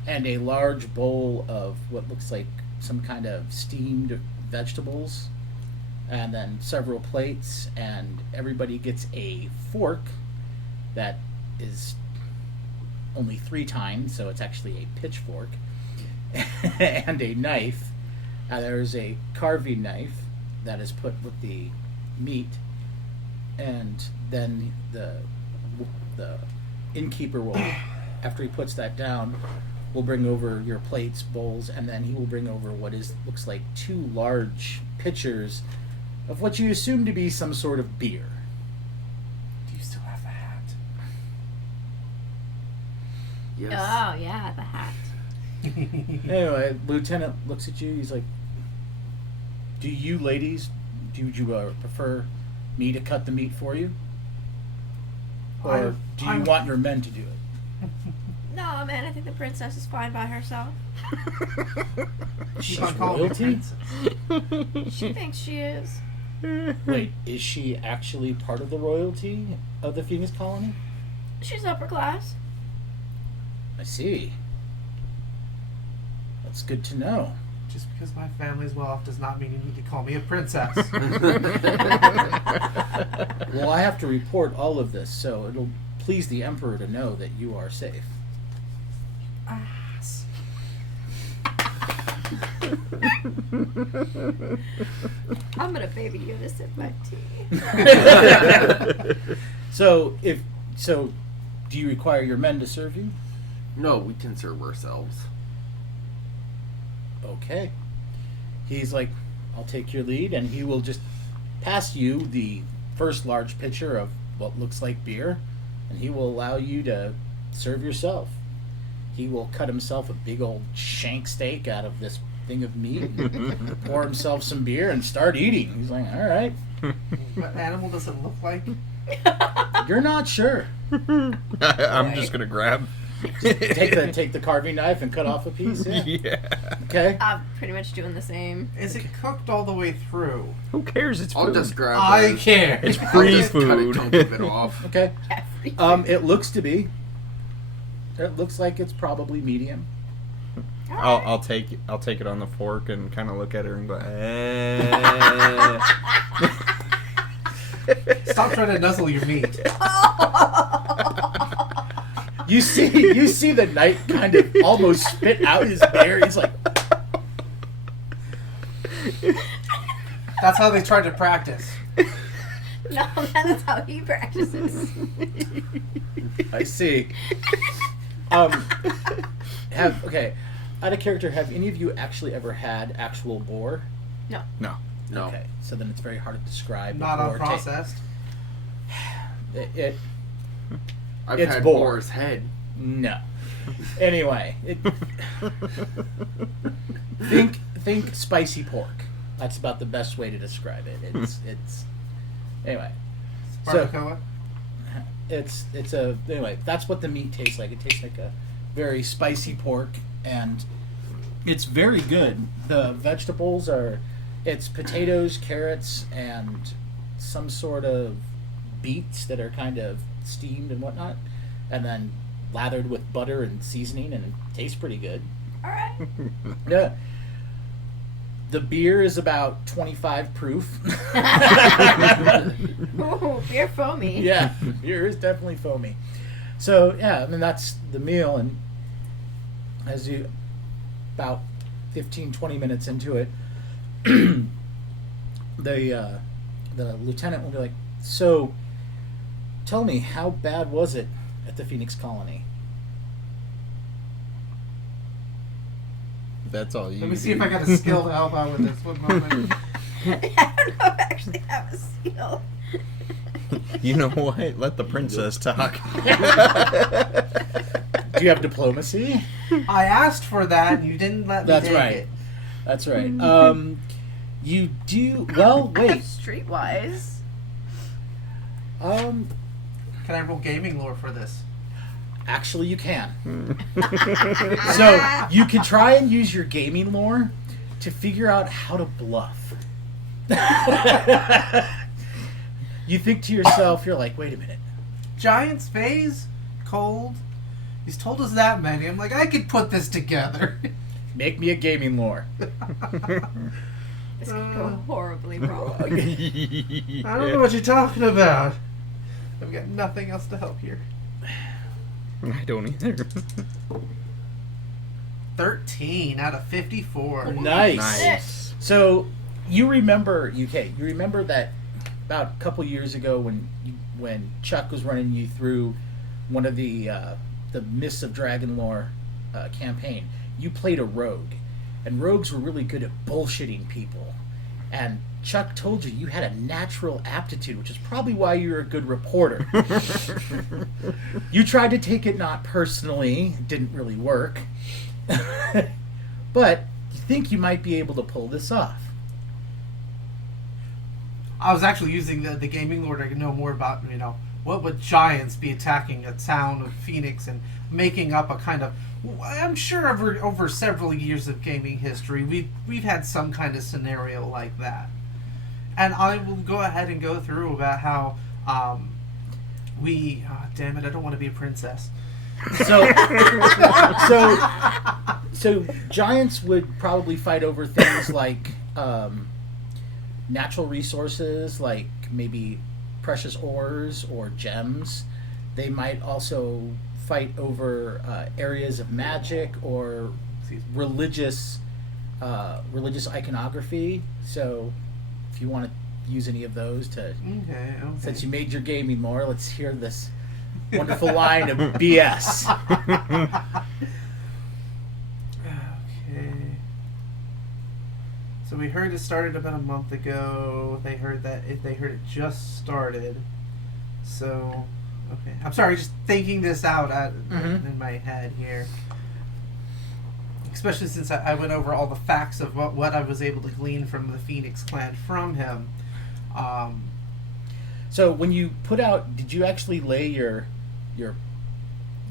and a large bowl of what looks like some kind of steamed vegetables, and then several plates, and everybody gets a fork that is only 3 tines, so it's actually a pitchfork, and a knife. There's a carving knife that is put with the meat, and then the innkeeper will, after he puts that down, will bring over your plates, bowls, and then he will bring over what looks like 2 large pitchers of what you assume to be some sort of beer. Do you still have the hat? Yes. Oh yeah, the hat. Anyway, Lieutenant looks at you. He's like, "Do you ladies, do you prefer me to cut the meat for you, or do you want your men to do it?" No, man, I think the princess is fine by herself. She's Keep on calling me royalty? princess. She thinks she is. Wait, is she actually part of the royalty of the Phoenix colony? She's upper class. I see. That's good to know. Just because my family's well off does not mean you need to call me a princess. Well, I have to report all of this, so it'll please the Emperor to know that you are safe. Ass. I'm gonna baby you to sip my tea. So, do you require your men to serve you? No, we can serve ourselves. Okay. He's like, I'll take your lead, and he will just pass you the first large pitcher of what looks like beer, and he will allow you to serve yourself. He will cut himself a big old shank steak out of this thing of meat, and pour himself some beer, and start eating. He's like, all right. What animal does it look like? You're not sure. I'm just gonna grab. Take the carving knife and cut off a piece. Yeah. Yeah. Okay. I'm pretty much doing the same. Is it cooked all the way through? Who cares? It's I'll food. just grab I it. care. It's I'll free just cut a food. chunk of it off. Okay. Everything. It looks to be. It looks like it's probably medium. I'll take it on the fork and kind of look at her and go. Stop trying to nuzzle your meat. You see the knight kind of almost spit out his beer. He's like, That's how they tried to practice. No, that's how he practices. I see. Okay. Out of character, have any of you actually ever had actual boar? No. No. No. Okay, so then it's very hard to describe. Not boar unprocessed. I've It's had boar. boar's head. No. Anyway, think spicy pork. That's about the best way to describe it. It's anyway. Barbacoa. Anyway, that's what the meat tastes like. It tastes like a very spicy pork, and it's very good. The vegetables it's potatoes, carrots, and some sort of beets that are kind of steamed and whatnot, and then lathered with butter and seasoning, and it tastes pretty good. All right. Yeah. The beer is about 25 proof. Ooh, beer foamy. Yeah, beer is definitely foamy. So yeah, I mean that's the meal, and as you about 15-20 minutes into it, the lieutenant will be like, "So, tell me, how bad was it at the Phoenix Colony?" That's all you. Let me see if I got a skill to help out with this. One moment. I don't know if I actually have a seal. You know what? Let the princess talk. Do you have diplomacy? I asked for that, and you didn't let me That's take right. it. That's right. You do well. Wait. Streetwise. Can I roll gaming lore for this? Actually, you can. So you can try and use your gaming lore to figure out how to bluff. You think to yourself, you're like, wait a minute. Giant's phase? Cold? He's told us that many. I'm like, I could put this together. Make me a gaming lore. This could go horribly wrong. I don't know what you're talking about. I've got nothing else to help here. I don't either. 13 out of 54. Nice. Nice. So you remember that about a couple years ago when Chuck was running you through one of the Mists of Dragonlore campaign, you played a rogue, and rogues were really good at bullshitting people, and Chuck told you had a natural aptitude, which is probably why you're a good reporter. You tried to take it not personally, it didn't really work, but you think you might be able to pull this off. I was actually using the gaming lore to know more about, what would giants be attacking a town of Phoenix and making up a kind of... I'm sure over several years of gaming history, we've had some kind of scenario like that. And I will go ahead and go through about how damn it, I don't want to be a princess. So giants would probably fight over things like natural resources, like maybe precious ores or gems. They might also fight over areas of magic or religious iconography. So if you want to use any of those to, Okay. since you made your gaming more, let's hear this wonderful line of BS. Okay. So we heard it started about a month ago. They heard it just started. So, okay. I'm sorry, just thinking this out in my head here. Especially since I went over all the facts of what I was able to glean from the Phoenix Clan from him. So when you put out, did you actually lay your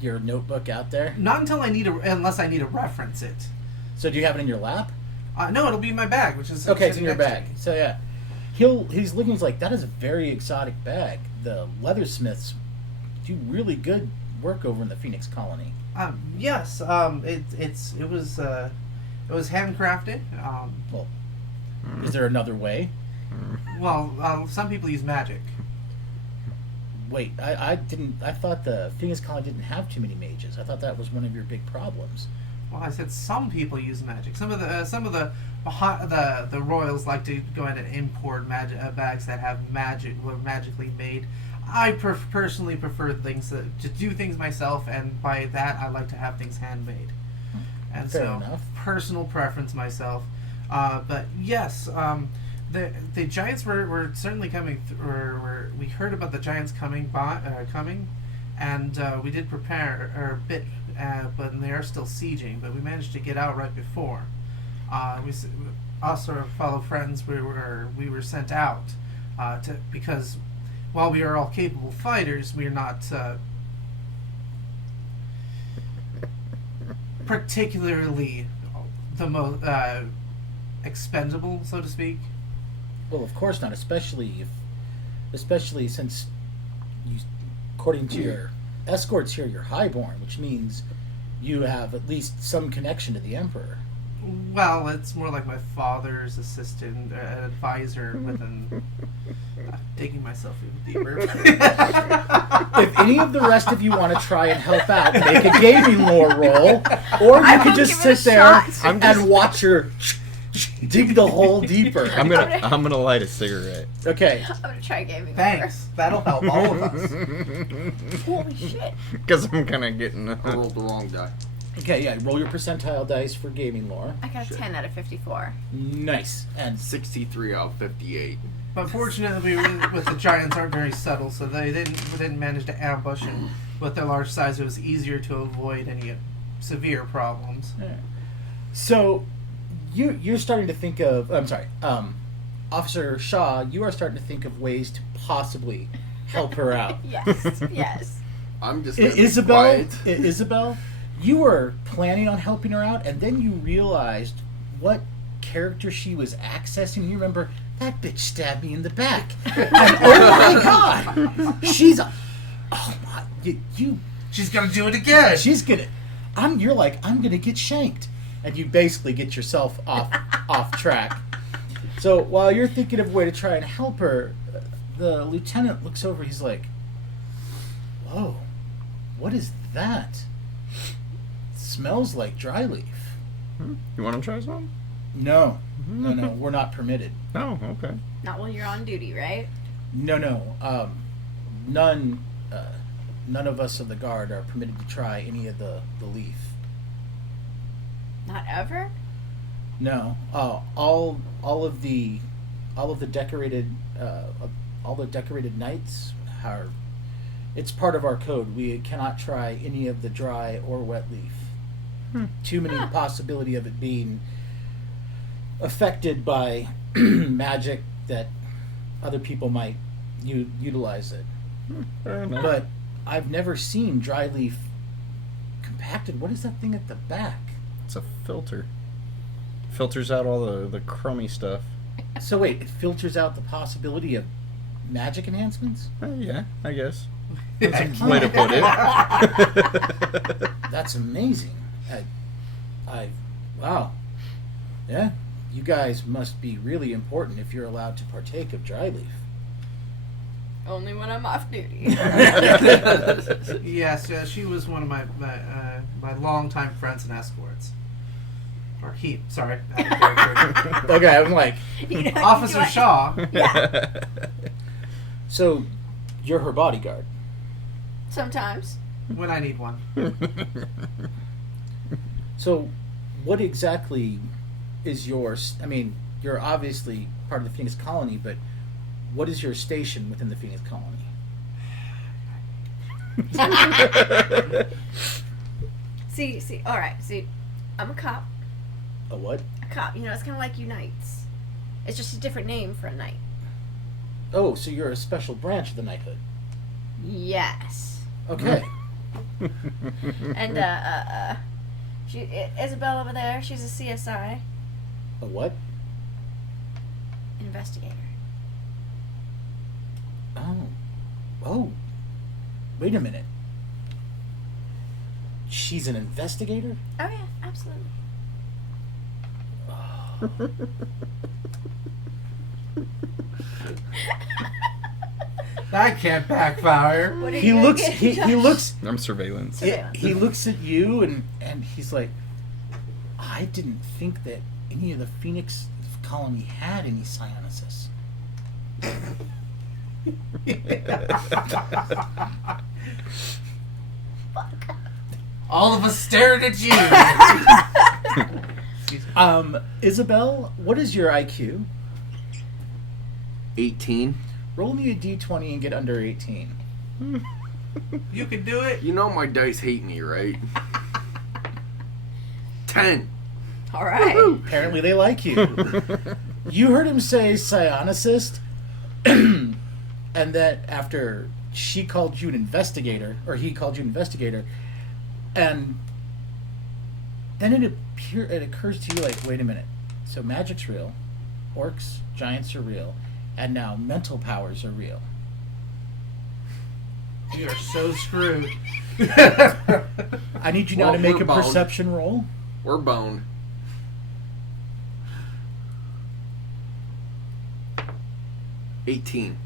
notebook out there? Not until unless I need to reference it. So do you have it in your lap? No, it'll be in my bag, which is Okay, it's in sitting your next to bag. me. So yeah, he's looking. He's like, that is a very exotic bag. The leathersmiths do really good work over in the Phoenix Colony. Yes, it was handcrafted. Well, is there another way? Some people use magic. Wait, I thought the Phoenix Colony didn't have too many mages. I thought that was one of your big problems. Well, I said some people use magic. Some of the the royals like to go ahead and import bags that have were magically made. I personally prefer things to do things myself, and by that I like to have things handmade. And Fair so, enough. personal preference myself. But yes, the giants were certainly coming. We heard about the giants coming, and we did prepare a bit, but they are still sieging. But we managed to get out right before. Us, our fellow friends, we were sent out because while we are all capable fighters, we are not particularly the most expendable, so to speak. Well, of course not, especially since you, according to your escorts here, you're highborn, which means you have at least some connection to the Emperor. Well, it's more like my father's assistant, advisor within. Digging myself even deeper. If any of the rest of you want to try and help out, make a gaming lore roll, or you could just sit there and watch her dig the hole deeper. I'm gonna light a cigarette. Okay. I'm gonna try gaming. Thanks. That'll help all of us. Holy shit. Because I'm kind of getting. I rolled the wrong die. Okay, yeah, roll your percentile dice for gaming lore. I got a 10 out of 54. Nice. And 63 out of 58. But fortunately, with the giants aren't very subtle, so they didn't manage to ambush, and with their large size, it was easier to avoid any severe problems. so you're starting to think of, I'm sorry, Officer Shaw, you are starting to think of ways to possibly help her out. Yes, yes. I'm just gonna be Isabel, quiet. Isabel, you were planning on helping her out, and then you realized what character she was accessing. You remember, that bitch stabbed me in the back. And, oh my god! She's She's gonna do it again. she's gonna, you're like, I'm gonna get shanked. And you basically get yourself off track. So while you're thinking of a way to try and help her, the lieutenant looks over, he's like, whoa, what is that? Smells like dry leaf. You want to try some? No, we're not permitted. Oh, okay. Not while you're on duty, right? No. None of us of the guard are permitted to try any of the leaf. Not ever? No. All of the decorated knights are. It's part of our code. We cannot try any of the dry or wet leaf. Too many possibility of it being affected by magic that other people might utilize it. Fair enough. But I've never seen dry leaf compacted. What is that thing at the back? It's a filter. Filters out all the crummy stuff. So wait, it filters out the possibility of magic enhancements? Yeah, I guess. That's a way to put it. That's amazing. Wow. Yeah, you guys must be really important if you're allowed to partake of dry leaf. Only when I'm off duty. Yes, she was one of my longtime friends and escorts. Or he, sorry. Okay, I'm like, You know, Officer Shaw. Yeah, so you're her bodyguard. sometimes. When I need one. So what exactly is yours? I mean, you're obviously part of the Phoenix Colony, but what is your station within the Phoenix Colony? See, alright, I'm a cop. A what? A cop, it's kind of like you knights. It's just a different name for a knight. Oh, so you're a special branch of the knighthood. Yes. Okay. And, Isabel over there, she's a CSI A what? investigator. Oh. Wait a minute. She's an investigator? Oh, yeah, absolutely. That can't backfire. What are He you gonna looks get, he Josh? looks I'm surveillance. he looks at you and he's like, I didn't think that any of the Phoenix colony had any psionicis. All of us stared at you. Excuse me. Isabel, what is your IQ? 18. Roll me a d20 and get under 18. You can do it. You know my dice hate me, right? 10. All right. Apparently they like you. You heard him say psionicist, and that after she called you an investigator, or he called you an investigator, and then it occurs to you like, wait a minute. So magic's real, orcs, giants are real, and now mental powers are real. We are so screwed. I need you now Well, to make we're a boned. perception roll. We're boned. 18.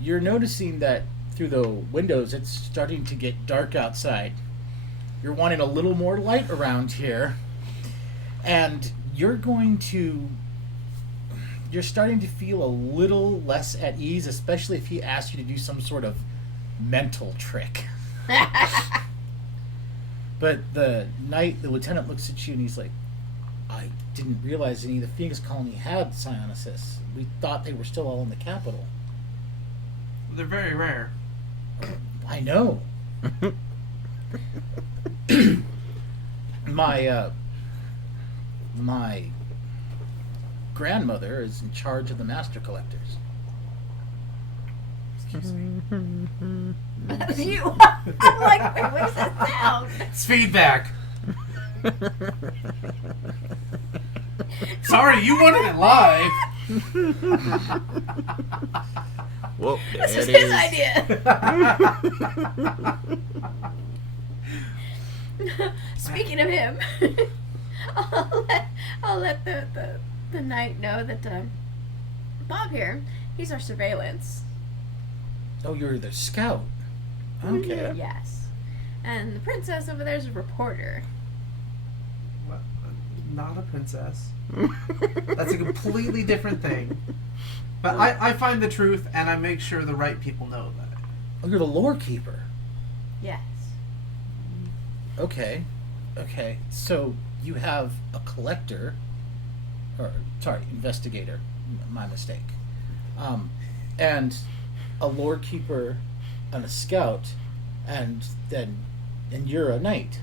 You're noticing that through the windows it's starting to get dark outside. You're wanting a little more light around here. And you're starting to feel a little less at ease, especially if he asks you to do some sort of mental trick. But the lieutenant looks at you and he's like, I didn't realize any of the Phoenix colony had psionicis. We thought they were still all in the capital. They're very rare. I know. My grandmother is in charge of the master collectors. Excuse me. That was you. I'm like, wait, what does that sound? It's feedback. Sorry, you wanted it live. Well, there This was it his is. idea. Speaking of him, I'll let the knight know that Bob here, he's our surveillance. Oh, you're the scout. Okay. Yes. And the princess over there is a reporter. What? Not a princess. That's a completely different thing. But I find the truth and I make sure the right people know that. Oh, you're the lore keeper. Yes. Okay. Okay. So you have a collector, or sorry, investigator. My mistake. And a lore keeper, and a scout, and you're a knight.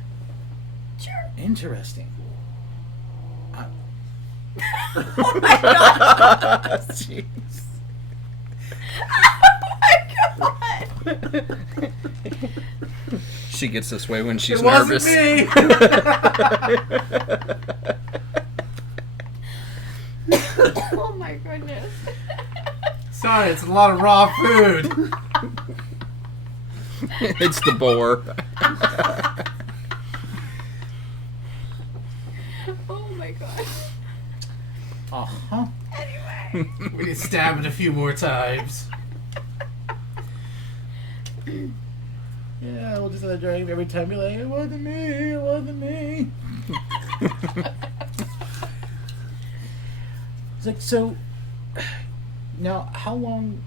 Sure. Interesting. Oh my god! Jeez. Oh my god! She gets this way when she's It nervous. wasn't me. Oh my goodness. Sorry, it's a lot of raw food. It's the boar. Oh my god. Uh-huh. Anyway. We need to stab it a few more times. Yeah, we'll just let drag every time be like, it wasn't me, it wasn't me. It's like, so now how long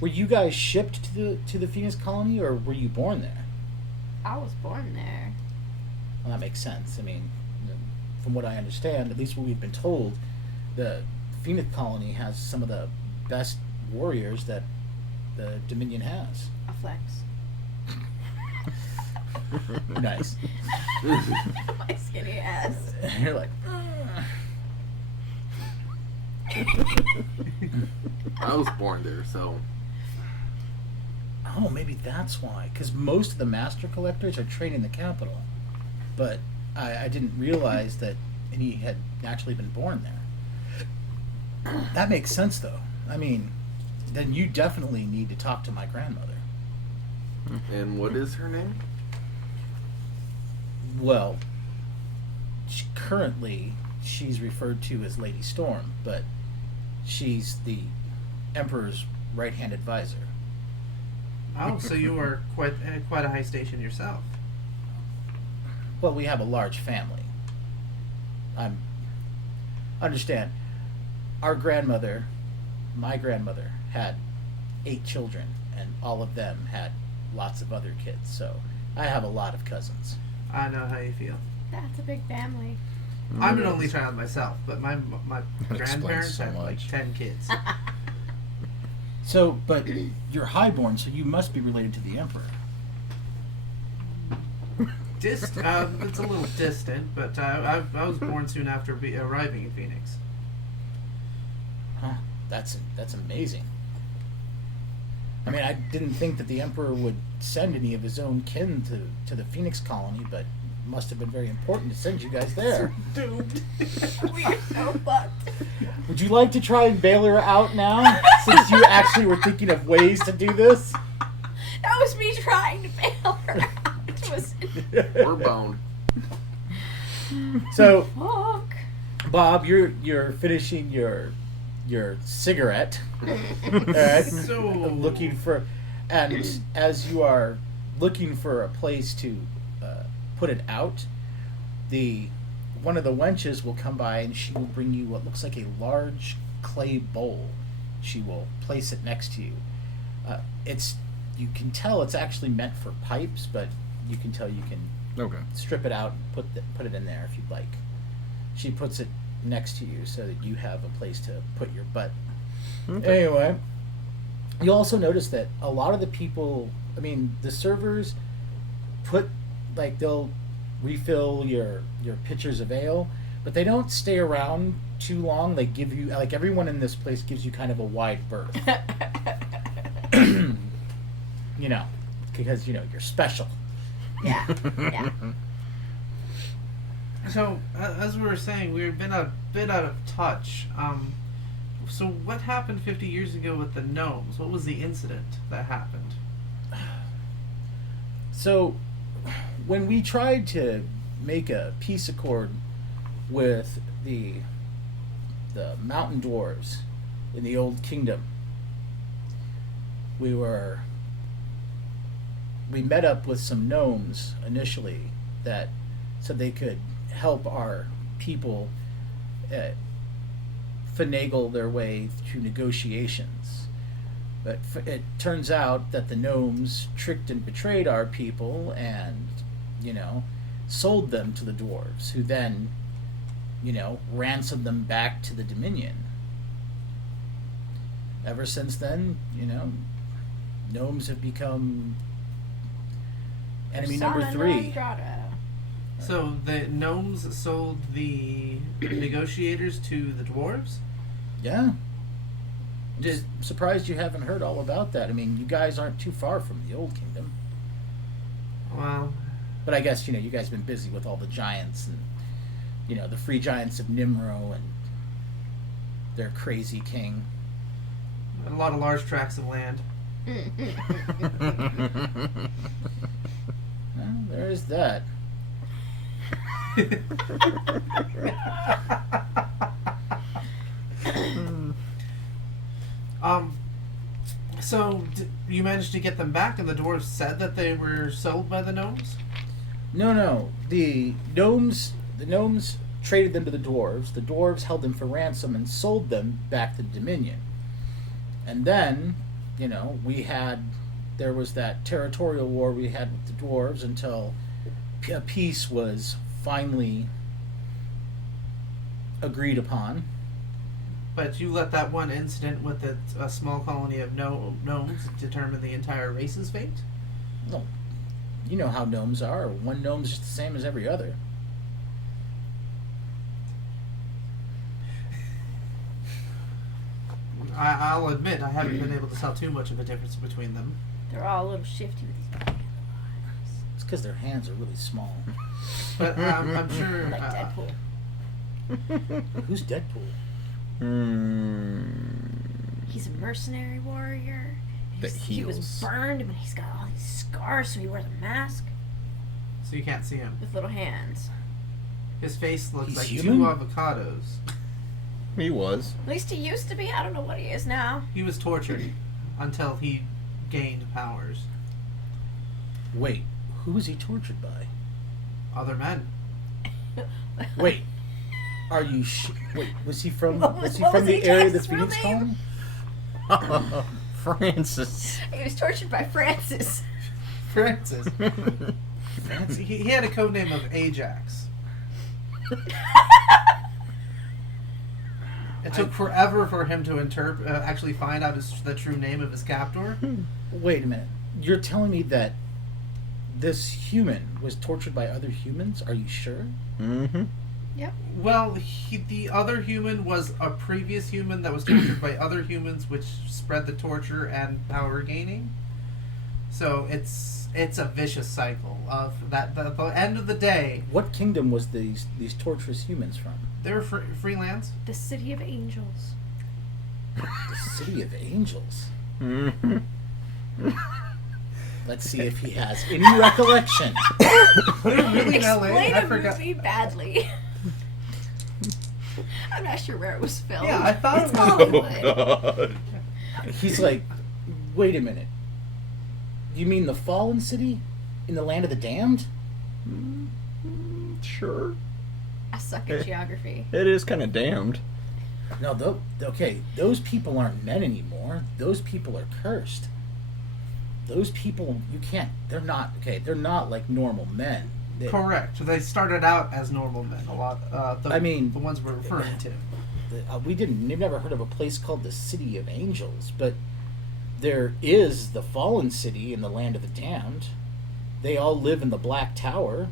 were you guys shipped to the Phoenix colony, or were you born there? I was born there. Well, that makes sense. I mean, from what I understand, at least what we've been told, the Phoenix colony has some of the best warriors that the Dominion has. A flex. Nice. My skinny ass. You're like, I was born there, so oh, maybe that's why. Because most of the master collectors are trained in the capital. But I didn't realize that any had actually been born there. That makes sense, though. I mean, then you definitely need to talk to my grandmother. And what is her name? Well, currently she's referred to as Lady Storm, but she's the Emperor's right-hand advisor. Oh, so you were quite a high station yourself. Well, we have a large family. understand. Our grandmother, my grandmother, had 8 children, and all of them had lots of other kids. So I have a lot of cousins. I know how you feel. That's a big family. I'm an only child myself, but my That explains grandparents so had like much. 10 kids. So, but you're highborn, so you must be related to the emperor. It's a little distant, but I was born soon after arriving in Phoenix. Huh? That's amazing. I mean, I didn't think that the emperor would send any of his own kin to the Phoenix colony, but it must have been very important to send you guys there. Doomed. We are so fucked. Would you like to try and bail her out now, since you actually were thinking of ways to do this? That was me trying to bail her out. It was We're boned. So, fuck. Bob, you're finishing your cigarette. Alright? So Looking for, and as you are looking for a place to put it out, one of the wenches will come by and she will bring you what looks like a large clay bowl. She will place it next to you. You can tell it's actually meant for pipes, but you can tell you can Okay. strip it out and put it in there if you'd like. She puts it next to you so that you have a place to put your butt. Okay. Anyway, you also notice that a lot of the people, I mean, the servers they'll refill your pitchers of ale, but they don't stay around too long. They give you, like, everyone in this place gives you kind of a wide berth. You know, because, you're special. Yeah. Yeah. So, as we were saying, we've been a bit out of touch. So what happened 50 years ago with the gnomes? What was the incident that happened? So, when we tried to make a peace accord with the mountain dwarves in the Old Kingdom, we met up with some gnomes initially that said they could help our people finagle their way through negotiations. But it turns out that the gnomes tricked and betrayed our people and, sold them to the dwarves, who then, ransomed them back to the Dominion. Ever since then, gnomes have become enemy number Persona 3. non grata. So the gnomes sold the negotiators to the dwarves? Yeah. I'm just surprised you haven't heard all about that. I mean, you guys aren't too far from the Old Kingdom. Well, But I guess, you guys have been busy with all the giants and, the free giants of Nimro and their crazy king. a lot of large tracts of land. Well, there is that. So you managed to get them back, and the dwarves said that they were sold by the gnomes? No. The gnomes traded them to the dwarves. The dwarves held them for ransom and sold them back to the Dominion. And then, there was that territorial war we had with the dwarves until a peace was finally agreed upon. But you let that one incident with a small colony of gnomes determine the entire race's fate? No, you know how gnomes are. One gnome's just the same as every other. I'll admit, I haven't been able to tell too much of a difference between them. They're all a little shifty with these big It's because their hands are really small. But I'm sure... like Deadpool. Who's Deadpool? He's a mercenary warrior. That He was heals. burned, but he's got all these scars, so he wears a mask So you can't see him. with little hands. His face looks He's like human? 2 avocados. He was. At least he used to be. I don't know what he is now. He was tortured until he gained powers. Wait, who was he tortured by? Other men. Wait, Are you? Wait, was he from? What Was he was from the area of the Ajax's real Phoenix name? Colony? Francis. He was tortured by Francis. Francis. He had a code name of Ajax. It took forever for him to actually find out the true name of his captor. Wait a minute. You're telling me that this human was tortured by other humans? Are you sure? Mm-hmm. Well, the other human was a previous human that was tortured by other humans, which spread the torture and power gaining. So it's a vicious cycle of that. At the end of the day, What kingdom was these torturous humans from? they were freelance. The City of Angels. The City of Angels. Mm-hmm. Let's see if he has any recollection. Really in LA? Explain I a forgot. movie badly. I'm not sure where it was filmed. Yeah, I thought It's it was- Hollywood. God. He's like, wait a minute. You mean the fallen city? In the land of the damned? Sure. I suck at geography. It is kind of damned. No, okay, those people aren't men anymore. Those people are cursed. Those people, you can't, they're not like normal men. Correct. So they started out as normal men. A lot. I mean- the ones we're referring to. We've never heard of a place called the City of Angels, but there is the fallen city in the land of the damned. They all live in the Black Tower.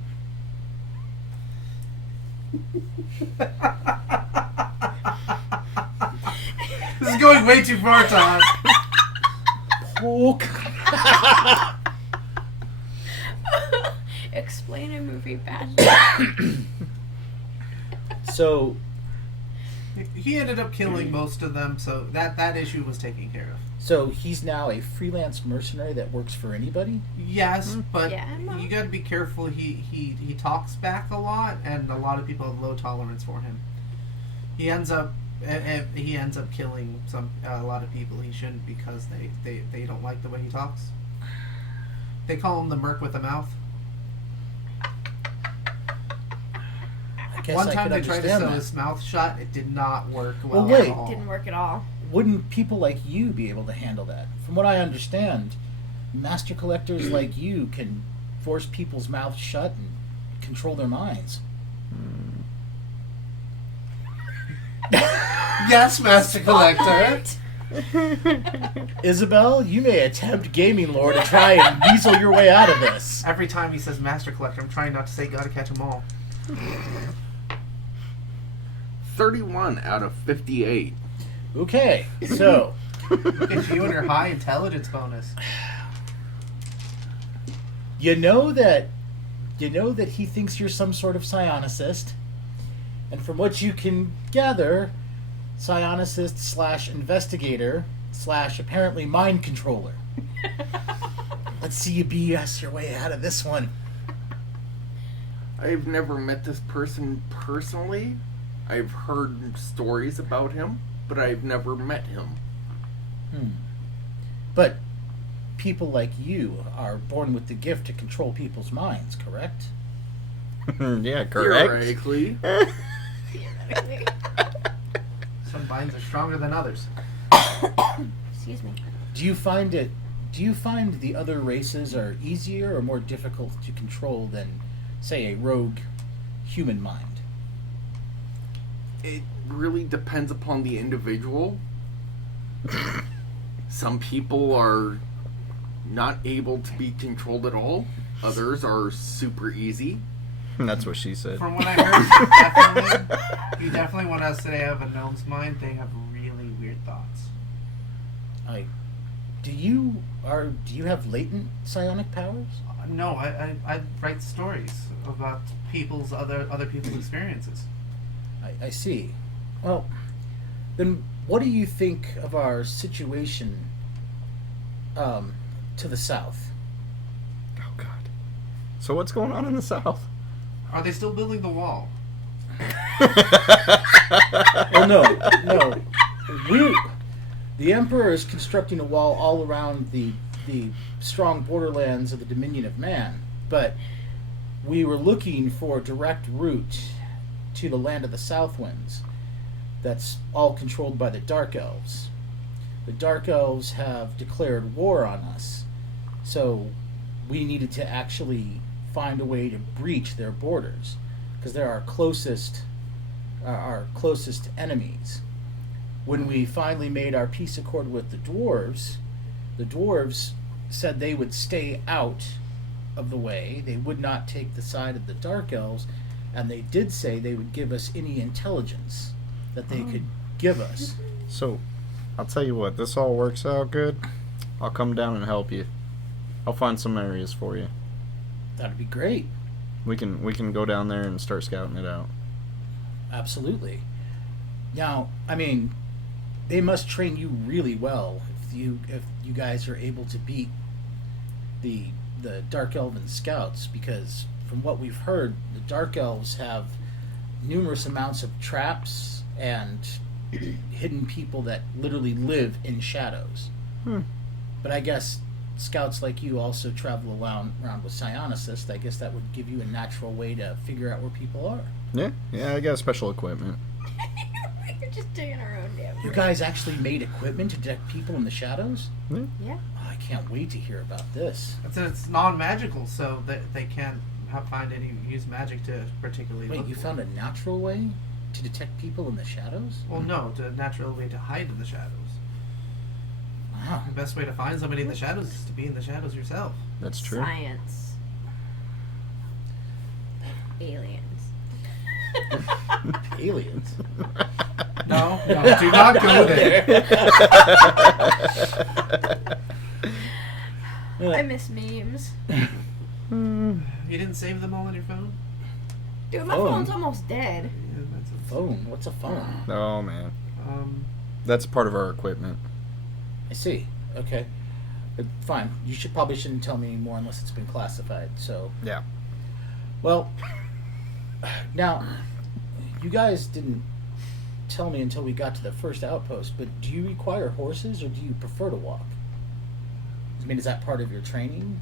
This is going way too far, Todd. Oh, Explain a movie badly. so He ended up killing most of them, so that issue was taken care of. So he's now a freelance mercenary that works for anybody? Yes, but Yeah, Mom. you got to be careful. He talks back a lot, and a lot of people have low tolerance for him. He ends up killing a lot of people he shouldn't because they don't like the way he talks. They call him the Merc with a mouth. I guess One I time could they tried to understand sew that. his mouth shut. It did not work Well, well wait. at all. Didn't work at all. Wouldn't people like you be able to handle that? From what I understand, master collectors like you can force people's mouths shut and control their minds. Yes, Master Collector. Isabel, you may attempt gaming lore to try and weasel your way out of this. Every time he says Master Collector, I'm trying not to say gotta catch 'em all. 31 out of 58. Okay, so Look at you and your high intelligence bonus. you know that he thinks you're some sort of psionicist, and from what you can gather, psionicist / investigator / apparently mind controller. Let's see you BS your way out of this one. I've never met this person personally. I've heard stories about him, but I've never met him. But people like you are born with the gift to control people's minds, correct? Yeah, correct. Theoretically. Theoretically. Some minds are stronger than others. Excuse me. Do you find the other races are easier or more difficult to control than, say, a rogue human mind? It really depends upon the individual. Some people are not able to be controlled at all. Others are super easy. That's what she said. From what I heard, you definitely want us to have a gnome's mind. They have really weird thoughts. Do you have latent psionic powers? No, I write stories about other people's experiences. I see. Well, then what do you think of our situation to the south? Oh God. So what's going on in the south? Are they still building the wall? Oh no. The Emperor is constructing a wall all around the strong borderlands of the Dominion of Man, but we were looking for a direct route to the land of the South Winds. That's all controlled by the Dark Elves. The Dark Elves have declared war on us, so we needed to actually find a way to breach their borders, because they're our closest enemies. When we finally made our peace accord with the dwarves said they would stay out of the way. They would not take the side of the Dark Elves, and they did say they would give us any intelligence that they could give us. So, I'll tell you what. This all works out good. I'll come down and help you. I'll find some areas for you. That'd be great. We can go down there and start scouting it out. Absolutely. Now, I mean, they must train you really well if you guys are able to beat the Dark Elven scouts, because from what we've heard, the Dark Elves have numerous amounts of traps and hidden people that literally live in shadows. But I guess scouts like you also travel around with psionicist. I guess that would give you a natural way to figure out where people are. Yeah, I got special equipment. We're just doing our own damn. You guys actually made equipment to detect people in the shadows? Yeah. Yeah. Oh, I can't wait to hear about this. It's non-magical, so they can't find any use magic to particularly. Wait, look you for. found a natural way to detect people in the shadows? Well, no, a natural way to hide in the shadows. Wow. The best way to find somebody in the shadows is to be in the shadows yourself. That's true. Science. Aliens. Aliens? No, do not go there. I miss memes. You didn't save them all on your phone? Dude, my Phone? phone's almost dead. Yeah, that's a Phone? What's a phone? Oh man, that's part of our equipment. I see. Okay. Fine. You probably shouldn't tell me anymore unless it's been classified. So, Yeah. well, now, you guys didn't tell me until we got to the first outpost, but do you require horses or do you prefer to walk? I mean, is that part of your training?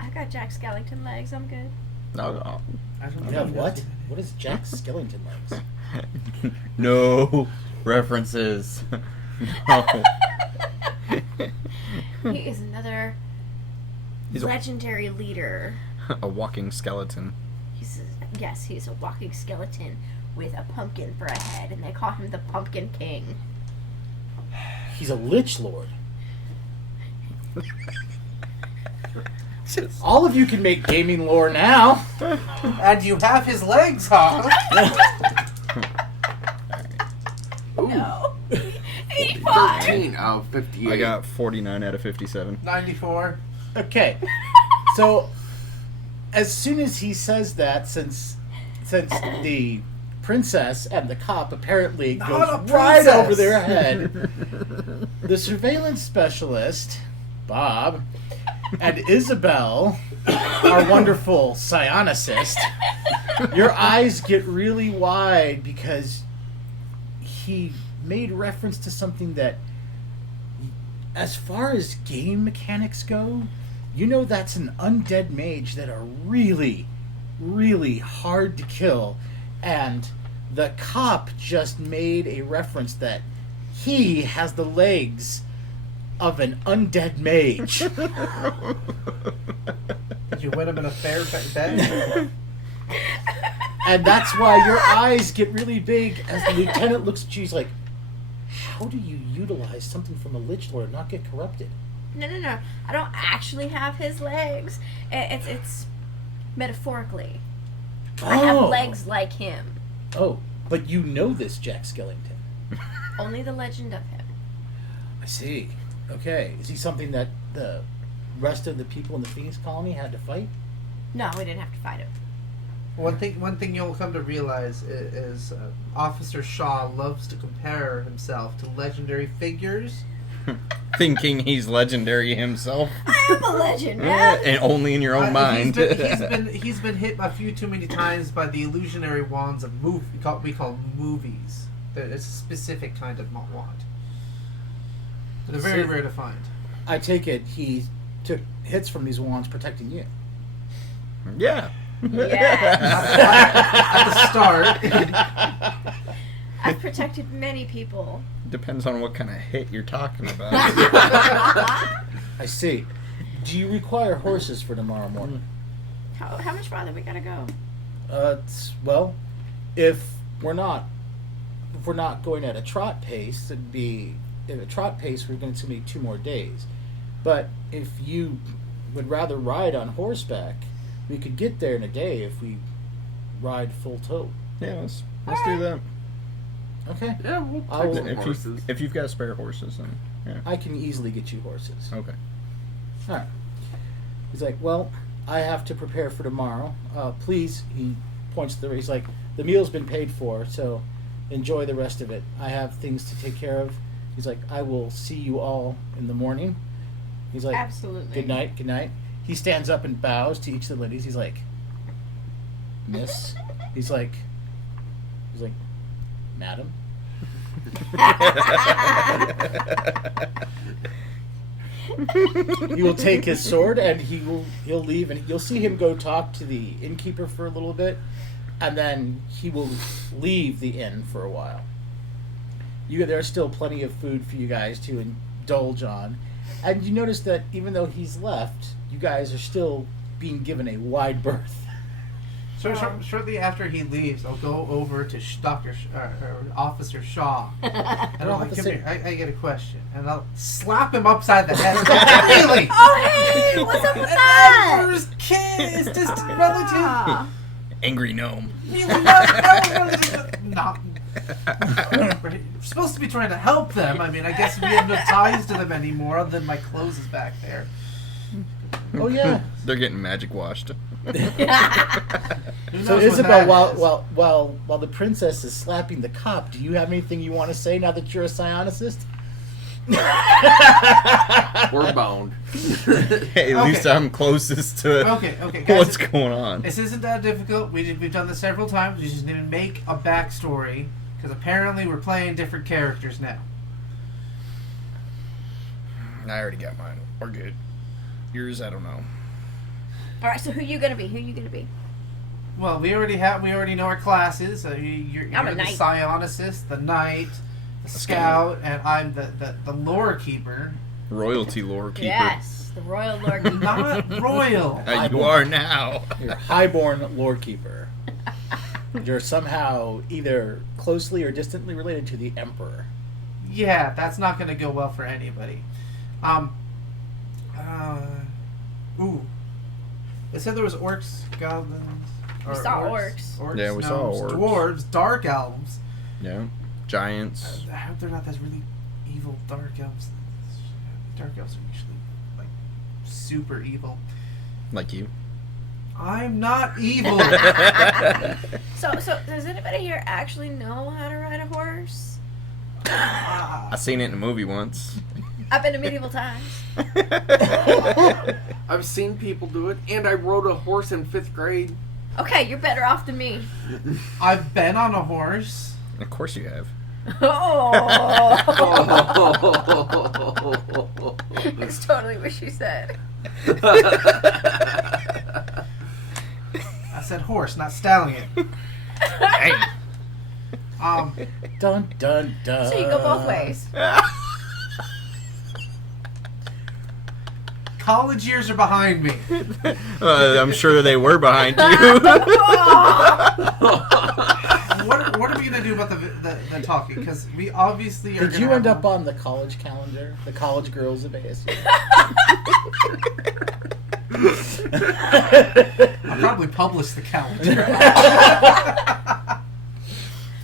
I got Jack Skellington legs. I'm good. No. I don't know. You have what? What is Jack Skellington legs? No references. No. He is another He's a- legendary leader. A walking skeleton. Yes, he's a walking skeleton with a pumpkin for a head, and they call him the Pumpkin King. He's a Lich Lord. All of you can make gaming lore now. And you have his legs, huh? No. 85. 13 out of 58. I got 49 out of 57. 94. Okay. So, as soon as he says that, since the princess and the cop apparently Not goes a right princess. over their head, the surveillance specialist, Bob, and Isabel, our wonderful psionicist, your eyes get really wide because he made reference to something that, as far as game mechanics go, you know that's an undead mage that are really, really hard to kill. And the cop just made a reference that he has the legs of an undead mage. Did you win him in a fair bet? And that's why your eyes get really big as the lieutenant looks at you. He's like, how do you utilize something from a Lich Lord and not get corrupted? No. I don't actually have his legs. It's metaphorically. I have legs like him. Oh, but you know this Jack Skellington. Only the legend of him. I see. Okay. Is he something that the rest of the people in the Phoenix colony had to fight? No, we didn't have to fight him. One thing you'll come to realize is Officer Shaw loves to compare himself to legendary figures. Thinking he's legendary himself. I am a legend, man. And only in your own mind. He's been hit a few too many times by the illusionary wands of we call movies. It's a specific kind of wand. They're very rare to find. I take it he took hits from these wands protecting you. Yeah. Yes. At the start. I've protected many people. Depends on what kind of hit you're talking about. I see. Do you require horses for tomorrow morning? How much farther we gotta go? Well, if we're not going at a trot pace, it'd be at a trot pace. We're going to need 2 more days. But if you would rather ride on horseback, we could get there in a day if we ride full tote. Yeah, let's do that. Okay. Yeah, we'll I take will- some horses. If you've got spare horses, then yeah. I can easily get you horses. Okay. All right. He's like, well, I have to prepare for tomorrow. Please, he points to he's like, the meal's been paid for, so enjoy the rest of it. I have things to take care of. He's like, I will see you all in the morning. He's like, Absolutely. good night, good night. He stands up and bows to each of the ladies. He's like, miss. He's like, madam. He will take his sword and he'll leave, and you'll see him go talk to the innkeeper for a little bit, and then he will leave the inn for a while. There's still plenty of food for you guys to indulge on, and you notice that even though he's left, you guys are still being given a wide berth. Shortly after he leaves, I'll go over to Officer Shaw. And don't I'm have like, to come say- here, I get a question. And I'll slap him upside the head. Really? Oh, hey, what's up with that? First kiss, distant relative. Ah. Angry gnome. Really not. We're supposed to be trying to help them. I mean, I guess we have no ties to them anymore other than my clothes is back there. Oh yeah. They're getting magic washed. Who So knows what Isabel, that is? while the princess is slapping the cop, do you have anything you want to say now that you're a psionicist? We're bound. Hey, at least Okay. I'm closest to Okay, guys. what's going on. This isn't that difficult. We've done this several times. We just need to make a backstory because apparently we're playing different characters now. I already got mine. We're good. Yours, I don't know. All right, so who you gonna be? Who you gonna be? Well, we already know our classes. You're I'm a the knight. psionicist, the knight, the scout, and I'm the lore keeper. Royalty lore keeper. Yes, the royal lord keeper. Not royal. You are now. You're highborn lore keeper. You're somehow either closely or distantly related to the emperor. Yeah, that's not going to go well for anybody. Ooh. It said there was orcs, goblins. We saw orcs. Yeah, we saw gnomes, orcs. Dwarves, dark elves. Yeah. Giants. I hope they're not those really evil dark elves. Dark elves are usually like super evil. Like you. I'm not evil. So does anybody here actually know how to ride a horse? I seen it in a movie once. I've been to medieval times. I've seen people do it, and I rode a horse in 5th grade. Okay, you're better off than me. I've been on a horse. Of course you have. Oh, it's totally what she said. I said horse, not stallion. Hey. Dun dun dun. So you go both ways. College years are behind me. I'm sure they were behind you. What are we gonna do about the talking? Because we obviously are. Did gonna you have end up more- on the college calendar? The college girls of ASU? I'll probably publish the calendar.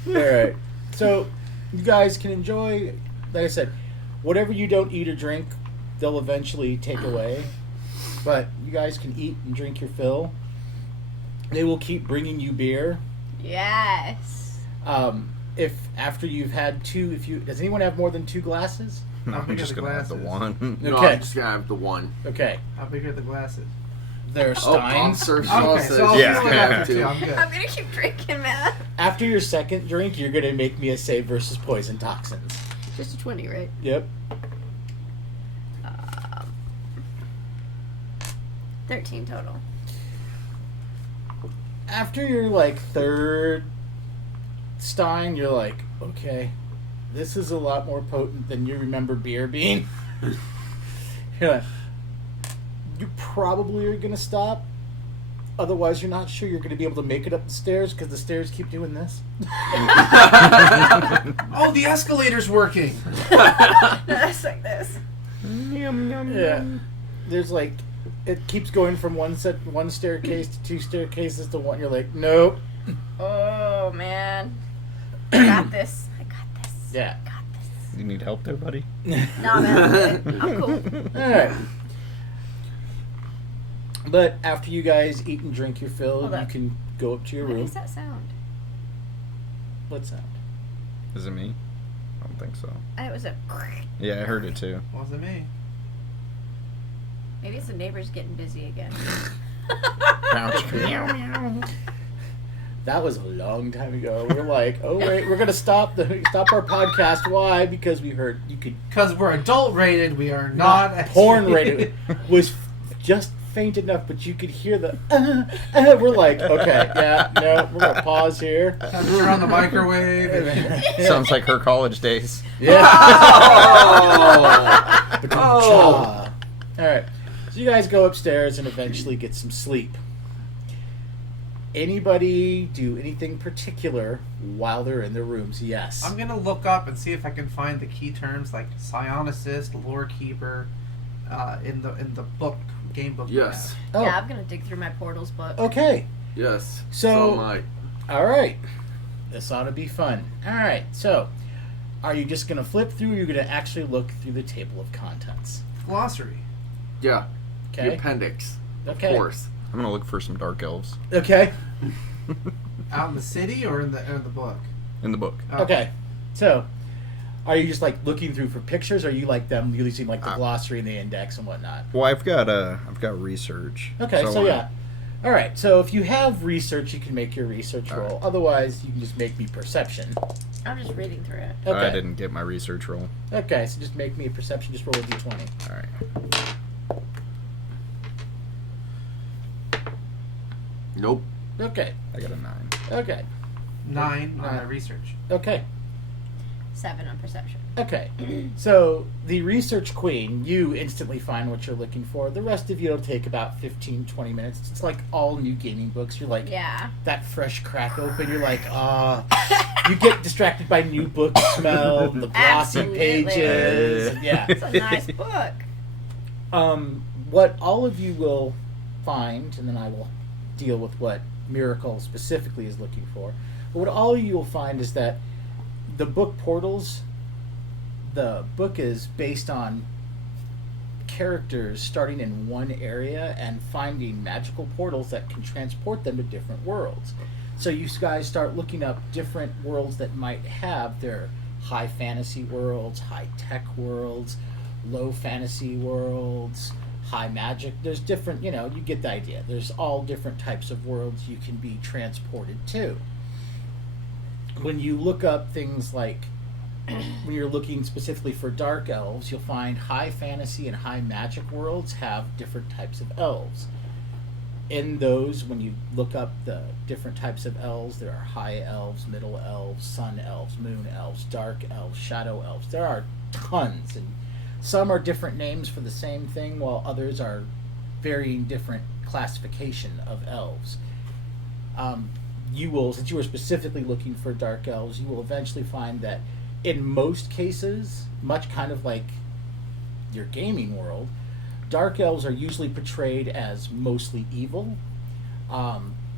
Alright. So, you guys can enjoy, like I said, whatever you don't eat or drink, they'll eventually take away. But you guys can eat and drink your fill. They will keep bringing you beer. Yes. If after you've had does anyone have more than 2 glasses? No, How I'm big just are the gonna have the glasses? one. No, Okay. I'm just gonna have the one. Okay. How big are the glasses? They're Oh, Pop steins. Sir Okay, Shaw so says I'll Yeah. feel like I have two. I'm good. I'm gonna keep drinking, man. After your second drink, you're gonna make me a save versus poison toxins. Just a 20, right? Yep. 13 total. after your like third stein, you're like, okay, this is a lot more potent than you remember beer being. You're like, you probably are gonna stop. Otherwise, you're not sure you're gonna be able to make it up the stairs because the stairs keep doing this. Oh, the escalator's working. That's like this. Yeah. There's like, it keeps going from one staircase to two staircases to one. You're like, nope. Oh man, I got this. I got this. Yeah. I got this. You need help there, buddy? No, man, I'm cool. Alright. But after you guys eat and drink your fill, Hold you up. can go up to your What room. is that sound? What sound? Is it me? I don't think so. It was a. Yeah, I heard it too. Wasn't me. Maybe it's the neighbors getting busy again. That was a long time ago. We're like, oh wait, we're gonna stop our podcast. Why? Because we heard you could Because we're adult rated, we are not porn rated was just faint enough, but you could hear the. We're like, okay, yeah, no, we're gonna pause here. Time to turn on the microwave. Sounds like her college days. Yeah. Oh. All right. So you guys go upstairs and eventually get some sleep. Anybody do anything particular while they're in their rooms? Yes. I'm gonna look up and see if I can find the key terms like psionicist, lore keeper, in the book, game book. we Yes. Oh, Yeah, I'm gonna dig through my portals book. okay. Yes. So- am I. All right. This ought to be fun. All right. So, are you just going to flip through or are you going to actually look through the table of contents? have. Glossary. Yeah. The Okay. appendix. Okay. Of course. I'm gonna look for some dark elves Okay. Out in the city or in the book? in the book. Oh. Okay. So, are you just like looking through for pictures or are you like them using like the glossary and the index and whatnot? Well, I've got research. Okay, I so wanna- yeah. All right, so if you have research, you can make your research All roll. right. Otherwise, you can just make me perception. I'm just reading through it. Okay. I didn't get my research roll. Okay, so just make me a perception. Just roll a d20. All right. Nope. Okay. I got a 9. Okay. 9 on my Nine. research. Okay. 7 on perception. Okay. So the research queen, you instantly find what you're looking for. The rest of you will take about 15, 20 minutes. It's like all new gaming books. You're like Yeah. that fresh crack open. You're like, you get distracted by new book smell, the glossy Absolutely. pages. Yeah. It's a nice book. What all of you will find, and then I will deal with what Miracle specifically is looking for. But what all of you will find is that the book Portals, the book is based on characters starting in one area and finding magical portals that can transport them to different worlds. So you guys start looking up different worlds that might have their high fantasy worlds, high tech worlds, low fantasy worlds, high magic. There's different, you get the idea. There's all different types of worlds you can be transported to. When you look up things like, when you're looking specifically for dark elves, you'll find high fantasy and high magic worlds have different types of elves. In those, when you look up the different types of elves, there are high elves, middle elves, sun elves, moon elves, dark elves, shadow elves. There are tons, and some are different names for the same thing, while others are varying different classification of elves. You will, since you were specifically looking for dark elves, you will eventually find that in most cases, much kind of like your gaming world, dark elves are usually portrayed as mostly evil.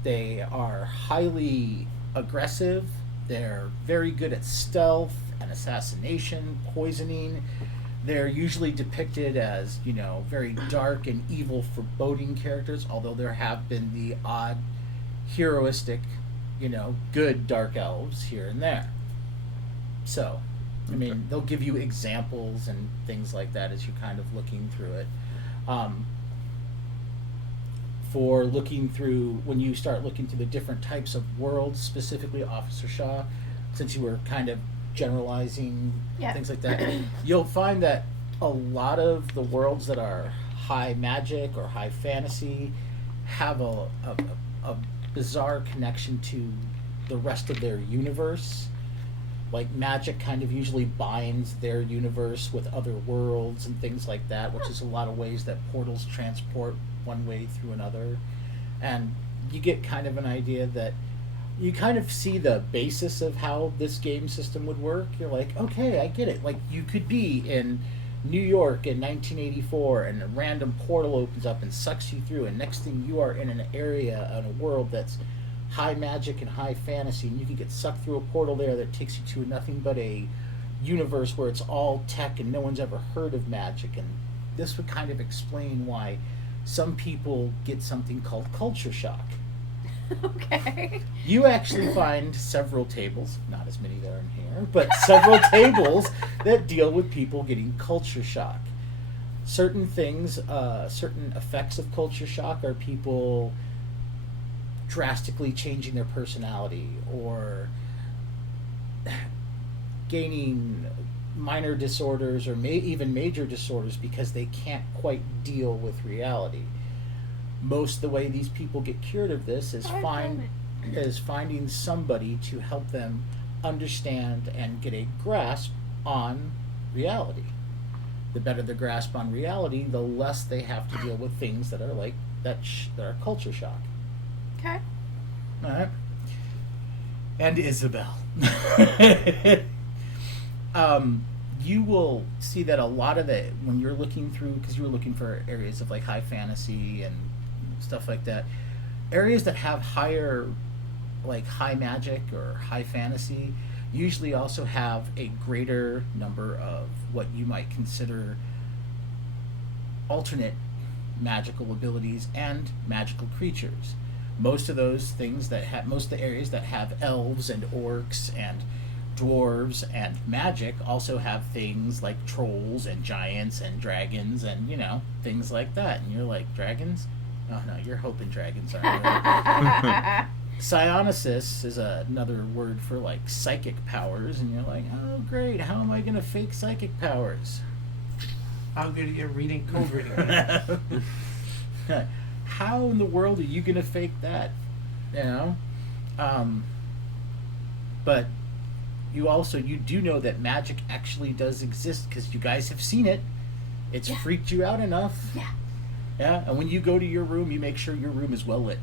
They are highly aggressive. They're very good at stealth and assassination, poisoning. They're usually depicted as, very dark and evil, foreboding characters, although there have been the odd, heroistic, good dark elves here and there. So, they'll give you examples and things like that as you're kind of looking through it. For looking through, when you start looking through the different types of worlds, specifically Officer Shaw, since you were kind of generalizing things like that, you'll find that a lot of the worlds that are high magic or high fantasy have a bizarre connection to the rest of their universe. Like magic kind of usually binds their universe with other worlds and things like that, which is a lot of ways that portals transport one way through another. And you get kind of an idea that you kind of see the basis of how this game system would work. You're like, okay, I get it. Like, you could be in New York in 1984 and a random portal opens up and sucks you through, and next thing you are in an area, in a world that's high magic and high fantasy, and you can get sucked through a portal there that takes you to nothing but a universe where it's all tech and no one's ever heard of magic. And this would kind of explain why some people get something called culture shock. Okay. You actually find several tables, not as many that are in here, but several tables that deal with people getting culture shock. Certain things, certain effects of culture shock are people drastically changing their personality or gaining minor disorders or even major disorders because they can't quite deal with reality. Most of the way these people get cured of this is finding somebody to help them understand and get a grasp on reality. The better the grasp on reality, the less they have to deal with things that are like that are culture shock. Okay. All right. And Isabel. You will see that a lot of it, when you're looking through, because you were looking for areas of like high fantasy and stuff like that, areas that have higher, like high magic or high fantasy, usually also have a greater number of what you might consider alternate magical abilities and magical creatures. Most of those things that have, most of the areas that have elves and orcs and dwarves and magic also have things like trolls and giants and dragons and, you know, things like that. And you're like, dragons? Oh no, you're hoping dragons aren't real. Psionicis is another word for like psychic powers, and you're like, oh great, how am I going to fake psychic powers? How good at your reading, cold reading. How in the world are you going to fake that? You know? But you do know that magic actually does exist because you guys have seen it. It's freaked you out enough. Yeah. Yeah, and when you go to your room, you make sure your room is well lit.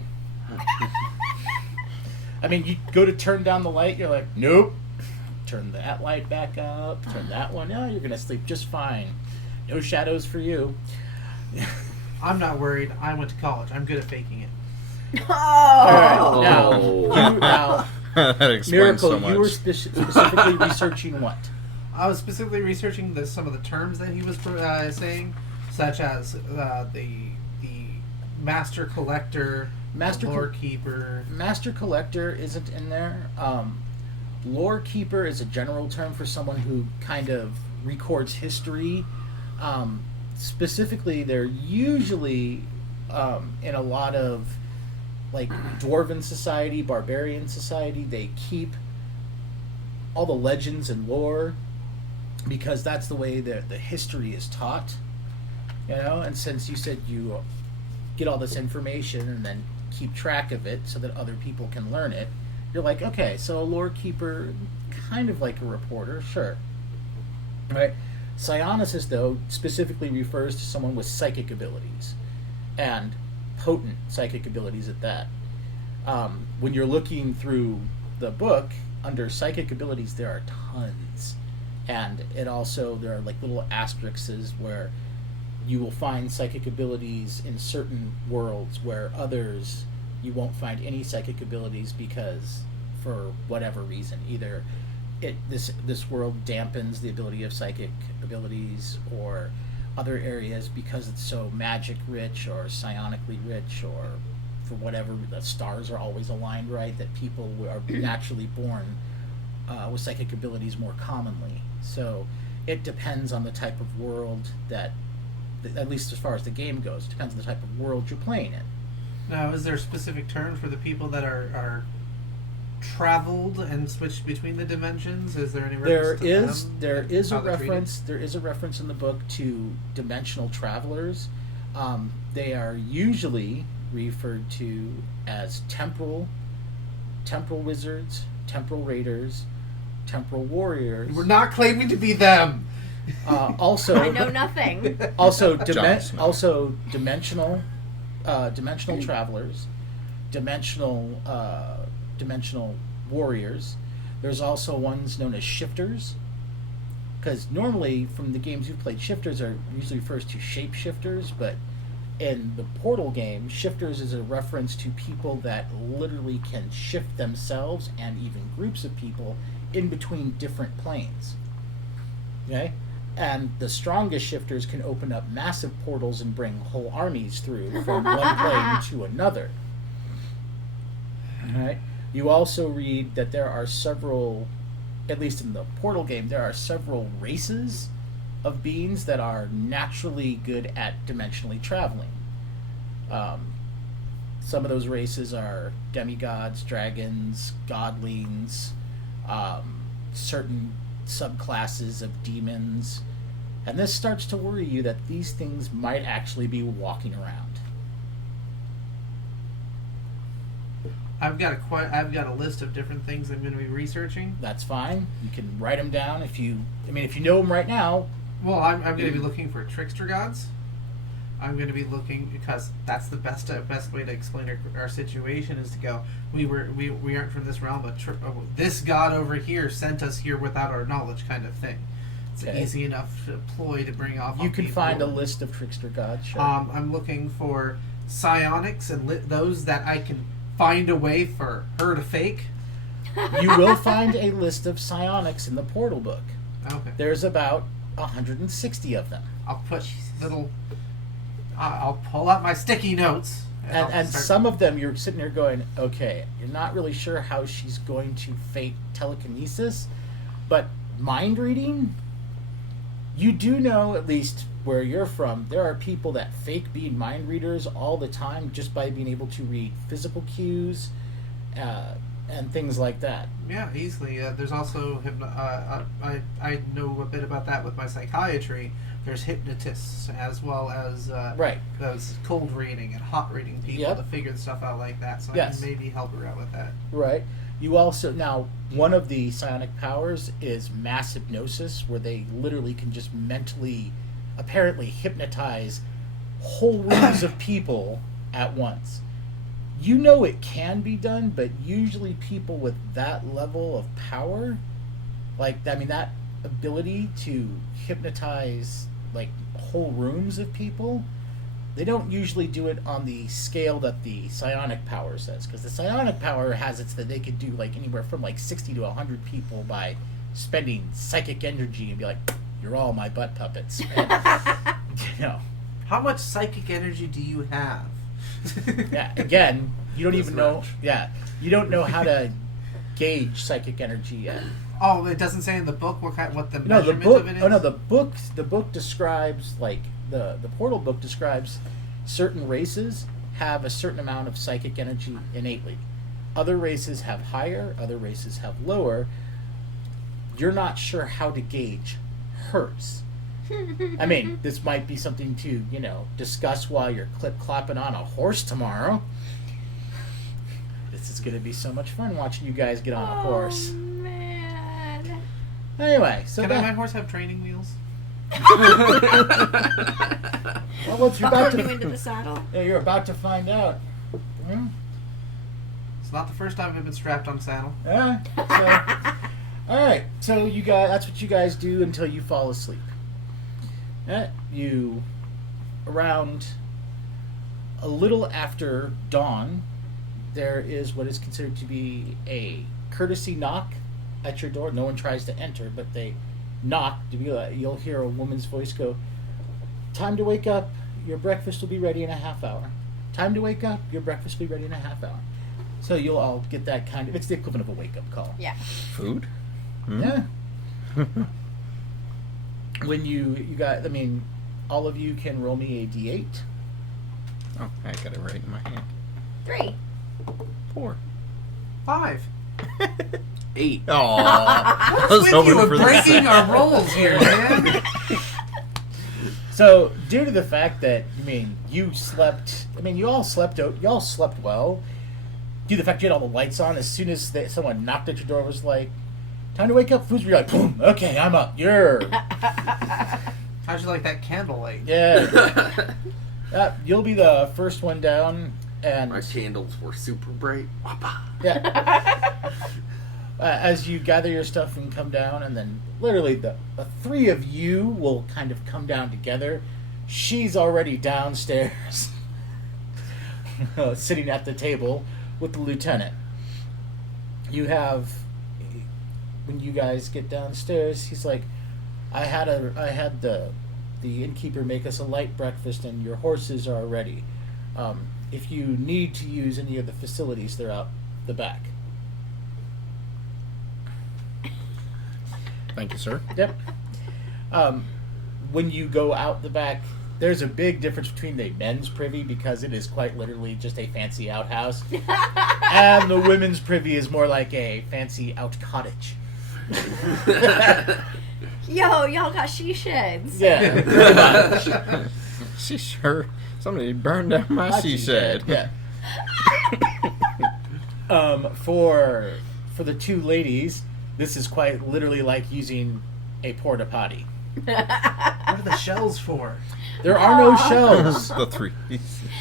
I mean, you go to turn down the light, you're like, nope. Turn that light back up, turn that one. Oh, you're going to sleep just fine. No shadows for you. I'm not worried. I went to college. I'm good at faking it. Oh. All right, now, That explains Miracle, so much. you were specifically researching what? I was specifically researching some of the terms that he was saying, such as the master collector, lore keeper. Master collector isn't in there. Lore keeper is a general term for someone who kind of records history. Specifically, they're usually in a lot of like dwarven society, barbarian society. They keep all the legends and lore because that's the way the history is taught. You know, and since you said you get all this information and then keep track of it so that other people can learn it, you're like, okay, so a lore keeper, kind of like a reporter, sure. Right? Psionicis, though, specifically refers to someone with psychic abilities, and potent psychic abilities at that. When you're looking through the book, under psychic abilities, there are tons. And it also, there are like little asterisks where you will find psychic abilities in certain worlds where others you won't find any psychic abilities because for whatever reason, either this world dampens the ability of psychic abilities, or other areas because it's so magic rich or psionically rich, or for whatever, the stars are always aligned right, that people are naturally born with psychic abilities more commonly. So it depends on the type of world that, at least as far as the game goes, it depends on the type of world you're playing in. Now, is there a specific term for the people that are traveled and switched between the dimensions? Is there any reference to them? There is a How they're reference. There is a reference in the book to dimensional travelers. They are usually referred to as temporal wizards, temporal raiders, temporal warriors. We're not claiming to be them. Also, I know nothing. Also, Jon Snow. also dimensional travelers, dimensional warriors. There's also ones known as shifters, because normally from the games you've played, shifters are usually refers to shapeshifters, but in the Portal game, shifters is a reference to people that literally can shift themselves and even groups of people in between different planes. Okay? And the strongest shifters can open up massive portals and bring whole armies through from one plane to another. Alright? You also read that there are several, at least in the Portal game, there are several races of beings that are naturally good at dimensionally traveling. Some of those races are demigods, dragons, godlings, certain subclasses of demons, and this starts to worry you that these things might actually be walking around. I've got a list of different things I'm going to be researching. That's fine. You can write them down if you know them right now. Well, I'm going to be looking for trickster gods. I'm going to be looking, because that's the best way to explain our situation is to go, we aren't from this realm, but this god over here sent us here without our knowledge, kind of thing. It's an Okay. easy enough ploy to bring off. You on can people. find a list of trickster gods. Sure. I'm looking for psionics and those that I can find a way for her to fake. You will find a list of psionics in the Portal book. Okay. There's about 160 of them. I'll put little. I'll pull out my sticky notes. I'll And start- some of them you're sitting there going, okay, you're not really sure how she's going to fake telekinesis, but mind reading, you do know, at least where you're from, there are people that fake being mind readers all the time just by being able to read physical cues and things like that. Yeah, easily. There's also I know a bit about that with my psychiatry. There's hypnotists as well as Right. those cold reading and hot reading people Yep. to figure the stuff out like that. So I Yes. can maybe help her out with that. Right. You also, now, one of the psionic powers is mass hypnosis, where they literally can just mentally, apparently hypnotize whole rooms of people at once. You know it can be done, but usually people with that level of power, that ability to hypnotize, whole rooms of people, they don't usually do it on the scale that the psionic power says, because the psionic power has it so that they could do anywhere from 60 to 100 people by spending psychic energy and be like, you're all my butt puppets. And, How much psychic energy do you have? yeah, again, you don't This even know. much. Yeah, you don't know how to gauge psychic energy yet. Oh, it doesn't say in the book what the No, the measurement book. of it is. Oh no, the book describes the Portal book describes certain races have a certain amount of psychic energy innately. Other races have higher. Other races have lower. You're not sure how to gauge hers. I mean, this might be something to discuss while you're clip-clopping on a horse tomorrow. This is going to be so much fun watching you guys get on a horse. Oh, man. Anyway, so Can that, my horse have training wheels? well, what you're about Buckle you to, into the saddle. yeah, you're about to find out. Hmm? It's not the first time I've been strapped on a saddle. Yeah. So, all right. So you guys, that's what you guys do until you fall asleep. You, around a little after dawn, there is what is considered to be a courtesy knock at your door. No one tries to enter, but they knock. You'll hear a woman's voice go, "Time to wake up. Your breakfast will be ready in a half hour. Time to wake up. Your breakfast will be ready in a half hour." So you'll all get that it's the equivalent of a wake-up call. Yeah. Food? Hmm? Yeah. When you got, all of you can roll me a d8. Oh, I got it right in my hand. 3. 4. 5. 8. Oh, I was With hoping you for the breaking same. our rolls here, man. So, due to the fact that you all slept well. Due to the fact you had all the lights on, as soon as someone knocked at your door, was like, "Time to wake up, Foos." You're like, "Boom, okay, I'm up." How'd you like that candlelight? Yeah. You'll be the first one down, and My candles were super bright. Wappa. yeah. As you gather your stuff and come down, and then literally the three of you will kind of come down together. She's already downstairs, sitting at the table with the lieutenant. When you guys get downstairs, he's like, I had the innkeeper make us a light breakfast, and your horses are ready. If you need to use any of the facilities, they're out the back. Thank you, sir. Yep. When you go out the back, there's a big difference between the men's privy, because it is quite literally just a fancy outhouse, and the women's privy is more like a fancy out cottage. Yo, y'all got she sheds. Yeah, pretty much. She sure. Somebody burned down my she shed. Yeah. For the two ladies, this is quite literally like using a porta potty. What are the shells for? There are no shells. The three.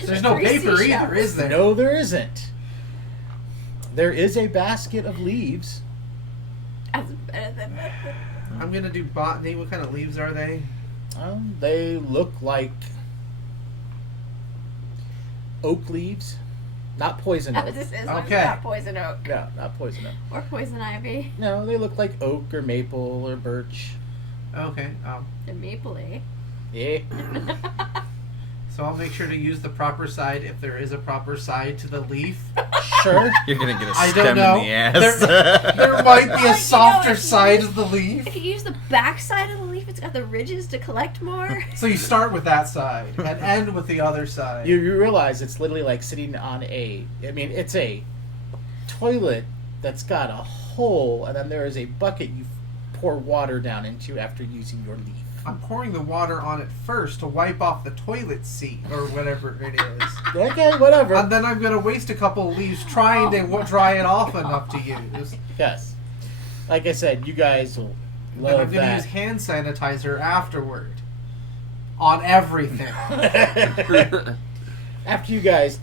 There's no Three paper seashells. either, is there? No, there isn't. There is a basket of leaves. That's better than nothing. I'm gonna do botany. What kind of leaves are they? They look like oak leaves, not poison oak. This is Okay. not poison oak No, not poison oak. or poison ivy. No, they look like oak or maple or birch. Okay. The maple, eh? Yeah. So I'll make sure to use the proper side if there is a proper side to the leaf. Sure. You're gonna get a I stem don't know. in the ass. There might be Oh, a softer side of the leaf. If you use the back side of the leaf, it's got the ridges to collect more. So you start with that side and end with the other side. You realize it's literally like sitting on it's a toilet that's got a hole, and then there is a bucket you pour water down into after using your leaf. I'm pouring the water on it first to wipe off the toilet seat or whatever it is. Okay, whatever. And then I'm going to waste a couple of leaves trying to dry it off enough to use. Yes. Like I said, you guys will And then I'm love going to use that. hand sanitizer afterward. On everything. After you guys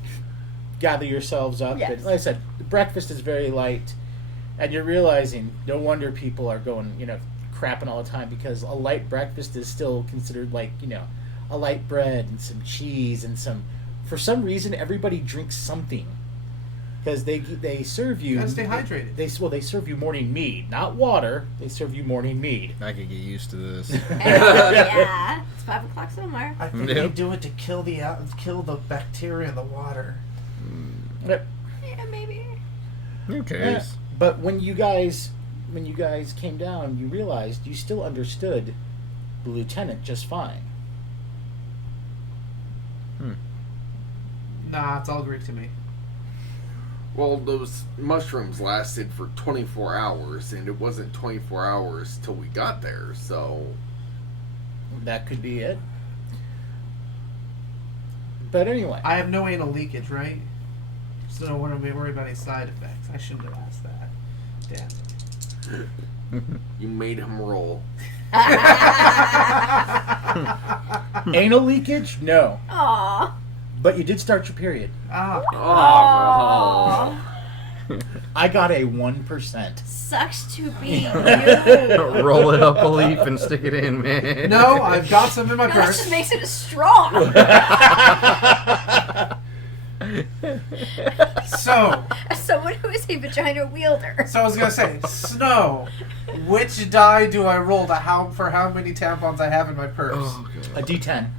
gather yourselves up, Yes. and like I said, the breakfast is very light, and you're realizing no wonder people are going, crapping all the time, because a light breakfast is still considered like, a light bread and some cheese and for some reason everybody drinks something, because they serve you. Gotta stay hydrated. They serve you morning mead, not water. They serve you morning mead. I could get used to this. Yeah, it's 5 o'clock somewhere. I think Yep. they do it to kill the bacteria in the water. Yep. Yeah, maybe. Who cares? But when you guys came down, you realized you still understood the lieutenant just fine. Nah, it's all Greek to me. Well, those mushrooms lasted for 24 hours, and it wasn't 24 hours till we got there, so... That could be it. But anyway, I have no anal leakage, right? So don't want to worry about any side effects. I shouldn't have asked that. Damn it. You made him roll. anal leakage? No. Aww. But you did start your period. Ah, Oh. I got a 1%. Sucks to be you. Roll it up a leaf and stick it in, man. no, I've got some in my No, that purse. just makes it strong. So, As someone who is a vagina wielder. I was gonna say, Snow, which die do I roll for how many tampons I have in my purse? Oh, A God. D10.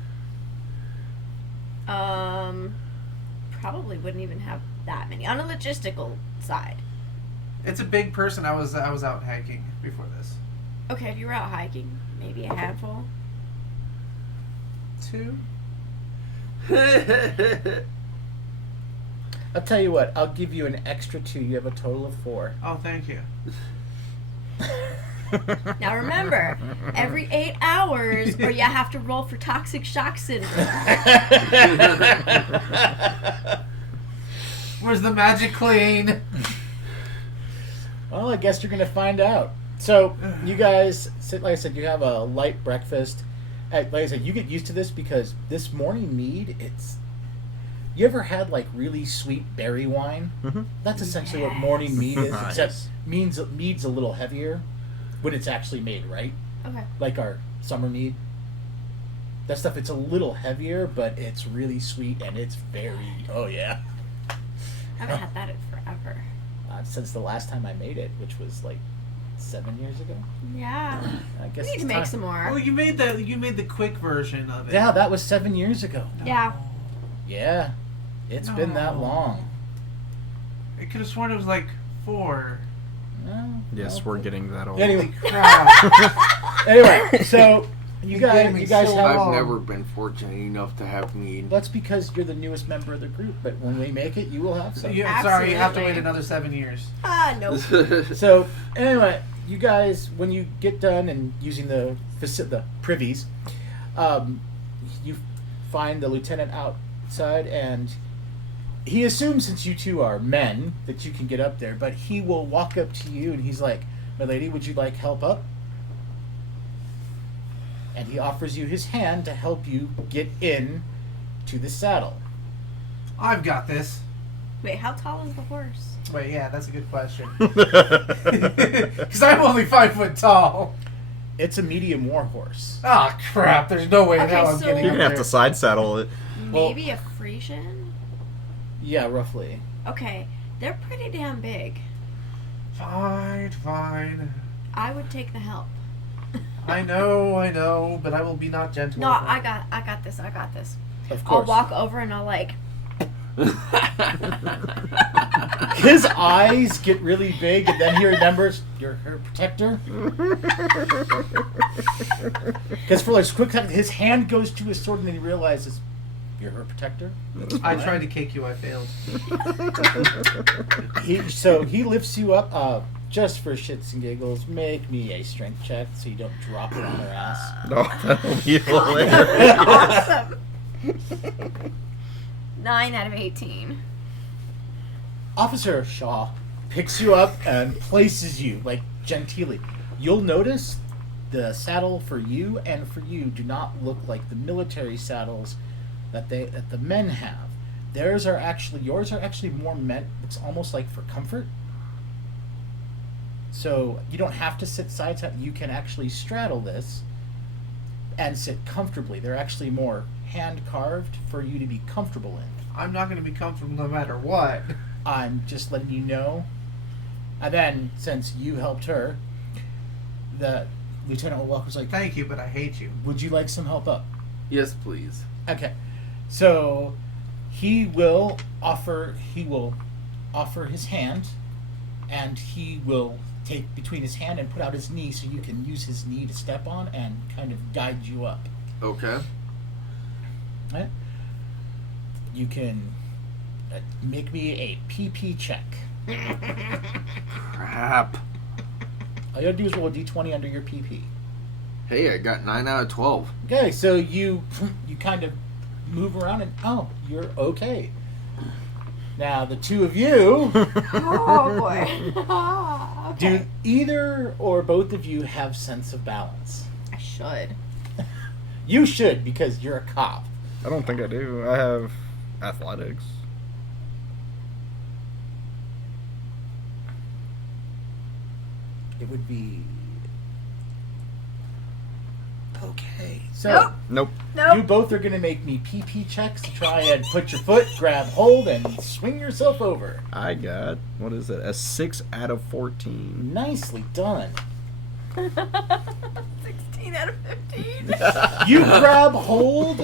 Probably wouldn't even have that many on a logistical side. It's a big purse, and I was out hiking before this. Okay, if you were out hiking, maybe a handful. 2. I'll tell you what, I'll give you an extra 2. You have a total of 4. Oh, thank you. Now remember, every 8 hours, or you have to roll for toxic shock syndrome. Where's the magic clean? Well, I guess you're gonna find out. So you guys, like I said, you have a light breakfast. Like I said, you get used to this because this morning mead, it's. You ever had like really sweet berry wine? Mm-hmm. That's essentially what morning mead is, Nice. except mead's a little heavier when it's actually made right. Okay. Like our summer mead. That stuff, it's a little heavier, but it's really sweet and it's very. Oh yeah. I haven't had that in forever. Since the last time I made it, which was like 7 years ago. Yeah. I guess We need it's to make time. some more. Oh, you made the quick version of it. Yeah, that was 7 years ago. Yeah. Yeah, it's been that No. long. I could have sworn it was like 4. Well, Yes, well, we're getting that old. Anyway, Holy crap. anyway, so you gave guys, me you guys so have. long. I've never been fortunate enough to have mead. That's because you're the newest member of the group. But when we make it, you will have some. Sorry, you have to Absolutely. wait another 7 years. Nope. So anyway, you guys, when you get done and using the privies, you find the lieutenant outside, and he assumes since you two are men that you can get up there. But he will walk up to you and he's like, "My lady, would you like help up?" And he offers you his hand to help you get in to the saddle. I've got this. Wait, how tall is the horse? Wait, yeah, that's a good question. Because I'm only 5 foot tall. It's a medium war horse. Ah, crap. There's no way Okay, now I'm so- getting You're up gonna have there. to side saddle it. Well- Maybe a Frisian? Yeah, roughly. Okay, they're pretty damn big. Fine. I would take the help. I know, but I will be not gentle. No, with I them. got this. Of I'll course. walk over and I'll like. His eyes get really big, and then he remembers you're her protector. Because for like a quick second, his hand goes to his sword, and then he realizes you're her protector. I tried to kick you, I failed. So he lifts you up. Just for shits and giggles, make me a strength check so you don't drop it on her ass. Oh, that'll be hilarious. Awesome. 9 out of 18. Officer Shaw picks you up and places you like genteelly. You'll notice the saddle for you and for you do not look like the military saddles that the men have. Yours are actually more meant. It's almost like for comfort. So you don't have to sit side side. You can actually straddle this and sit comfortably. They're actually more hand carved for you to be comfortable in. I'm not going to be comfortable no matter what. I'm just letting you know. And then, since you helped her, the Lieutenant Walker's like, Thank you, but I hate you. would you like some help up? Yes, please. Okay. So, he will offer his hand, and he will take between his hand and put out his knee so you can use his knee to step on and kind of guide you up. Okay. Right? You can make me a PP check. Crap. All you gotta do is roll a d20 under your PP. Hey, I got 9 out of 12. Okay, so you kind of move around and you're okay. Now the two of you, Oh boy. Okay. do either or both of you have sense of balance? I should. You should because you're a cop. I don't think I do. I have athletics. It would be okay. So Nope. Nope. you both are gonna make me PP checks to try and put your foot, grab hold, and swing yourself over. I got, what is it? A 6 out of 14. Nicely done. 16 out of 15. You grab hold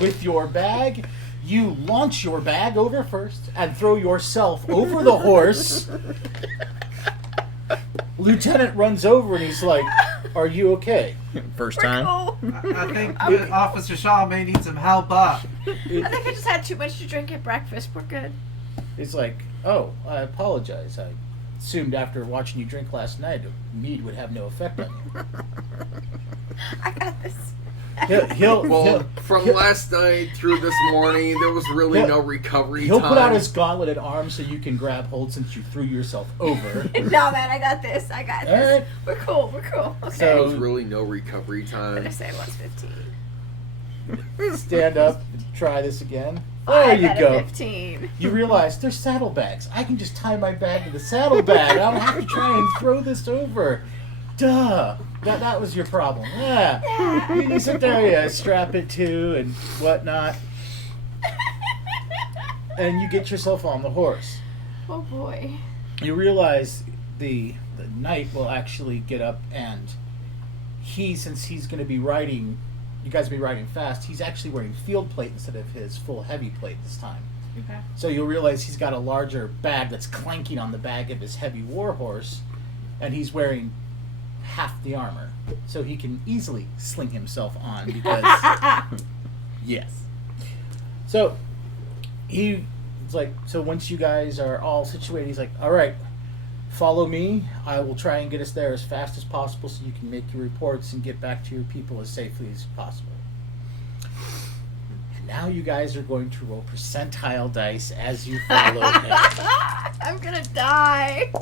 with your bag. You launch your bag over first and throw yourself over the horse. Lieutenant runs over and he's like, "Are you okay?" First We're time. cool. I think Officer Shaw may need some help up. I think I just had too much to drink at breakfast. We're good. He's like, "Oh, I apologize. I assumed after watching you drink last night, mead would have no effect on you. I got this. Well, from last night through this morning, there was really no recovery He'll time. put out his gauntleted arm so you can grab hold since you threw yourself over. No, man, I got this. I got this. Alright. We're cool. Okay. So- There was really no recovery I'm gonna time. say it was 15. Stand up and try this again. There 5 you out go. of 15. You realize there's saddlebags. I can just tie my bag to the saddlebag. I don't have to try and throw this over. Duh. That was your problem. Yeah. You sit there, you strap it to and whatnot, and you get yourself on the horse. Oh boy. You realize the knight will actually get up, and since he's going to be riding, you guys will be riding fast, he's actually wearing field plate instead of his full heavy plate this time. Okay. So you'll realize he's got a larger bag that's clanking on the back of his heavy war horse, and he's wearing half the armor. So he can easily sling himself on because, yes. So he's like, so once you guys are all situated, he's like, all right, follow me. I will try and get us there as fast as possible so you can make your reports and get back to your people as safely as possible. And now you guys are going to roll percentile dice as you follow him. I'm gonna die.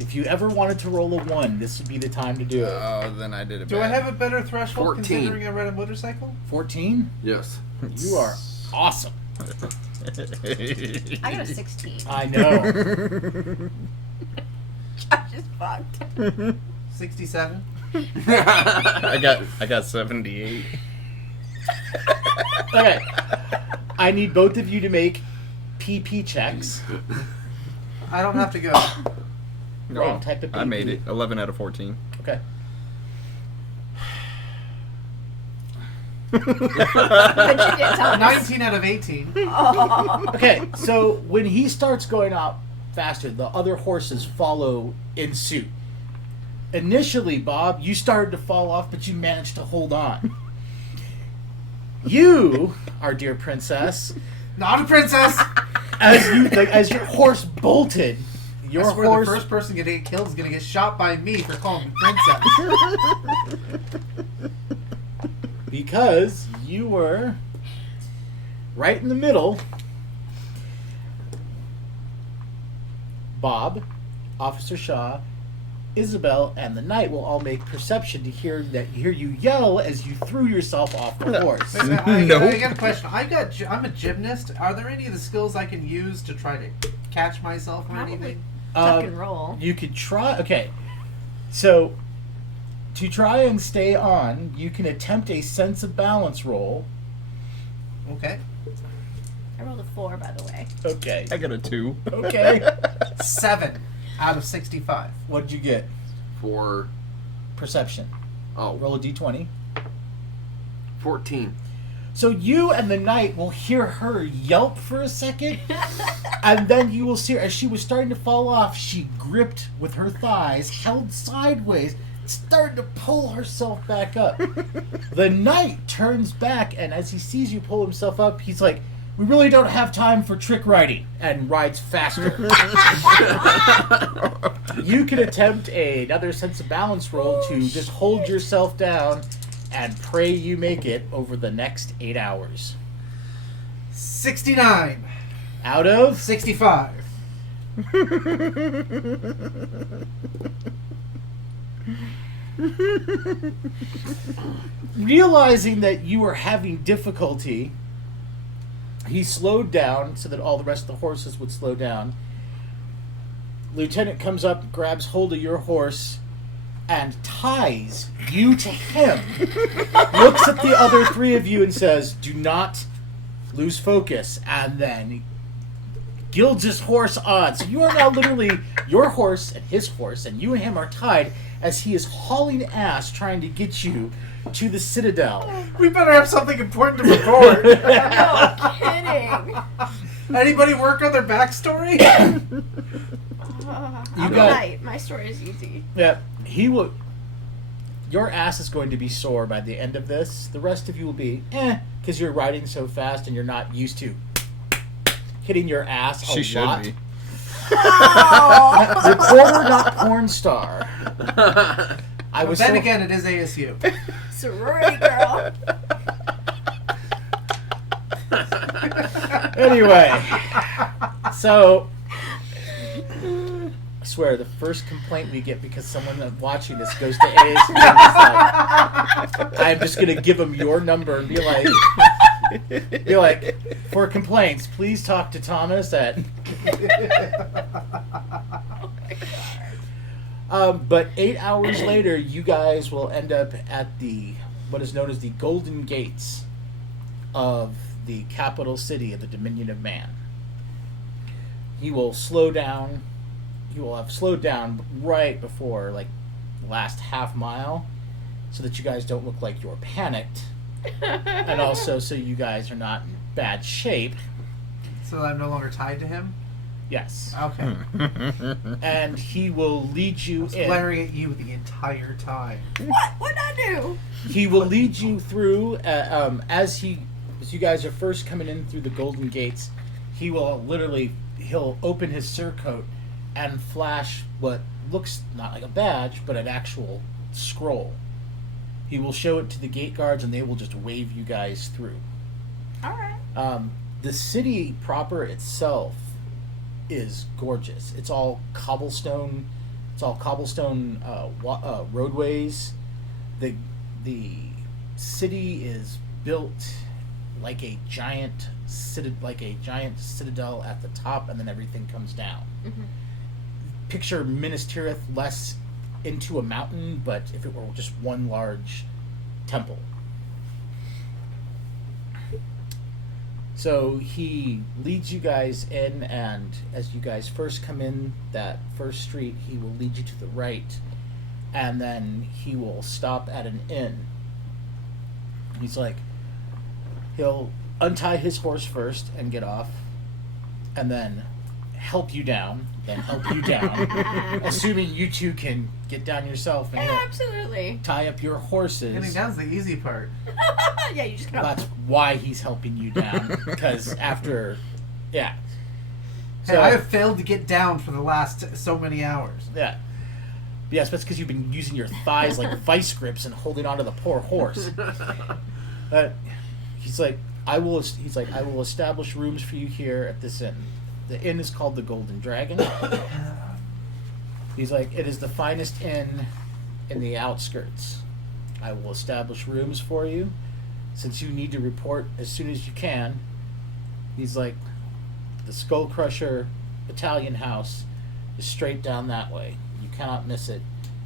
If you ever wanted to roll a 1, this would be the time to do it. Oh, then I did it. Do I have a better threshold 14. considering I ride a motorcycle? 14? Yes. You are awesome. I got a 16. I know. Josh is fucked. 67. I got 78. Okay. I need both of you to make PP checks. I don't have to go. Wrong type of PP. I made it. 11 out of 14. Okay. What'd you get, Thomas? 19 out of 18. Oh. Okay, so when he starts going out faster, the other horses follow in suit. Initially, Bob, you started to fall off, but you managed to hold on. You, our dear princess, Not a princess! as your horse bolted, your I swear horse. the first person to get killed is going to get shot by me for calling me princess. Because you were right in the middle. Bob, Officer Shaw, Isabel, and the knight will all make perception to hear you yell as you threw yourself off the horse. Wait a minute, I Nope. got a question. I'm a gymnast. Are there any of the skills I can use to try to catch myself or Probably. anything? Tuck and roll. You could try. Okay, so to try and stay on, you can attempt a sense of balance roll. Okay. I rolled a 4, by the way. Okay. I got a 2. Okay. 7 out of 65. What did you get? For Perception. oh, Roll a d20. 14. So you and the knight will hear her yelp for a second, and then you will see her, as she was starting to fall off, she gripped with her thighs, held sideways, started to pull herself back up. The knight turns back, and as he sees you pull himself up, he's like, "We really don't have time for trick riding," and rides faster. You can attempt another sense of balance roll to just hold yourself down and pray you make it over the next 8 hours. 69. Out of 65. realizing that you were having difficulty, he slowed down so that all the rest of the horses would slow down. Lieutenant comes up, grabs hold of your horse, and ties you to him. Looks at the other three of you and says, "Do not lose focus," and then gilds his horse on. So you are now literally your horse and his horse, and you and him are tied as he is hauling ass trying to get you to the Citadel. We better have something important to report. No kidding. Anybody work on their backstory? I'm got- right. My story is easy. Yeah, he will. Your ass is going to be sore by the end of this. The rest of you will be because you're riding so fast and you're not used to hitting your ass a She should lot. be. Oh. Reporter, not porn star. I was then so- again, it is ASU. Sorority girl. Anyway, so I swear the first complaint we get because someone watching this goes to ASU, I'm just gonna give them your number and be like, for complaints, please talk to Thomas at. But 8 hours later, you guys will end up at what is known as the Golden Gates of the capital city of the Dominion of Man. He will slow down. He will have slowed down right before like the last half mile, so that you guys don't look like you're panicked, and also so you guys are not in bad shape. So I'm no longer tied to him? Yes. Okay. And he will lead you I was in. glaring at you the entire time. What? What'd I do? He will lead you through as you guys are first coming in through the Golden Gates. He'll open his surcoat and flash what looks not like a badge, but an actual scroll. He will show it to the gate guards, and they will just wave you guys through. All right. The city proper itself is gorgeous. It's all cobblestone. Roadways. The city is built like a giant citadel at the top, and then everything comes down. Mm-hmm. Picture Minas Tirith less into a mountain, but if it were just one large temple. So he leads you guys in, and as you guys first come in that first street, he will lead you to the right, and then he will stop at an inn. He'll untie his horse first and get off, and then help you down, assuming you two can get down yourself, and Yeah, he'll absolutely. tie up your horses. Getting down's the easy part. Yeah, you just gotta. That's why he's helping you down, because yeah. Hey, I have failed to get down for the last so many hours. Yeah. Yes, that's because you've been using your thighs like vice grips and holding onto the poor horse. But he's like, I will establish rooms for you here at this inn. The inn is called the Golden Dragon. He's like, it is the finest inn in the outskirts. I will establish rooms for you, since you need to report as soon as you can. He's like, the Skull Crusher Italian house is straight down that way. You cannot miss it.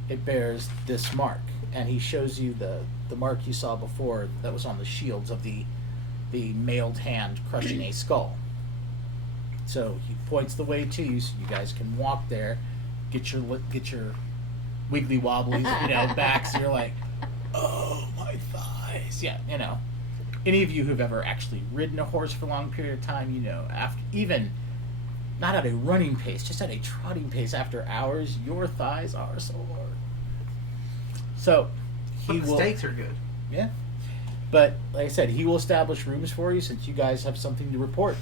It bears this mark. And he shows you the mark you saw before that was on the shields of the mailed hand crushing a skull. So he points the way to you, so you guys can walk there, get your wiggly wobblies, back, so you're like, oh, my thighs. Yeah, any of you who've ever actually ridden a horse for a long period of time, after even not at a running pace, just at a trotting pace after hours, your thighs are sore. So But the steaks are good. Yeah. But like I said, he will establish rooms for you since you guys have something to report.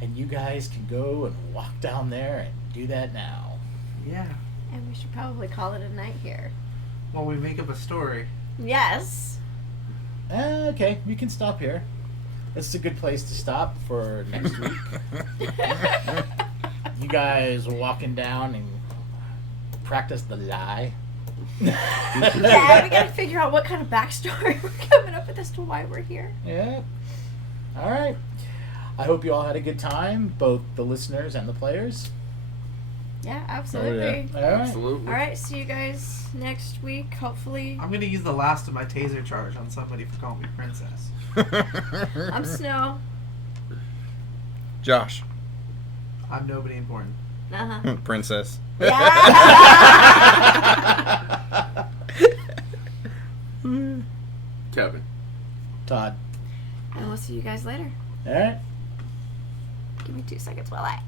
And you guys can go and walk down there and do that now. Yeah. And we should probably call it a night here. While we make up a story. Yes. Okay, we can stop here. This is a good place to stop for next week. You guys are walking down and practice the lie. Yeah, we gotta figure out what kind of backstory we're coming up with as to why we're here. Yeah. All right. I hope you all had a good time, both the listeners and the players. Yeah, absolutely. All right. Absolutely. All right, see you guys next week, hopefully. I'm gonna use the last of my taser charge on somebody for calling me princess. I'm Snow. Josh. I'm nobody important. Uh-huh. Princess. Yeah. Kevin. Todd. And we'll see you guys later. All right. Give me 2 seconds while I